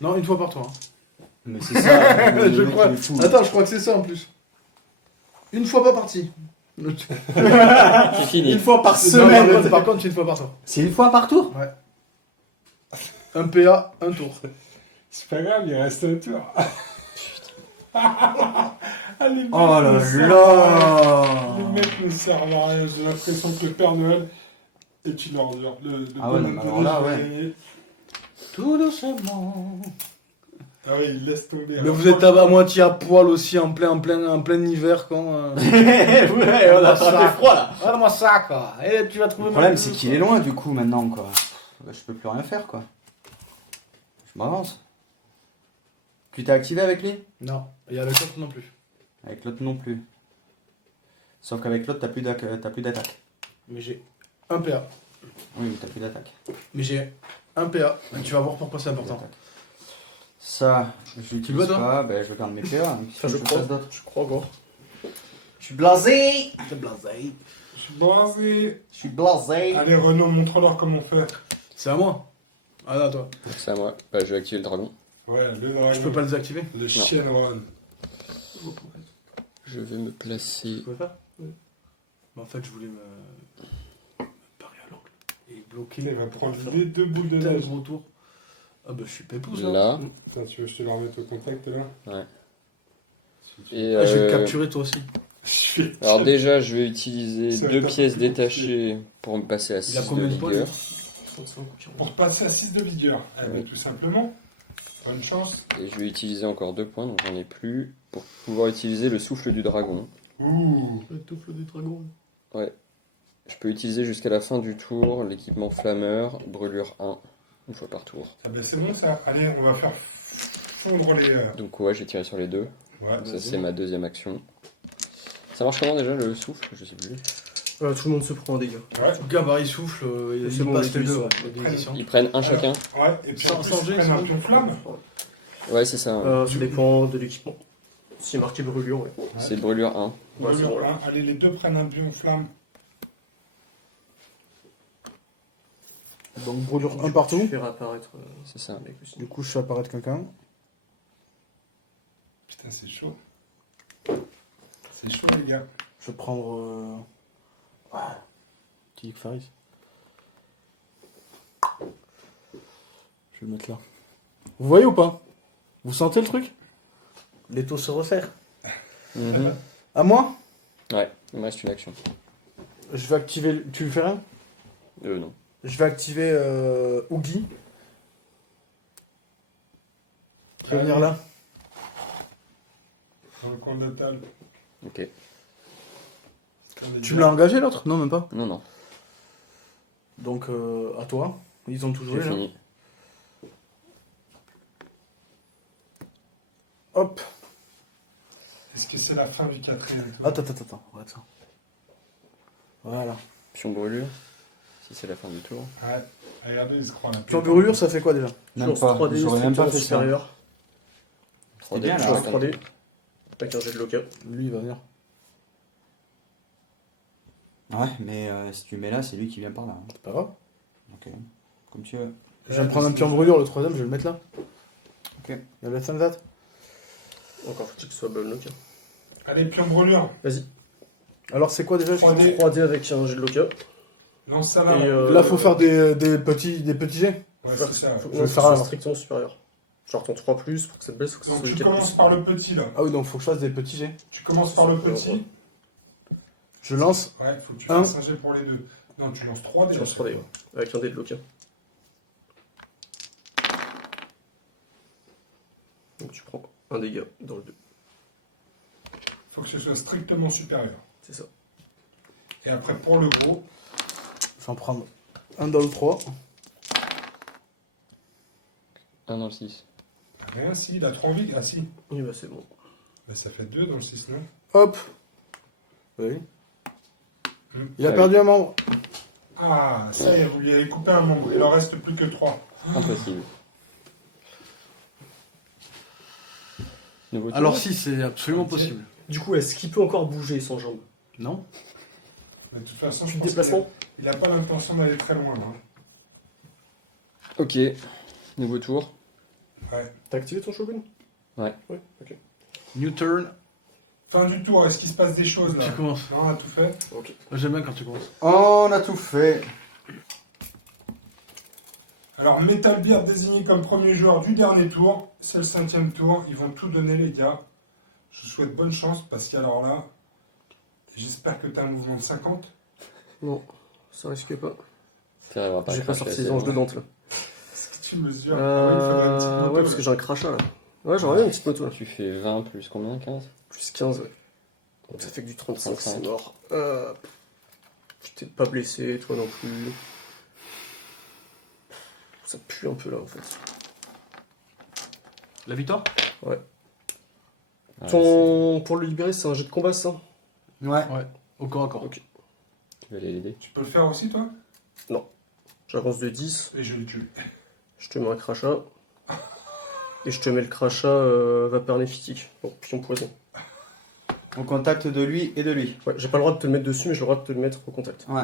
Non, une fois par toi. hein. Mais c'est ça. le Je mec, crois. il est fou. Attends, je crois que c'est ça en plus. Une fois pas parti. C'est fini. Une fois par Non, semaine. par contre, c'est une fois par toi. C'est une fois par tour. Ouais. Un PA, un tour. C'est pas grave, il reste un tour. Allez, Oh là là. Les mecs ne servent à rien. J'ai l'impression que le Père Noël est une ordure. Ah ouais, non, mais alors là, je vais ouais. gagner. Tout doucement. Ah ouais, il laisse tomber. Mais Alors, vous êtes à franchement, moitié à poil aussi en plein hiver quand. Ouais, on a attrapé froid là. Regarde-moi ça quoi. Et tu vas trouver. Le problème, c'est qu'il est loin du coup maintenant quoi. Bah, je peux plus rien faire quoi. Je m'avance. Tu t'es activé avec lui? Non, et avec l'autre non plus. Avec l'autre non plus. Sauf qu'avec l'autre, t'as plus d'attaque. Mais j'ai un PA. Oui, mais t'as plus d'attaque. Mais j'ai un PA. Et tu vas voir pourquoi c'est important. Ça, je Tu l'utilise le vois, toi pas, ben je garde mes PA. Enfin, je crois encore. Je suis blasé. C'est blasé. Je suis blasé. Je suis blasé. Allez, Renaud, montre-leur comment faire. C'est à moi. Ah non, à toi. C'est à moi. Bah, je vais activer le dragon. Ouais, le dragon. Je peux pas le désactiver. Le chien Ron. Je vais me placer. Tu peux le faire? Oui. Mais en fait, je voulais me parer à l'angle. Et bloquer Il va prendre les deux boules de tel neige. gros tour. Ah bah je suis pépouze là. Là. Attends, tu veux que je te la remette au contact là? Ouais. Et Ah, je vais te capturer toi aussi. Je vais- alors déjà, je vais utiliser Ça va 2 être un pièces peu plus détachées pour me passer à 6 Il a de combien de points vigueur. 35 ou 40. Pour passer à 6 de vigueur. Eh ben, Oui. tout simplement. Bonne chance. Et je vais utiliser encore 2 points, donc j'en ai plus, pour pouvoir utiliser le souffle du dragon. Ouh. Le touffle du dragon. Je peux utiliser jusqu'à la fin du tour l'équipement flammeur, brûlure 1, une fois par tour. Ah ben c'est bon ça. Allez, on va faire fondre les. Donc ouais, j'ai tiré sur les deux. Ouais, Ça vas-y. c'est ma deuxième action. Ça marche comment déjà le souffle? Je sais plus. Tout le monde se prend un dégât. Ouais. Gabarit souffle, il C'est bon, passe les les deux. deux, Ouais. ouais. Les deux éditions. Ils prennent un chacun? Ouais, et puis Sans- en plus, sans ils jet, prennent c'est un bon. pion flamme. Ouais, c'est ça. Ça dépend de l'équipement. Si marqué brûlure, ouais. C'est brûlure 1. Ouais, c'est Brûlure, bon. hein. Allez, les deux prennent un pion flamme. Donc brûlure un Tu partout. fais réapparaître C'est ça. avec le signe. Du coup, je fais apparaître quelqu'un. Putain, c'est chaud. C'est chaud, les gars. Je vais prendre. Petit Faris. Je vais le mettre là. Vous voyez ou pas? Vous sentez le truc? L'étau se resserre. Mhm. À moi? Ouais, il me reste une action. Je vais activer. Tu le fais rien? Non. Je vais activer Oogie. Tu vas venir là? Dans le coin de table. Ok. Tu me l'as engagé l'autre? Non, même pas. Non, non. Donc à toi. Ils ont tout joué J'ai là. fini. Hop. Est-ce que c'est la fin du quatrième tour? Attends. Regarde ça. Voilà. Pion brûlure. Si c'est la fin du tour. Ouais. Regardez, il se croit là. Puis en brûlure, ça fait quoi déjà? Même Source pas. 3D, J'aurais même pas structure fait ça. supérieure. 3D, bien, là. Source attends. 3D. Avec un jet de local. Lui, il va venir. Ouais, mais si tu mets là, c'est lui qui vient par là. hein. C'est pas grave. Ok. Comme tu veux. Je vais me prendre un pied en brûlure, le troisième, je vais le mettre là. Ok. Il y a la date. Encore faut-il que ce soit bon local. Allez, pion brûlure. Vas-y. Alors c'est quoi déjà? 3D. 3D avec un jet de local. Lance ça là. Et, ouais. Là, faut faire des petits jets. Ouais, c'est ça. Faut Je vais que faire ce soit alors. strictement supérieur. Genre ton 3+, pour que ça te baisse, faut que ça Donc soit tu du 4+. commences par le petit là. Ah oui, donc faut que je fasse des petits jets. Tu commences par le petit. Je lance. Ouais, faut que tu Un. fasses un jet pour les deux. Non, tu lances 3 dés. Tu lances 3D, ouais. Avec un dé de local. Donc tu prends un dégât dans le 2. Faut que ce soit strictement supérieur. C'est ça. Et après, pour le gros, Je vais en prendre un dans le 3. 1 dans le 6. rien, si, il a 3 vies. Ah si. Oui, bah c'est bon. Bah, ça fait 2 dans le 6, non? Hop. Oui. Il a Ah perdu un membre. Ah, ça y est, vous lui avez coupé un membre. Il en reste plus que 3. Impossible. Nouveau tour. Alors si, c'est absolument Ok. possible. Du coup, est-ce qu'il peut encore bouger sans jambes? Non? Mais de toute façon, je Plus de pense déplacement? qu'il n'a pas l'intention d'aller très loin. Hein. Ok. Nouveau tour. Ouais. T'as activé ton shogun? Ouais. Ouais, ok. New turn. Fin du tour, est-ce qu'il se passe des choses là? Tu commences. Non, on a tout fait. Ok. J'aime bien quand tu commences. On a tout fait. Alors, Metal Beard désigné comme premier joueur du dernier tour. C'est le 5e tour. Ils vont tout donner, les gars. Je vous souhaite bonne chance parce qu'alors là, j'espère que tu as un mouvement de 50. Non, ça risque pas. Tu arriveras pas à J'ai pas cracher sorti assez les anges de loin. Dante là. Est-ce que tu mesures? Il faudrait une petite moto, Ouais, parce que j'ai un crachat là. Ouais, j'aurais bien une petite moto là. Tu fais 20 plus combien 15 Plus 15, ouais. Donc ça fait que du 35, 35. c'est mort. Tu t'es pas blessé, toi non plus. Ça pue un peu là en fait. La victoire? Ah, Pour le libérer, c'est un jet de combat ça? Ouais. Au corps à corps. Ok. Tu vas aller l'aider. Tu peux le faire aussi, toi? J'avance de 10, Et je le tue. je te mets un crachat. Et je te mets le crachat vapeur néphitique. Bon, pion poison. Au contact de lui et de lui. Ouais, j'ai pas le droit de te le mettre dessus, mais j'ai le droit de te le mettre au contact. Ouais.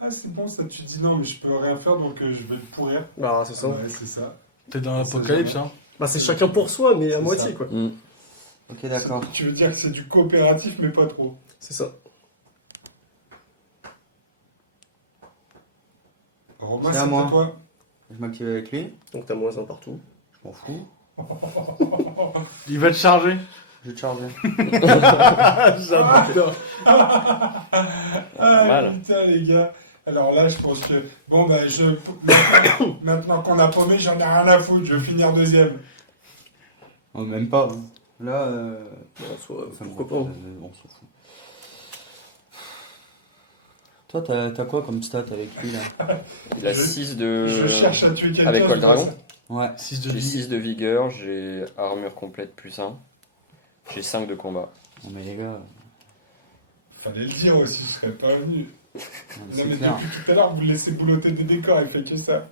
Ah, c'est bon, ça, tu dis non, mais je peux rien faire, donc je vais le pourrir. Bah, c'est ça. Ouais, c'est ça. T'es dans l'apocalypse, hein. Bah, c'est chacun pour soi, mais à C'est moitié ça. quoi. Ok, d'accord. Tu veux dire que c'est du coopératif, mais pas trop. C'est ça. Romain, C'est à c'est moi. à toi. Je m'active avec lui. Donc t'as moins 1 partout. Je m'en fous. Il va te charger. Je vais te charger. J'adore. Ah, Normal. putain, les gars. Alors là, je pense que... Bon, ben, maintenant qu'on a paumé, j'en ai rien à foutre. Je vais finir deuxième. Oh, même pas. Hein. Là, En soi, enfin, pourquoi bon, pas. on s'en fout. Toi, t'as quoi comme stat avec lui là? Il a Je- 6 de. Je cherche à tuer quelqu'un. Avec quoi, le je dragon pense. Ouais. 6 de J'ai vie. 6 de vigueur, j'ai armure complète plus 1. J'ai 5 de combat. Non mais les gars, Fallait le dire aussi, je serais pas venu. non, mais Non, c'est mais clair. depuis tout à l'heure, vous laissez boulotter des décors, il fait que ça.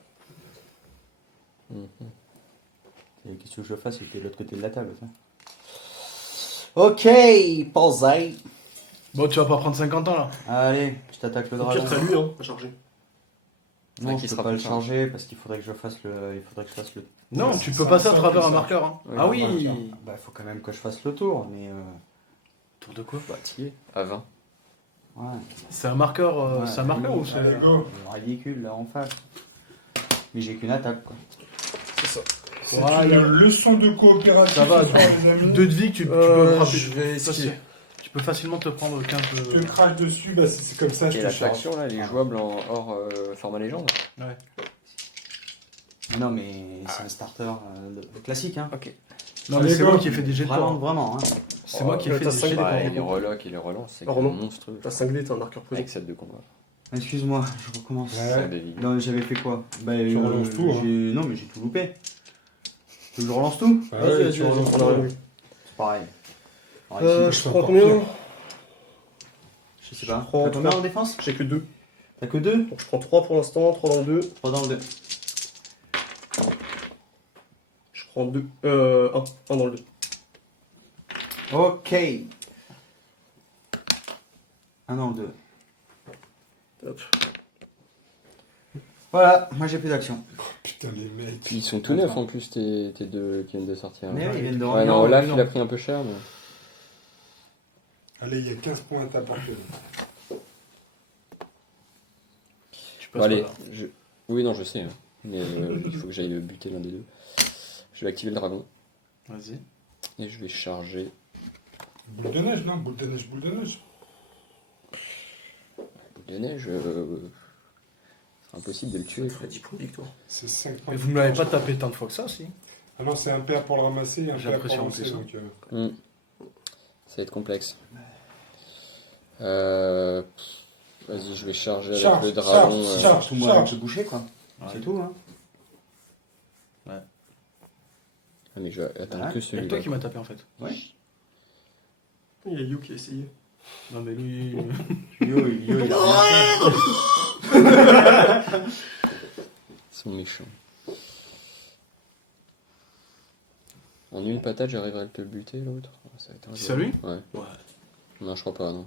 Et qu'est-ce que je fasse? C'était de l'autre côté de la table. Ça. Ok, posé. Bon, tu vas pas prendre 50 ans là. Allez, je t'attaque le Au pire, dragon. t'as lui, hein, à charger. Non, Qui je peux sera pas le plus charger parce qu'il faudrait que je fasse le. Il faudrait que je fasse le. Non, Ouais, tu c'est peux ça, passer à ça, travers ça. un marqueur. Hein. Oui, Ah oui. Bah, faut quand même que je fasse le tour, mais. Tour de quoi? Bah, t'y es, à 20. Ouais. C'est un marqueur, Ouais. c'est un marqueur ou c'est. Allez, go. Ridicule là en face. Mais j'ai qu'une attaque quoi. C'est ça. C'est Voilà. une leçon de coopération. Ça va, ce soir, les amis. 2 de vie que tu peux frapper. Je vais Ça, esquiver. Tu peux facilement te prendre 15 Je te de. crache dessus, bah si c'est comme ça, je Et te charge. l'attraction là, elle est jouable en hors format légende. Non mais c'est un starter classique hein. Ok. Non, Allez, mais c'est go. moi qui ai fait des jets de Vraiment, tour. vraiment. Hein. C'est moi qui ai Oh, fait t'as des cinq jets de de tour. Ouais, il relance, il relance, c'est Ah, quand même non. monstrueux. T'as cinglé, t'as un marqueur posé. Avec 7 de combat. Excuse-moi, je recommence. Ouais. 5 de vigueur. Non, j'avais fait quoi? Bah, Tu relances tout, hein. Non, mais j'ai tout loupé. Tu veux que je relance tout? Ah Vas-y, ouais, vas-y, tu vas-y, relances on tout. a rien vu. C'est pareil. Je c'est prends encore combien? pire. Je sais pas. je prends T'as combien trois. en défense? J'ai que 2. T'as que 2? Donc je prends 3 pour l'instant, 3 dans le 2. 3 dans le 2. Je prends 2. 1 dans le 2. Ok. 1 dans le 2. Hop. Voilà, moi j'ai plus d'action. Putain, les mecs. Puis ils sont tout neufs en plus, tes deux qui viennent de sortir. Mais oui, ils viennent de Ouais, revenir. non, Olaf non. il a pris un peu cher, mais. Allez, il y a 15 points à t'apporter. Tu Bon, passes allez, pas là. oui, non, je sais, hein. Mais il faut que j'aille buter l'un des deux. Je vais activer le dragon Vas-y. et je vais charger. Boule de neige, non? Boule de neige, boule de neige. Boule de neige. C'est impossible de le tuer. Il faut 10 points de victoire. C'est 5 points. Mais vous me l'avez pas tapé tant de fois que ça, si? Ah non, c'est un PA pour le ramasser et un J'ai PA pour l'impression lancer. que c'est ça. Donc, Ça va être complexe. Vas-y, je vais charger Charge, avec le dragon. charge, C'est charge. surtout moi avec le boucher quoi. C'est tout hein. Ah, mais je vais attendre Ouais. que C'est celui-là. toi qui m'as tapé en fait. Ouais. Il y a You qui a essayé. Non, mais lui. Yo, il a rien fait. Ils sont méchants. En une patate, j'arriverai à te buter l'autre. Ah, ça va être un C'est à lui? Ouais. Ouais. Non, je crois pas, non.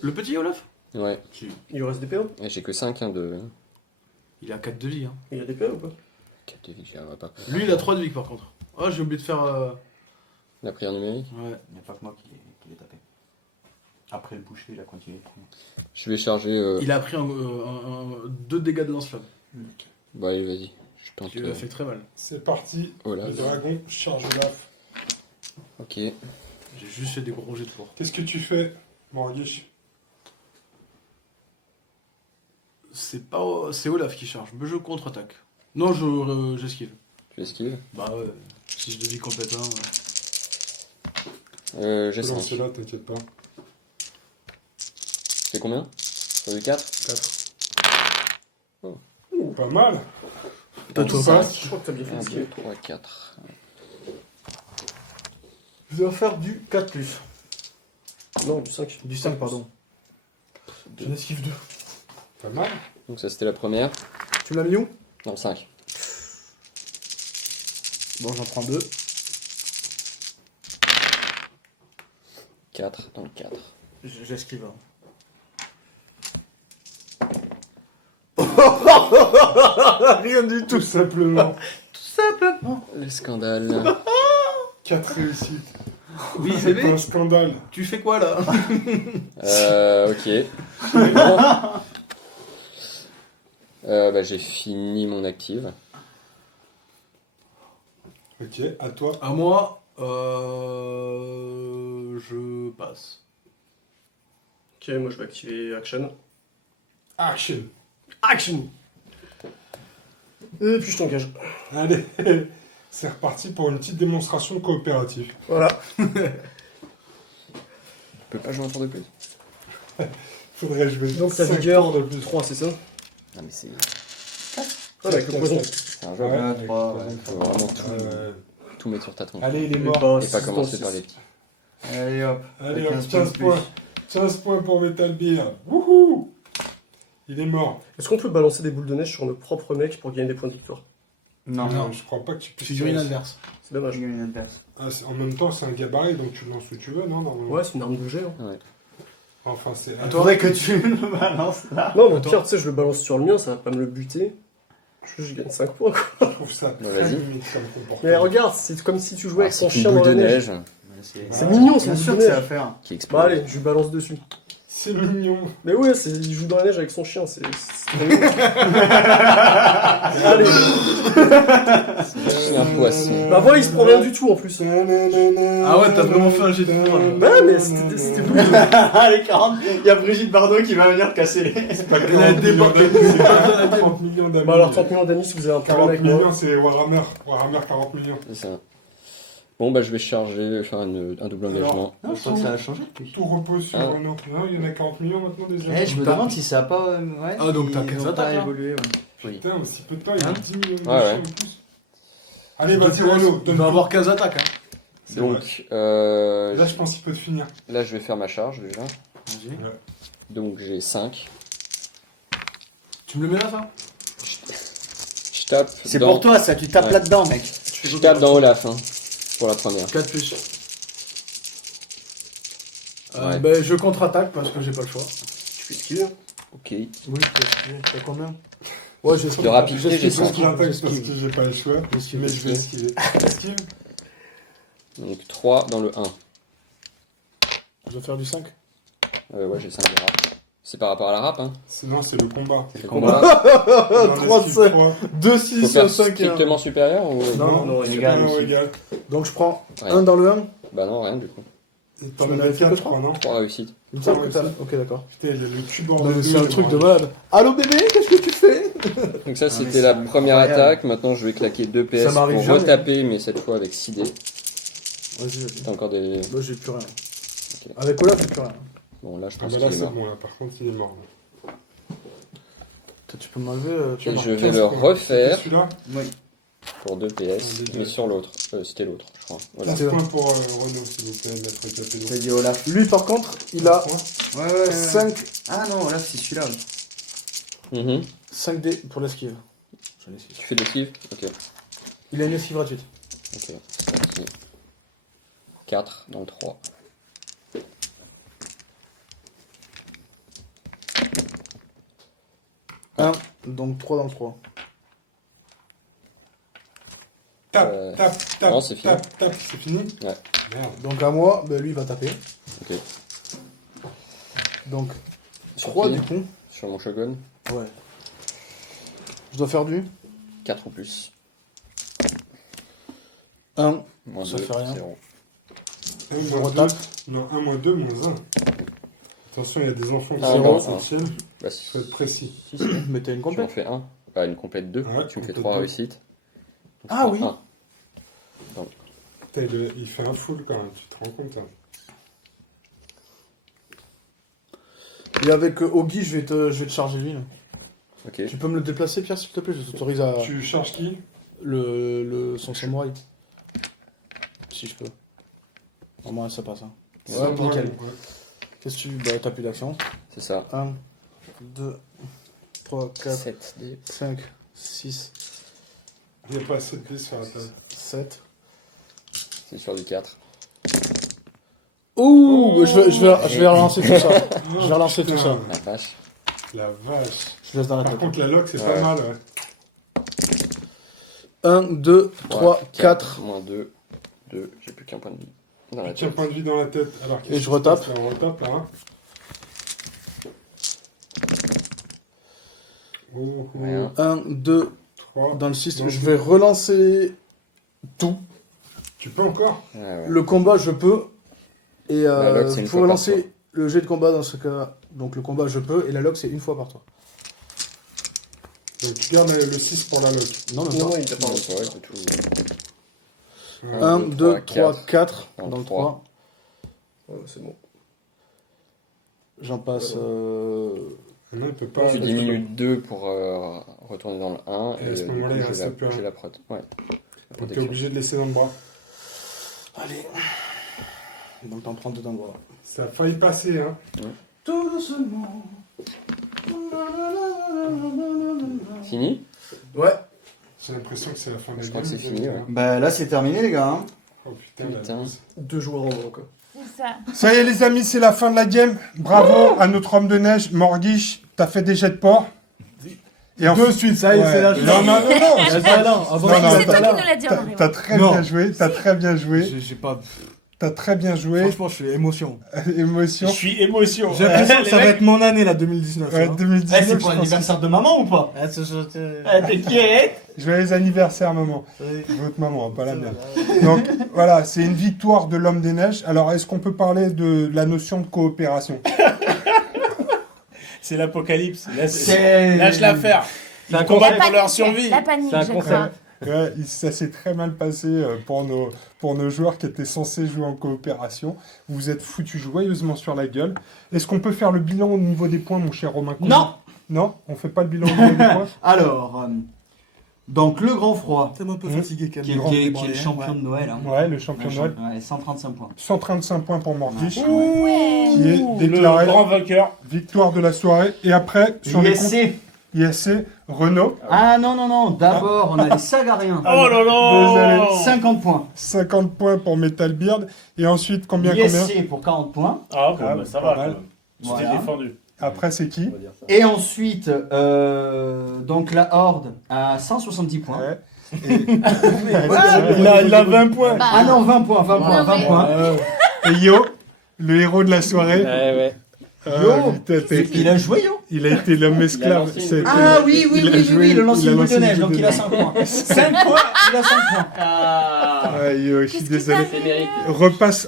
Le petit Olaf? Ouais. Il lui reste des PO? Et j'ai que 5 de. Il a 4 de vie. Hein. Il y a des PO ou pas? 4 de vie, j'y arriverai pas. Lui, il a 3 de vie par contre. Oh, j'ai oublié de faire. La prière numérique. Ouais. Il n'y a pas que moi qui l'ai tapé. Après le boucher, il a continué de prendre. Je vais charger. Il a pris 2 dégâts de lance-flamme. Bah allez, vas-y. Je tente. Tu l'as fait très mal. C'est parti. Olaf. Le dragon charge Olaf. Ok. J'ai juste fait des gros jets de tour. Qu'est-ce que tu fais, Morguiche? C'est Olaf qui charge. Mais je contre-attaque. Non, j'esquive. Tu esquives. Bah ouais. Si je devais compétent. J'ai 5. C'est là, t'inquiète pas. C'est combien? Sur du 4? 4. Pas mal. T'as tout tout ça. ça. Je crois que t'as bien fait 1, le 2, skill. 3, 4. Je dois faire du 4 plus. Non, du 5. Du 5, pardon. J'en esquive 2. Pas mal. Donc ça c'était la première. Tu me l'as mis où? Dans le 5. Bon, j'en prends 2. 4 dans le 4. J'esquive. Rien du Tout simplement. Le scandale. 4 réussites. Oui, C'est pas un scandale. Tu fais quoi là? Ok. Bah, j'ai fini mon active. Ok, à toi. À moi, je passe. Ok, moi je vais activer Action. Action. Action! Et puis je t'engage. Allez, c'est reparti pour une petite démonstration coopérative. Voilà. Tu peux pas jouer un tour de plus? Faudrait jouer. Donc ta 5 vigueur tours de plus. 3, c'est ça? Ah mais c'est Ah, avec le poison. c'est un jeu. Ouais, Ouais, 3, ouais. Faut vraiment Euh, tout mettre sur ta tronche. Allez, il est Et mort. pas Et pas six commencer dans par six. les petits. Allez hop. Allez, Avec hop, 15 15 points de points. 15 points pour Metal Beer. Wouhou! Il est mort. Est-ce qu'on peut balancer des boules de neige sur nos propres mecs pour gagner des points de victoire? Non, Je crois pas que tu puisses. Figurine adverse. C'est dommage. Figurine adverse. Ah, en même temps, c'est un gabarit, donc tu le lances où tu veux, non normalement. Ouais, c'est une arme de jet. Hein. Enfin, c'est. Faudrait que tu le balances là. Non, mais au pire, tu sais, je le balance sur le mien, ça va pas me le buter. Je gagne 5 points, quoi. Je trouve ça Bah, très vas-y. limite comme comportement. Mais regarde, c'est comme si tu jouais avec ton C'est une chien dans boule la de neige. neige C'est mignon, c'est Bien une sûr boule que de ça va neige. faire. qui explose. Bah allez, je lui balance dessus. C'est mignon. Mais ouais, il joue dans la neige avec son chien, c'est trop mignon. Allez. C'est un poisson. Bah voilà, il se prend rien du tout en plus. Ah ouais, t'as vraiment fait un jet de tour là. Bah mais c'était boule de Allez, 40. Il y a Brigitte Bardot qui va venir casser les. C'est pas Il a 40 millions débarqué. d'amis, c'est pas 30 millions d'amis. Bah alors 30 millions d'amis si vous avez un problème 40 avec moi. millions, c'est Warhammer. Warhammer 40 millions. C'est ça. Bon bah je vais charger, faire un double engagement. Non, je crois que ça a changé. Tout repose sur Ah. Renault. Non, il y en a 40 millions maintenant déjà. Eh, je me demande si ça a pas. Ouais, Ah, donc t'as ils 15 ont pas attaques, là. évolué. Ouais. Putain, mais si peu de temps, il y a Hein 10 millions de Ouais, chiens ouais. en plus. Allez, vas-y, Renault. Il va avoir 15 attaques. Hein. C'est vrai. Donc Là, je pense qu'il peut te finir. là je vais faire ma charge déjà. Vas-y. Donc j'ai 5. Tu me le mets là, ça? Je tape C'est dans... pour toi ça, tu tapes Ouais. là-dedans, mec. Je tape dans Olaf hein, pour la première. 4 plus. Ouais. Ben, je contre-attaque parce que j'ai pas le choix. Tu peux esquiver. Ok. Oui, t'as combien? Ouais, j'ai De rapidité, j'ai J'esquive 5. l'attaque parce que j'ai pas le choix. Mais je vais esquiver. Esquive. Donc 3 dans le 1. Je vais faire du 5. Ouais j'ai 5 de rap. C'est par rapport à la rap hein. Sinon, c'est le combat. C'est le combat. combat. On en 3 de esquive 5. trois. 2, Faut 6, faire 5 et 1. strictement supérieur ou... Non, non, égal. Non, égal. Donc je prends Ouais. 1 dans le 1. Bah non rien du coup. Et t'en Tu m'en avais avais fait 4, que je crois, non 3 réussites. Il me semble que t'as. Ok, d'accord. Putain, il y a le cube Non, bordel mais de c'est un deux, truc moi. de malade. Allô bébé, qu'est-ce que tu fais? Donc ça mais c'était c'est la première incroyable. attaque. Maintenant je vais claquer 2 PS Ça m'arrive pour jamais. retaper mais cette fois avec 6 dés. Vas-y, vas-y. T'as encore des... Moi j'ai plus rien. Ok. Avec Olaf, j'ai plus rien. Bon là je Ah pense bah qu'il là, est c'est mort. bon, là. Par contre, il est mort. là. Tu peux m'enlever. Tu Et vois. je vais 15 le points. refaire Celui-là, Oui. pour 2 PS, Ah, mais sur l'autre. C'était l'autre, je crois. Voilà. 15 points pour Renault, s'il vous plaît, maître Capello. T'as dit Olaf. Lui par contre, il a Ouais, ouais, ouais. 5 Ah non, Olaf, c'est celui-là. Mhm. dés pour l'esquive. J'en ai 6. Tu fais de l'esquive? Ok. Il a une esquive gratuite. Ok. 4 dans le 3. Donc 3 dans le 3. Tape, Euh, tape, tape, non, c'est fini. tape, c'est fini. Ouais. Merde. Donc à moi, ben, lui il va taper. Ok. Donc Sur 3 qui du coup. Sur mon shogun. Ouais. Je dois faire du 4 ou plus. 1. Moins Ça 2, fait rien. 0. Je retape. Non, 1 moins 2 moins 1. Attention, il y a des enfants qui Ah, sont bon, en septième. Bah, Il faut être précis. si, si. Mais t'as une Tu m'en complète. fais 1. Bah, une complète 2. Ouais, Tu me fais complète 3 deux. réussites. Donc, Ah je oui. prends un. Putain, il fait un full quand même, tu te rends compte hein. Et avec Ogi, je vais te charger lui. Là. Ok. Tu peux me le déplacer, Pierre, s'il te plaît? Je t'autorise à. Tu charges qui? Son samouraï. Si je peux. Normalement, ça passe. Hein. Ça, Ouais, nickel. ouais. Qu'est-ce que tu. Bah, t'as plus d'action. C'est ça. 1, 2, 3, 4, 7 dés. 5, 6, Il n'y a pas assez de dés sur la table. 7. C'est sur du 4. Ouh, je vais relancer tout ça. Je vais relancer tout ça. La vache. La vache. Je laisse dans la Par tête. contre, la lock, c'est Ouais. pas mal. Ouais. 1, 2, 3, 4. Moins 2. 2. J'ai plus qu'un point de vie. Dans la Plus qu'un tête. point de vie dans la tête. Alors, qu'est-ce Et qui je se retape. passe là? On retape là. Hein. Oh, oh. Rien. 1, 2, 3. dans le 6. Non, Je vais relancer tout. Tu peux encore? Ouais, ouais. Le combat, je peux. Et La lock, c'est une vous fois pouvez par lancer le jet de combat dans ce cas. Donc le combat, je peux. Et la lock, c'est une fois par tour. Donc, tu gardes le 6 pour la lock. Non, même Non, pas. il t'a pas ouais, c'est tout. 1, 2, 3, 3, 4. Non, Dans le 3. 3. Ouais, c'est bon. J'en passe. Non, il peut pas. Tu diminues 2 pour retourner dans le 1. Et à ce moment-là, il reste plus rien. j'ai la prot. Ouais. La Donc, t'es protection. obligé de laisser dans le bras. Allez. Donc t'en prends deux dans le bras. Ça a failli passer, hein. Tout doucement. Fini? Ouais. J'ai l'impression que c'est la fin de la Je crois game. que c'est fini, ouais. Bah là, c'est terminé, les gars. Hein. Oh putain, la Putain. douce. 2 joueurs en moins, quoi. C'est ça. Ça y est, les amis, c'est la fin de la game. Bravo à notre homme de neige, Morguiche. T'as fait des jets de porc. Et en De suite, ça y est, Ouais. c'est la Non, non, non, non. C'est toi qui nous l'as dit en T'as arrivant. très Non. bien joué, t'as très bien joué, J'ai pas. t'as très bien joué. Franchement, je suis émotion. Émotion. suis émotion. J'ai l'impression que ça va être mon année, là, 2019. Ouais, hein. 2019, Eh, c'est je pour pense. l'anniversaire de maman ou pas Ah, T'inquiète. Joyeux anniversaire, maman. Votre maman, pas la mienne. Donc, voilà, c'est une victoire de l'homme des neiges. Alors, est-ce qu'on peut parler de la notion de coopération? C'est l'apocalypse. C'est- Lâche l'affaire. C'est un Ils combattent La pour leur panique, survie. la panique, C'est un je concept. crois. Ouais, ça s'est très mal passé pour nos joueurs qui étaient censés jouer en coopération. Vous vous êtes foutus joyeusement sur la gueule. Est-ce qu'on peut faire le bilan au niveau des points, mon cher Romain Cousin? Non. Non, on fait pas le bilan au niveau des points. Alors, donc le Grand Froid, T'es un peu Mmh. fatigué quand qui même. est le champion de Noël. Hein. Ouais, le champion de Noël. Ouais, 135 points. 135 points pour Morguiche, Ouais. qui est Le déclaré grand vainqueur. victoire de la soirée. Et après, sur les comptes ISC. ISC, Renault, Ah non, non, non. D'abord, on a les Sagariens. Oh là là. 50 points. 50 points pour Metal Beard. Et ensuite, combien ISC pour 40 points. Ah, bon, Ah, bah, ça pas va mal. quand même. Tu t'es Voilà. défendu. Après, c'est qui? On va dire ça. Et ensuite, donc la Horde à 170 points. Ouais. Il a 20 points. Bah, Ah non, 20 points, 20 points, Non, 20 mais- points. Et Yo, le héros de la soirée. Ouais. Yo, putain, il a joué, Yo. il a été l'homme esclave. lancé une Ça a été- Ah oui, oui, il a oui, joué- oui, il a lancé il a une boule lancé de une neige, donc boule de il a neige. 5 points. 5 points, il a 5 points. Ah, Yo, je suis Qu'est-ce que désolé. t'as C'est mérité.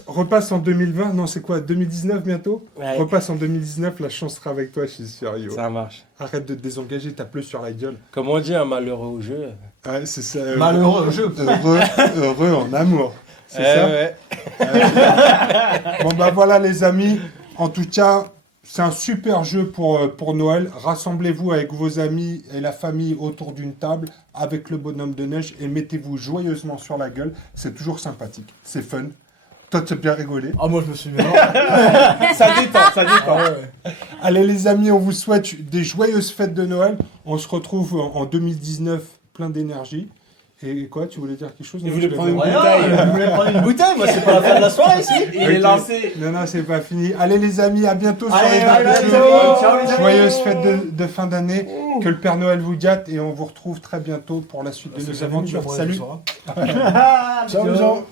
Repasse en 2020. Non, c'est quoi? 2019 bientôt? Ouais. Repasse en 2019. La chance sera avec toi, je suis sûr, Yo. Ça marche. Arrête de te désengager, t'as plus sur la gueule. Comme on dit, un malheureux au jeu. Ouais, c'est ça. Malheureux jeu. Heureux en amour. C'est Eh ça? ouais. Bon bah voilà les amis, en tout cas c'est un super jeu pour Noël. Rassemblez-vous avec vos amis et la famille autour d'une table avec le bonhomme de neige et mettez-vous joyeusement sur la gueule. C'est toujours sympathique, c'est fun. Toi tu as bien rigolé. Ah, moi je me suis mis. Ça détend, ça détend. Allez les amis, on vous souhaite des joyeuses fêtes de Noël. On se retrouve en 2019 plein d'énergie. Et quoi, tu voulais dire quelque chose? Il Non, voulait tu prendre une l'avais- bouteille. Je voulais prendre une bouteille, moi, c'est pas la fin de la soirée ici. Il est Ok. lancé. Non, non, c'est pas fini. Allez les amis, à bientôt sur Allez, les à barbecues. bientôt. Ciao, les amis. Joyeuses fêtes de fin d'année. Que le Père Noël vous gâte et on vous retrouve très bientôt pour la suite de nos aventures. Salut. Ciao les gens.